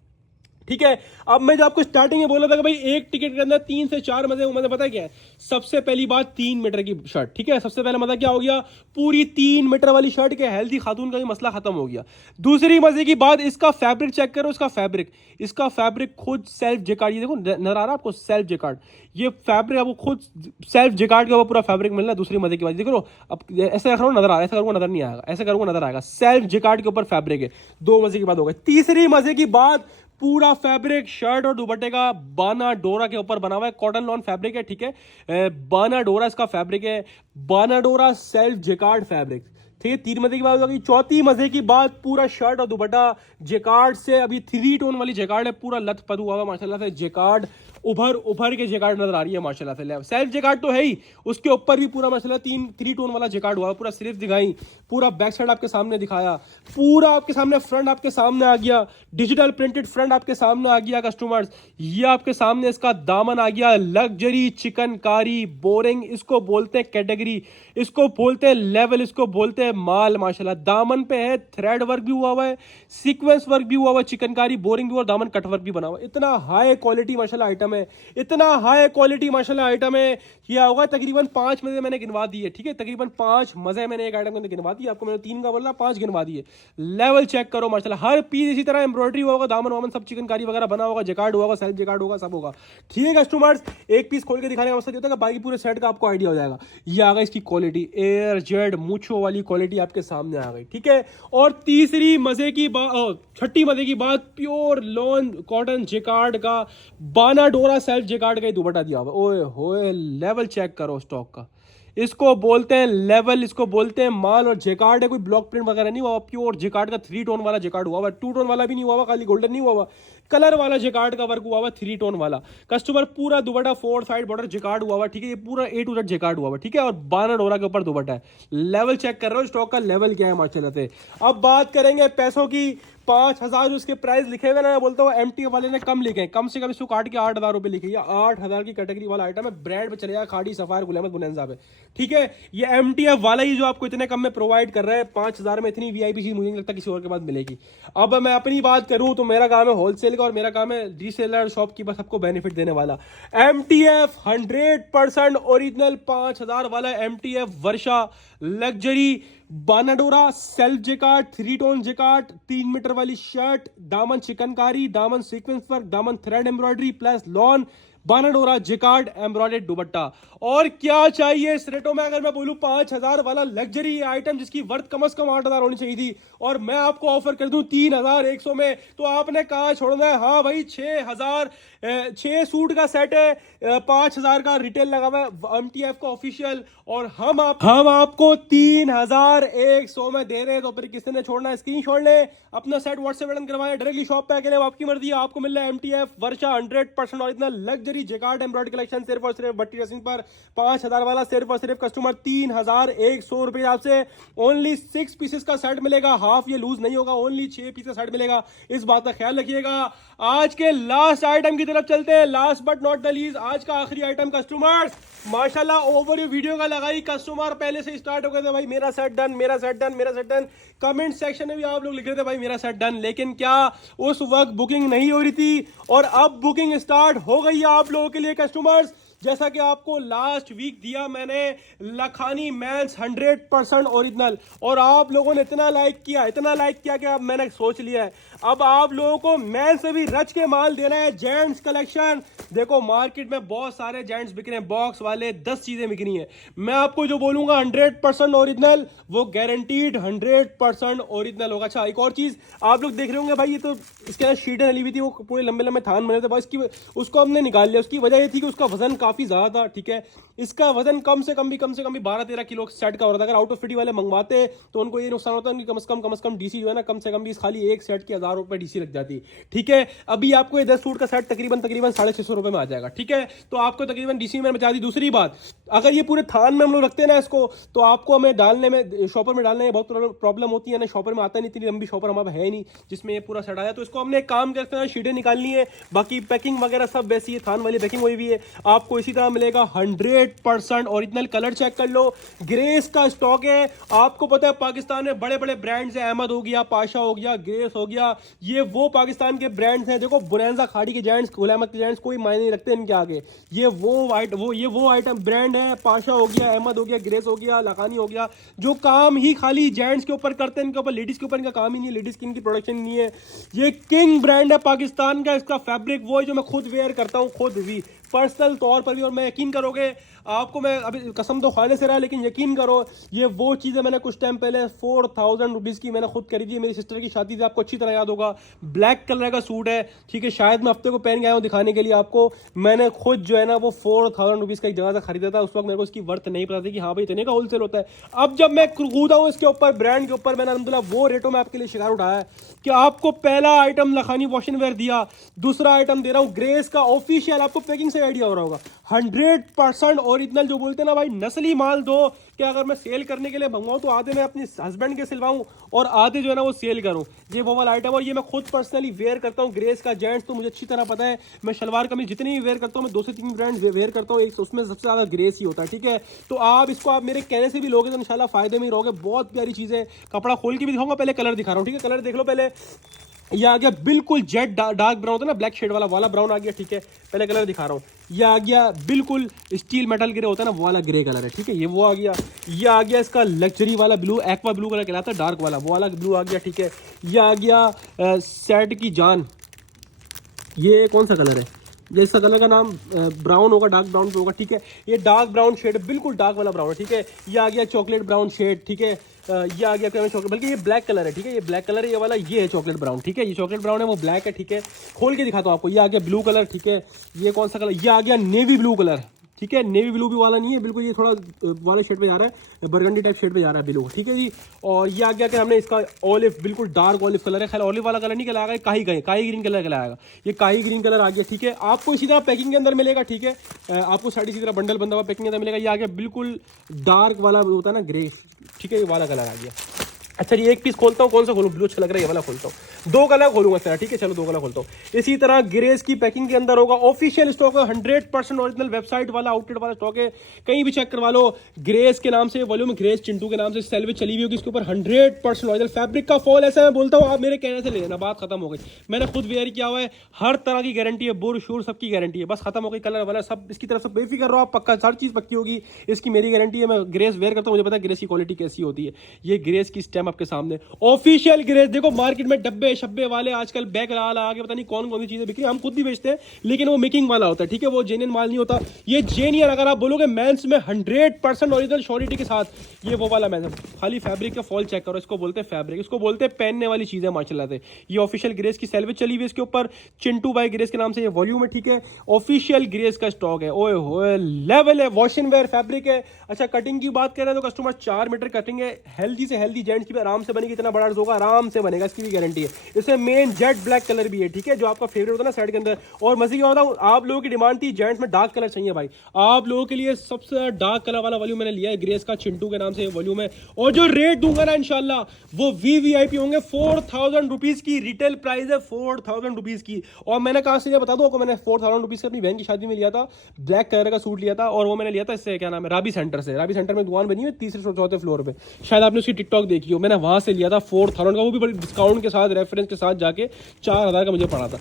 ठीक है, अब मैं जो आपको स्टार्टिंग में बोला था कि भाई एक टिकट के अंदर 3 से 4 मजे, मजा पता है क्या है? सबसे पहली बात 3 मीटर की शर्ट। ठीक है, सबसे पहला मजा क्या हो गया? पूरी 3 मीटर वाली शर्ट के हेल्दी खातून का भी मसला खत्म हो गया। दूसरी मजे की बात, इसका फैब्रिक चेक करो, इसका फैब्रिक खुद सेल्फ जेकार्ड, ये देखो नजर आ रहा है आपको सेल्फ जेकार्ड, ये फैब्रिक आपको खुद सेल्फ जेकार्ड का पूरा फैब्रिक मिल रहा है। दूसरी मजे की बात देखो, अब ऐसे करो नजर आ रहा है, ऐसा करूंगा नजर नहीं आएगा, ऐसे करूंगा नजर आएगा, सेल्फ जेकार्ड के ऊपर फैब्रिक है। 2 मजे की बात हो गई। तीसरी मजे की बात, पूरा फैब्रिक शर्ट और दुपट्टे का बाना डोरा के ऊपर बना हुआ है, कॉटन लॉन फैब्रिक है। ठीक है, बाना डोरा इसका फैब्रिक है, बाना डोरा सेल्फ जेकार्ड फैब्रिक। ठीक है, 3 मजे की बात होगी। चौथी मजे की बात, पूरा शर्ट और दुपट्टा जेकार्ड से, अभी 3 टोन वाली जेकार्ड है, पूरा लथपथ हुआ माशाल्लाह से जेकार्ड, उभर के जेकार्ड नजर आ रही है माशाल्लाह से। सेल्फ जेकार्ड तो है ही, उसके ऊपर भी पूरा माशाल्लाह 3 टोन वाला जेकार्ड हुआ, पूरा स्लीव्स दिखाई, पूरा बैक साइड आपके सामने दिखाया, पूरा आपके सामने फ्रंट आपके सामने आ गया, डिजिटल प्रिंटेड फ्रंट आपके सामने आ गया कस्टमर्स। ये आपके सामने इसका दामन आ गया, लग्जरी चिकनकारी बोरिंग, इसको बोलते हैं कैटेगरी, इसको बोलते हैं लेवल, इसको बोलते हैं माल। माशाल्लाह दामन पे है थ्रेड वर्क भी हुआ है, सीक्वेंस वर्क भी हुआ है, चिकनकारी बोरिंग भी, और दामन कट वर्क भी बना हुआ है। इतना हाई क्वालिटी माशाल्लाह आइटम है, इतना हाई क्वालिटी माशाल्लाह आइटम है। ये होगा तकरीबन 5 मजे मैंने गिनवा दिए। ठीक है, तकरीबन 5 मजे मैंने एक आइटम के अंदर गिनवा दिए, आपको मैंने 3 का बोला, 5 गिनवा दिए। लेवल चेक करो माशाल्लाह, हर पीस इसी तरह एम्ब्रॉयडरी होगा, दामन वामन सब चिकनकारी वगैरह बना होगा, जेकार्ड होगा, सेल्फ जेकार्ड होगा, सब होगा। ठीक है कस्टमर्स, एक पीस खोल के दिखाने का मकसद होता है कि बाकी पूरे सेट का आपको आइडिया हो जाएगा। ये आ गई इसकी क्वालिटी, एयर जेड मूछो वाली क्वालिटी आपके सामने आ गई। ठीक है, और तीसरी मजे की बात, छठी मजे की बात, प्योर लॉन कॉटन जेकार्ड का बाना डोरा सेल्फ जेकार्ड का ही दुपट्टा दिया हुआ। ओए होए, लेवल चेक करो स्टॉक का, इसको बोलते हैं लेवल, इसको बोलते हैं माल। और जेकार्ड है, कोई ब्लॉक प्रिंट वगैरह नहीं हुआ, प्योर जेकार्ड का 3 टोन वाला जेकार्ड हुआ हुआ, 2 टोन वाला भी नहीं हुआ हुआ, खाली गोल्डन नहीं हुआ हुआ, कलर वाला जेकार्ड का वर्क हुआ हुआ, 3 टोन वाला। कस्टमर पूरा दुपट्टा 4 साइड बॉर्डर जेकार्ड हुआ हुआ। ठीक है, ये पूरा A to Z जेकार्ड हुआ हुआ। ठीक है, और बाना डोरा के ऊपर दुपट्टा है। लेवल चेक कर रहे हो स्टॉक का, लेवल क्या है माशाल्लाह से। अब बात करेंगे पैसों की। 5,000 उसके प्राइस लिखे हुए ना, मैं बोलता हूँ MTF वाले ने कम लिखे हैं, कम से कम इसको काट के 8,000 रुपए लिखे। 8,000 की कैटेगरी वाला आइटम है, ब्रांड पे चलेगा, खादी सफायर गुलामत बुनैंजा पे। ठीक है, ये MTF वाला ही जो आपको इतने कम में प्रोवाइड कर रहा है, 5,000 में इतनी VIP चीज मुझे नहीं लगता किसी और के पास मिलेगी। अब मैं अपनी बात करूं तो मेरा काम है होलसेल का, और मेरा काम है रीसेलर शॉपकीपर सबको बेनिफिट देने वाला। MTF 100% ओरिजिनल 5,000 वाला MTF वर्षा लग्जरी बानाडोरा self jacquard, 3 tone jacquard, 3 meter वाली शर्ट, दामन चिकनकारी, दामन सीक्वेंस वर्क, दामन थ्रेड एम्ब्रॉयडरी प्लस लॉन, बानाडोरा जेकार्ड एम्ब्रॉयडर्ड दुपट्टा। और क्या चाहिए इस रेटों में? अगर मैं बोलूं 5,000 वाला लग्जरी आइटम जिसकी वर्थ कम से कम 8,000 होनी चाहिए थी, और मैं आपको ऑफर कर दूं 3,100 में, तो आपने कहा छोड़ना है? हाँ भाई, 6,000 6 सूट का सेट है, 5,000 का रिटेल लगा हुआ है MTF का ऑफिशियल, और हम आपको 3,100 में दे रहे हैं। तो फिर किसी ने छोड़ना है? स्क्रीनशॉट ले, अपना सेट व्हाट्सएप बटन करवाए, डायरेक्टली शॉप पे आके ले, आपकी मर्जी। आपको मिल रहा है MTF वर्षा 100% और इतना लग्जरी जेकार्ड एम्ब्रॉयडरी कलेक्शन सिर्फ और सिर्फ भट्टी ड्रेसिंग पर। 5,000 वाला सिर्फ और सिर्फ कस्टमर 3,100 रुपए आपसे ओनली 6 पीसेस का सेट मिलेगा, हाफ ये लूज नहीं होगा, ओनली 6 पीसेस सेट मिलेगा, इस बात का ख्याल रखिएगा। आज के लास्ट आइटम की तरफ चलते हैं, last but not the least, आज का आखिरी आइटम कस्टमर्स। माशाल्लाह ओवर वीडियो का लगाई, कस्टमर पहले से स्टार्ट हो गए थे, भाई मेरा सेट डन, मेरा सेट डन, मेरा सेट डन। कमेंट सेक्शन में भी आप लोग लिख रहे थे भाई मेरा सेट डन, लेकिन क्या उस वक्त बुकिंग नहीं हो रही थी, और अब बुकिंग स्टार्ट हो गई है आप लोगों के लिए कस्टमर्स। जैसा कि आपको लास्ट वीक दिया मैंने लखानी मेंस 100% ओरिजिनल, और आप लोगों ने इतना लाइक किया कि अब मैंने सोच लिया है अब आप लोगों को मेंस से भी रच के माल देना है। जेंट्स कलेक्शन देखो, मार्केट में बहुत सारे जेंट्स बिक रहे हैं, बॉक्स वाले 10 चीजें बिकनी है। मैं आपको जो बोलूंगा 100% ओरिजिनल, वो गारंटीड 100% ओरिजिनल होगा। अच्छा, एक और चीज आप लोग देख रहे होंगे भाई, ये तो इसके अंदर शीटें डली हुई थी, वो पूरे लंबे लंबे थान बने थे, बस उसको हमने निकाल लिया। उसकी वजह ये थी कि उसका वजन काफी ज्यादा था, ठीक है। इसका वजन कम से कम भी 12-13 किलो सेट का हो रहा था। अगर आउट ऑफ सिटी वाले मंगवाते तो उनको ये नुकसान होता है, कम से कम डीसी जो है ना, कम से कम भी खाली एक सेट की 1000 रुपए डीसी लग जाती, ठीक है। अभी आपको ये 10 सूट का सेट तकरीबन 650 रुपए में आ जाएगा, ठीक है। तो आपको तकरीबन डीसी में बचा दी। दूसरी बात, अगर ये पूरे थान में हम लोग रखते हैं ना इसको, तो आपको हमें डालने में, शॉपर में डालने में बहुत प्रॉब्लम होती है ना। शॉपर में आता नहीं, इतनी लंबी शॉपर हमारे है नहीं जिसमें ये पूरा सेट आया। तो इसको हमने एक काम करते हैं, शीटें निकालनी है, बाकी पैकिंग वगैरह सब वैसी है, थान वाली पैकिंग हुई भी है। आपको इसी तरह मिलेगा 100% ओरिजिनल। कलर चेक कर लो, ग्रेस का स्टॉक है। आपको पता है पाकिस्तान में बड़े बड़े ब्रांड्स हैं, अहमद हो गया, पाशा हो गया, ग्रेस हो गया, ये वो पाकिस्तान के ब्रांड्स हैं। देखो, बुनैजा खाड़ी के जेंट्स, गुल अहमद के जेंट्स कोई मायने नहीं रखते इनके आगे। ये वो आइटम ब्रांड है। पाशा हो गया, अहमद हो गया, ग्रेस हो गया, लखानी हो गया, जो काम ही खाली जेंट्स के ऊपर करते हैं, इनके ऊपर लेडीज के ऊपर इनका काम ही नहीं है, लेडीज की इनकी प्रोडक्शन नहीं है। ये किंग ब्रांड है पाकिस्तान का। इसका फैब्रिक वो है जो मैं खुद वेयर करता हूँ, खुद भी पर्सनल तौर पर भी। और मैं यकीन करोगे, आपको मैं अभी कसम तो खाने से रहा, लेकिन यकीन करो, ये वो चीज़ें मैंने कुछ टाइम पहले 4000 रुपीज़ की मैंने खुद खरीदी है। मेरी सिस्टर की शादी थी, आपको अच्छी तरह याद होगा। ब्लैक कलर का सूट है, ठीक है। शायद मैं हफ्ते को पहन के आया हूँ दिखाने के लिए आपको। मैंने खुद जो है ना वो 4000 रुपीज़ का एक जगह से खरीदा था। उस वक्त मेरे को इसकी वर्थ नहीं पता थी कि हाँ भाई इतने का होलसेल होता है। अब जब मैं कूदा हूँ इसके ऊपर, ब्रांड के ऊपर, मैंने अल्हम्दुलिल्लाह वो रेटों में आपके लिए शिकार उठाया है कि आपको पहला item Lakhani wash and wear दिया, दूसरा आइटम दे रहा हूँ ग्रेस का ऑफिशियल। आपको पैकिंग से आइडिया हो रहा होगा, 100% ओरिजिनल। जो बोलते हैं ना भाई, नस्ली माल दो, कि अगर मैं सेल करने के लिए मंगवाऊं तो आधे मैं अपने हस्बैंड के सिलवाऊं और आधे जो है ना वो सेल करूं। ये वो वाला आइटम, और ये मैं खुद पर्सनली वेयर करता हूं ग्रेस का। जेंट्स तो मुझे अच्छी तरह पता है, मैं शलवार कमीज जितनी भी वेयर करता हूं, मैं 2 से 3 ब्रांड वेयर करता हूं, एक उसमें सबसे ज्यादा ग्रेस ही होता है, ठीक है। तो आप इसको आप मेरे कहने से भी लोगे तो इंशाल्लाह फायदे में ही रहोगे। बहुत प्यारी चीज है। कपड़ा खोल के भी दिखाऊंगा, पहले कलर दिखा रहा हूं, ठीक है। कलर देख लो पहले। ये आ गया बिल्कुल जेट डार्क ब्राउन होता है ना, ब्लैक शेड वाला ब्राउन आ गया, ठीक है। पहले कलर दिखा रहा हूँ, ये आ गया बिल्कुल स्टील मेटल ग्रे होता है ना, वो वाला ग्रे कलर है, ठीक है। ये वो आ गया। ये आ गया इसका लग्जरी वाला ब्लू, एक्वा ब्लू कलर कहलाता है, डार्क वाला, वो वाला ब्लू आ गया, ठीक है। ये आ गया सेट की जान। ये कौन सा कलर है? ये इसका कलर का नाम ब्राउन होगा, डार्क ब्राउन होगा, ठीक है। ये डार्क ब्राउन शेड, बिल्कुल डार्क वाला ब्राउन है, ठीक है। ये आ गया चॉकलेट ब्राउन शेड, ठीक है। ये आ गया चॉकलेट, बल्कि ये ब्लैक कलर है, ठीक है। ये ब्लैक कलर है, ये वाला ये है चॉकलेट ब्राउन, ठीक है। ये चॉकलेट ब्राउन है, वो ब्लैक है, ठीक है। खोल के दिखाता हूँ आपको। ये आ गया ब्लू कलर, ठीक है। ये कौन सा कलर? ये आ गया नेवी ब्लू कलर, ठीक है। नेवी ब्लू भी वाला नहीं है बिल्कुल, ये थोड़ा वाले शेड पे जा रहा है, बरगंडी टाइप शेड पे जा रहा है ब्लू, ठीक है जी। और ये आ गया कि हमने इसका ऑलिव, बिल्कुल डार्क ऑलिव कलर है। खैर ऑलिव वाला कलर नहीं कहलाएगा, काही ग्रीन कलर कहलाएगा। ये काही ग्रीन कलर आ गया, ठीक है। आपको इसी तरह पैकिंग के अंदर मिलेगा, ठीक है। आपको साड़ी इसी तरह बंडल बंधा हुआ पैकिंग के अंदर मिलेगा। ये आ गया बिल्कुल डार्क वाला होता है ना, ग्रे, ठीक है। ये वाला कलर आ गया। अच्छा जी, एक पीस खोलता हूँ, कौन सा खोलूँ? ब्लू अच्छा लग रहा है, ये वाला खोलता हूँ। 2 कलर खोलूंगा सर, ठीक है। चलो 2 कलर खोलता हूँ। इसी तरह ग्रेस की पैकिंग के अंदर होगा, ऑफिशियल स्टॉक है, 100% ओरिजिनल, वेबसाइट वाला, आउटलेट वाला स्टॉक है, कहीं भी चेक करवा लो। ग्रेस के नाम से वॉल्यूम, ग्रेस चिंटू के नाम से सेलवेज चली हुई होगी इसके ऊपर, 100% ओरिजिनल। फैब्रिक का फॉल ऐसा मैं बोलता हूँ, आप मेरे कहने से ले लेना, बात खत्म हो गई। मैंने खुद वेयर किया हुआ है, हर तरह की गारंटी है, बुर शूर सबकी गारंटी है, बस खत्म हो गई। कलर वाला सब इसकी तरफ से बेफिक्र रहो आप, पक्का हर चीज पक्की होगी, इसकी मेरी गारंटी है। मैं ग्रेस वेयर करता हूँ, मुझे पता है ग्रेस की क्वालिटी कैसी होती है। ये ग्रेस की स्टैम्प आपके सामने ऑफिशियल ग्रेस। देखो मार्केट में डब्बे शब्बे वाले आजकल बैग ला के पता नहीं कौन कौन सी चीजें बिक रही है, हम खुद भी बेचते हैं, लेकिन वो मेकिंग वाला होता है, ठीक है। वो जेन्युइन माल नहीं होता। ये जेन्युइन, अगर आप बोलोगे मेंस में 100% ओरिजिनल श्योरिटी के साथ, ये वो वाला मेंस। खाली फैब्रिक का फॉल चेक करो, इसको बोलते हैं फैब्रिक, इसको बोलते हैं पहनने वाली चीजें माशाल्लाह से। ये ऑफिशियल ग्रेस की सेलवेज चली हुई है इसके ऊपर, चिंटू बाय ग्रेस के नाम से ये वॉल्यूम है, ठीक है। ऑफिशियल ग्रेस का स्टॉक है, ओए होए लेवल है, वॉश एंड वेयर फैब्रिक है। अच्छा, कटिंग की बात करें तो कस्टमर 4 मीटर कटिंग है, हेल्दी से हेल्दी जेंट्स की भी आराम से बनेगी, इतना बड़ा होगा आराम से बनेगा, इसकी भी गारंटी है। इसमें मेन जेट ब्लैक कलर भी है, ठीक है, जो आपका फेवरेट होता है ना साइड के अंदर। और मजे क्या होता है, आप लोगों की डिमांड थी जेंट्स में डार्क कलर चाहिए भाई, आप लोगों के लिए सबसे डार्क कलर वाला वॉल्यूम मैंने लिया है, ग्रेस का चिंटू के नाम से वॉल्यूम है। और जो रेट दूंगा ना इंशाल्लाह वो वीवीआईपी होंगे। 4000 रुपीज की रिटेल प्राइस है, 4000 रुपीज की। और मैंने कहा से बता दो आपको, मैंने 4000 रुपीज का अपनी बहन की शादी में लिया था, ब्लैक कलर का सूट लिया था, और वो मैंने लिया था इससे, क्या नाम है, राबी सेंटर से। राबी सेंटर में दुकान बनी है 3 से 4 फ्लोर पे, शायद आपने उसकी टिकटॉक देखी हो, मैंने वहां से लिया था 4000 का, वो भी बड़ी डिस्काउंट के साथ, रेफरेंस के साथ जाके 4000 का मुझे पड़ा था।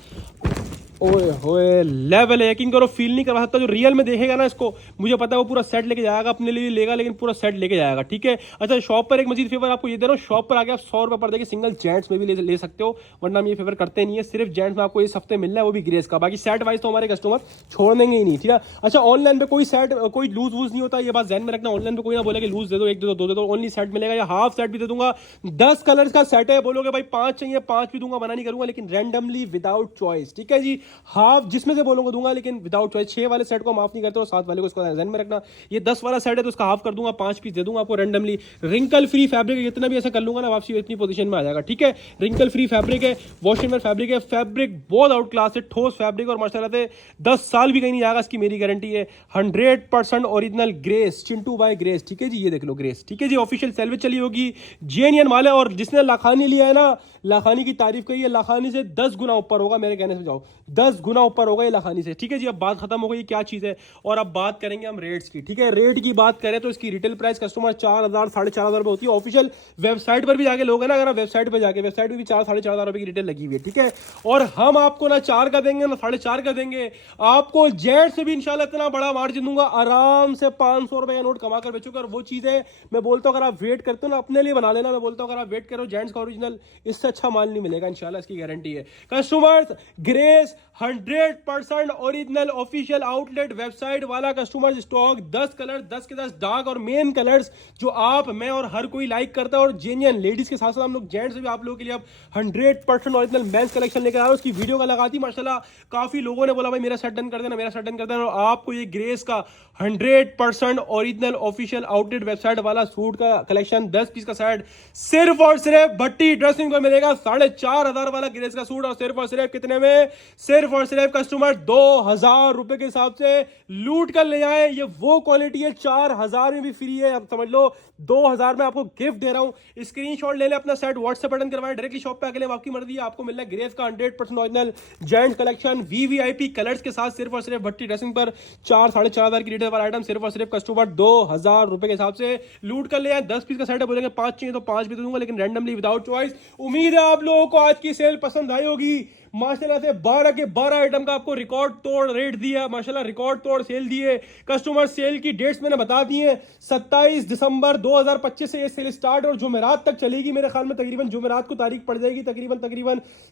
ओए होए लेवल है, यकीन करो फील नहीं करवा सकता। जो रियल में देखेगा ना इसको, मुझे पता है वो पूरा सेट लेके जाएगा, अपने लिए लेगा लेकिन पूरा सेट लेके जाएगा, ठीक है। अच्छा शॉप पर एक मजीद फेवर आपको ये दे रहा हूँ, शॉप पर आके आप 100 रुपये पर देके सिंगल जेंट्स में भी ले सकते हो, वरना हम ये फेवर करते नहीं है। सिर्फ जेंट्स में आपको इस हफ्ते मिलना है, वो भी ग्रेस का। बाकी सेट वाइज तो हमारे कस्टमर छोड़ देंगे ही नहीं, ठीक है। अच्छा ऑनलाइन पे कोई सेट कोई लूज वूज नहीं होता, ये बात ध्यान में रखना। ऑनलाइन पे कोई ना बोले कि लूज दे दो, एक दे दो, दो दे दो, ओनली सेट मिलेगा। या हाफ सेट भी दे दूंगा, 10 कलर्स का सेट है, बोलोगे भाई 5 चाहिए 5 भी दूंगा, मना नहीं करूंगा, लेकिन रैंडमली विदाउट चॉइस, ठीक है जी। हाफ जिसमें से बोलूंगा दूंगा, लेकिन विदाउट चॉइस। 6 वाले सेट को माफ नहीं करते और 7 वाले को इसको ध्यान में रखना। ये 10 वाला सेट है तो उसका हाफ कर दूंगा, 5 पीस दे दूंगा आपको रैंडमली। रिंकल फ्री फैब्रिक है, जितना भी ऐसा कर लूंगा ना वापसी इतनी पोजीशन में आ जाएगा, ठीक है। रिंकल फ्री फैब्रिक है, वॉश एंड वेयर फैब्रिक है, फैब्रिक बहुत आउट क्लास है, ठोस फैब्रिक और माशाल्लाह से 10 साल भी कहीं नहीं जाएगा, इसकी मेरी गारंटी है। 100% original Grace, Chintu by Grace, ठीक है जी। ये देख लो ग्रेस, ठीक है जी। ऑफिशियल सेलवेज चली होगी, जेन्युइन माल है। और जिसने लाखानी लिया है ना, लाखानी की तारीफ कही है, लाखानी से 10 गुना ऊपर होगा, मेरे कहने से जाओ 10 गुना ऊपर होगा ये लाखानी से, ठीक है जी। अब बात खत्म हो गई क्या चीज है, और अब बात करेंगे हम रेट्स की, ठीक है। रेट की बात करें तो इसकी रिटेल प्राइस कस्टमर 4000 4,500 रुपए होती है। ऑफिशियल वेबसाइट पर भी जाके लोग है ना, अगर आप वेबसाइट पर जाके, वेबसाइट पर भी 4,500 रुपए की रिटेल लगी हुई है, ठीक है। और हम आपको ना 4 का देंगे ना 4.5 का देंगे, आपको जेंट्स से भी इंशाल्लाह इतना बड़ा मार्जिन दूंगा, आराम से 500 रुपए का नोट कमा कर बेचोगे। और वो चीजें मैं बोलता हूँ अगर आप वेट करते हो ना, अपने लिए बना लेना। मैं बोलता हूँ अगर आप वेट करो जेंट्स का ओरिजिनल, इससे अच्छा माल नहीं मिलेगा इंशाल्लाह, इसकी गारंटी है। Customers grace 100% original official outlet website वाला कस्टमर स्टॉक, 10 कलर, 10 के 10 डार्क और मेन कलर्स जो आप, मैं और हर कोई लाइक करता है। और जेन्युइन लेडीज के साथ साथ हम लोग जेंट्स भी आप लोगों के लिए अब 100% ओरिजिनल मेंस कलेक्शन लेकर आ रहे हैं। उसकी वीडियो का लगा दी माशाल्लाह, काफी लोगों ने बोला भाई मेरा सेट डन कर देना, मेरा सेट डन कर देना। और आपको ये ग्रेस का 100% ओरिजिनल ऑफिशियल आउटलेट वेबसाइट वाला सूट का कलेक्शन 10 पीस का सेट सिर्फ और सिर्फ भट्टी ड्रेसिंग को मिलेगा 4,500 वाला ग्रेस का सूट। और सिर्फ कितने में, सिर्फ और सिर्फ कस्टमर 2,000 रुपए के हिसाब से लूट कर ले आए। ये वो क्वालिटी है, 4,000 में भी फ्री है, अब समझ लो 2,000 में आपको गिफ्ट दे रहा हूं। स्क्रीनशॉट ले ले अपना सेट, व्हाट्सएप बटन करवाए, डायरेक्टली शॉप पे आके ले, आपकी मर्जी है। आपको मिल रहा है ग्रेस का 100% original gents collection VVIP colours के साथ सिर्फ और सिर्फ भट्टी ड्रेसिंग पर 4,500 की रिटेल वाला आइटम सिर्फ और सिर्फ कस्टमर 2,000 रुपए के हिसाब से लूट कर ले आए। 10 पीस का सेट है, बोलेंगे 5 चाहिए तो 5 भी दे दूंगा, लेकिन रैंडमली विदाउट चॉइस। उम्मीद है आप लोगों को आज की सेल पसंद आई होगी। माशाल्लाह से 12 के 12 आइटम का आपको रिकॉर्ड तोड़ रेट दिया, माशाल्लाह रिकॉर्ड तोड़ सेल दिए। कस्टमर सेल की डेट्स मैंने बता दी है, 27 दिसंबर 2025 से ये सेल स्टार्ट और जुमेरात तक चलेगी। मेरे ख्याल में तकरीबन जुमेरात को तारीख पड़ जाएगी, तकरीबन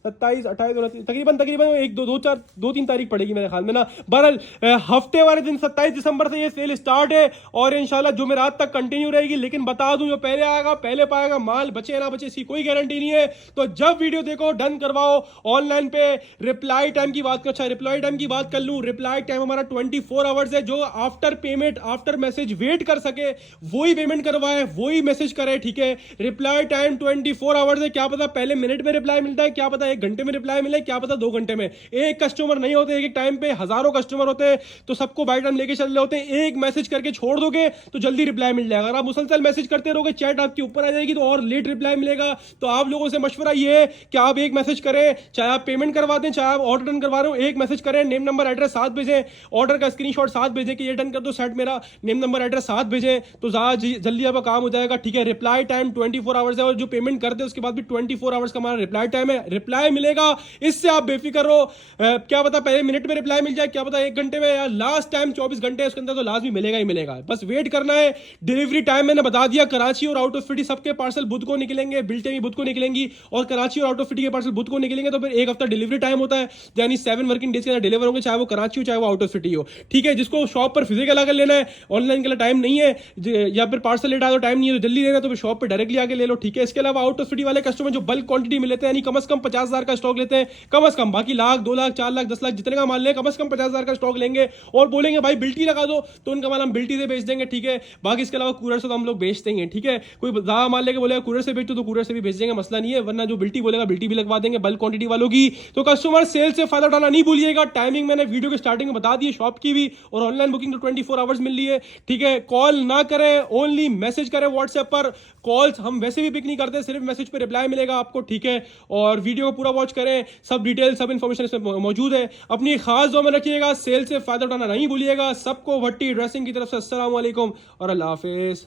27 28 तकरीबन 1 2 4 2-3 तारीख पड़ेगी मेरे ख्याल में ना। बहरहाल हफ्ते वाले दिन 27 दिसंबर से ये सेल स्टार्ट है और इंशाल्लाह जुमेरात तक कंटिन्यू रहेगी। लेकिन बता दूं जो पहले आएगा पहले पाएगा, माल बचे ना बचे इसकी कोई गारंटी नहीं है। तो जब वीडियो देखो डन करवाओ। ऑनलाइन पे रिप्लाई टाइम की बात कर, अच्छा रिप्लाई टाइम की बात कर लूं, रिप्लाई टाइम हमारा 24 आवर्स है। जो after payment after message wait कर सके वही पेमेंट करवाए, वही मैसेज करे, ठीक है। रिप्लाई टाइम 24 आवर्स है। क्या पता पहले मिनट में रिप्लाई मिलता है, क्या पता 1 घंटे में रिप्लाई मिले, क्या पता 2 घंटे में। एक कस्टमर नहीं होते, एक टाइम पे हजारों कस्टमर होते हैं, तो सबको बाय टाइम लेके चल रहे होते हैं। एक मैसेज करके छोड़ दोगे तो जल्दी रिप्लाई मिल जाएगा। अगर आप मुसलसल मैसेज करते रहोगे चैट आपके ऊपर आ जाएगी तो और लेट रिप्लाई मिलेगा। तो आप लोगों से मशवरा ये है कि आप एक मैसेज करें, चाहे आप पेमेंट करवा दें चाहे आप ऑर्डर डन करवा रहे हो, एक मैसेज करें, नेम नंबर एड्रेस साथ भेजें, ऑर्डर का स्क्रीनशॉट साथ भेजें कि ये डन कर दो सेट मेरा, नेम नंबर एड्रेस साथ भेजें, तो जल्दी आपका काम हो जाएगा, ठीक है। रिप्लाई टाइम 24 आवर्स है और जो पेमेंट करते हैं उसके बाद भी 24 आवर्स का हमारा रिप्लाई टाइम है। रिप्लाई मिलेगा, इससे आप बेफिक्र रहो। क्या पता पहले मिनट में रिप्लाई मिल जाए, क्या पता 1 घंटे में, या लास्ट टाइम 24 घंटे है उसके अंदर तो लाजमी मिलेगा ही मिलेगा। बस वेट करना है। डिलीवरी टाइम मैंने बता दिया, कराची और आउट ऑफ सिटी सबके पार्सल बुध को निकलेंगे, बिल्टे भी बुध को निकलेंगी और कराची और आउट ऑफ सिटी के पार्सल बुध को निकलेंगे। तो फिर 1 हफ्ता डिलीवरी टाइम होता है, यानी 7 वर्किंग डेज के अंदर डिलीवर होंगे, चाहे वो कराची हो चाहे वो आउट ऑफ सिटी हो, ठीक है। जिसको शॉप पर फिजिकल आकर लेना है, ऑनलाइन के लिए टाइम नहीं है, या फिर पार्सल लेट आया तो टाइम नहीं है तो जल्दी लेना, तो फिर शॉप पर डायरेक्टली आके ले लो, ठीक है। इसके अलावा आउट ऑफ सिटी वाले कस्टमर जो बल्क क्वांटिटी में लेते हैं, यानी कम से कम 50,000 का स्टॉक लेते हैं, कम से कम, बाकी लाख 2 लाख 4 लाख 10 लाख जितने का माल लें, कम से कम 50,000 का स्टॉक लेंगे और बोलेंगे भाई बिल्टी लगा दो, तो उनका माल हम बिल्टी से बेच देंगे, ठीक है। बाकी इसके अलावा कूलर से तो हम लोग बेच देंगे, ठीक है। कोई ज्यादा माल लेके बोलेगा कूलर से बेच दो तो कूलर से भी बेच देंगे, मसला नहीं है। वरना जो बिल्टी बोलेगा बिल्टी भी लगवा देंगे बल्क क्वांटिटी वालों की। तो कस्टमर सेल से फायदा उठाना नहीं भूलिएगा। टाइमिंग मैंने वीडियो के स्टार्टिंग में बता दी है शॉप की भी, और ऑनलाइन बुकिंग तो 24 आवर्स मिल रही है, ठीक है। कॉल ना करें, ओनली मैसेज करें व्हाट्सएप पर। कॉल्स हम वैसे भी पिक नहीं करते, सिर्फ मैसेज पे रिप्लाई मिलेगा आपको, ठीक है। और वीडियो को पूरा वॉच करें, सब डिटेल सब इंफॉर्मेशन इसमें मौजूद है। अपनी खास दुआ में रखिएगा, सेल से फायदा उठाना नहीं भूलिएगा। सबको भट्टी ड्रेसिंग की तरफ से अस्सलाम वालेकुम और अल्लाह हाफिज।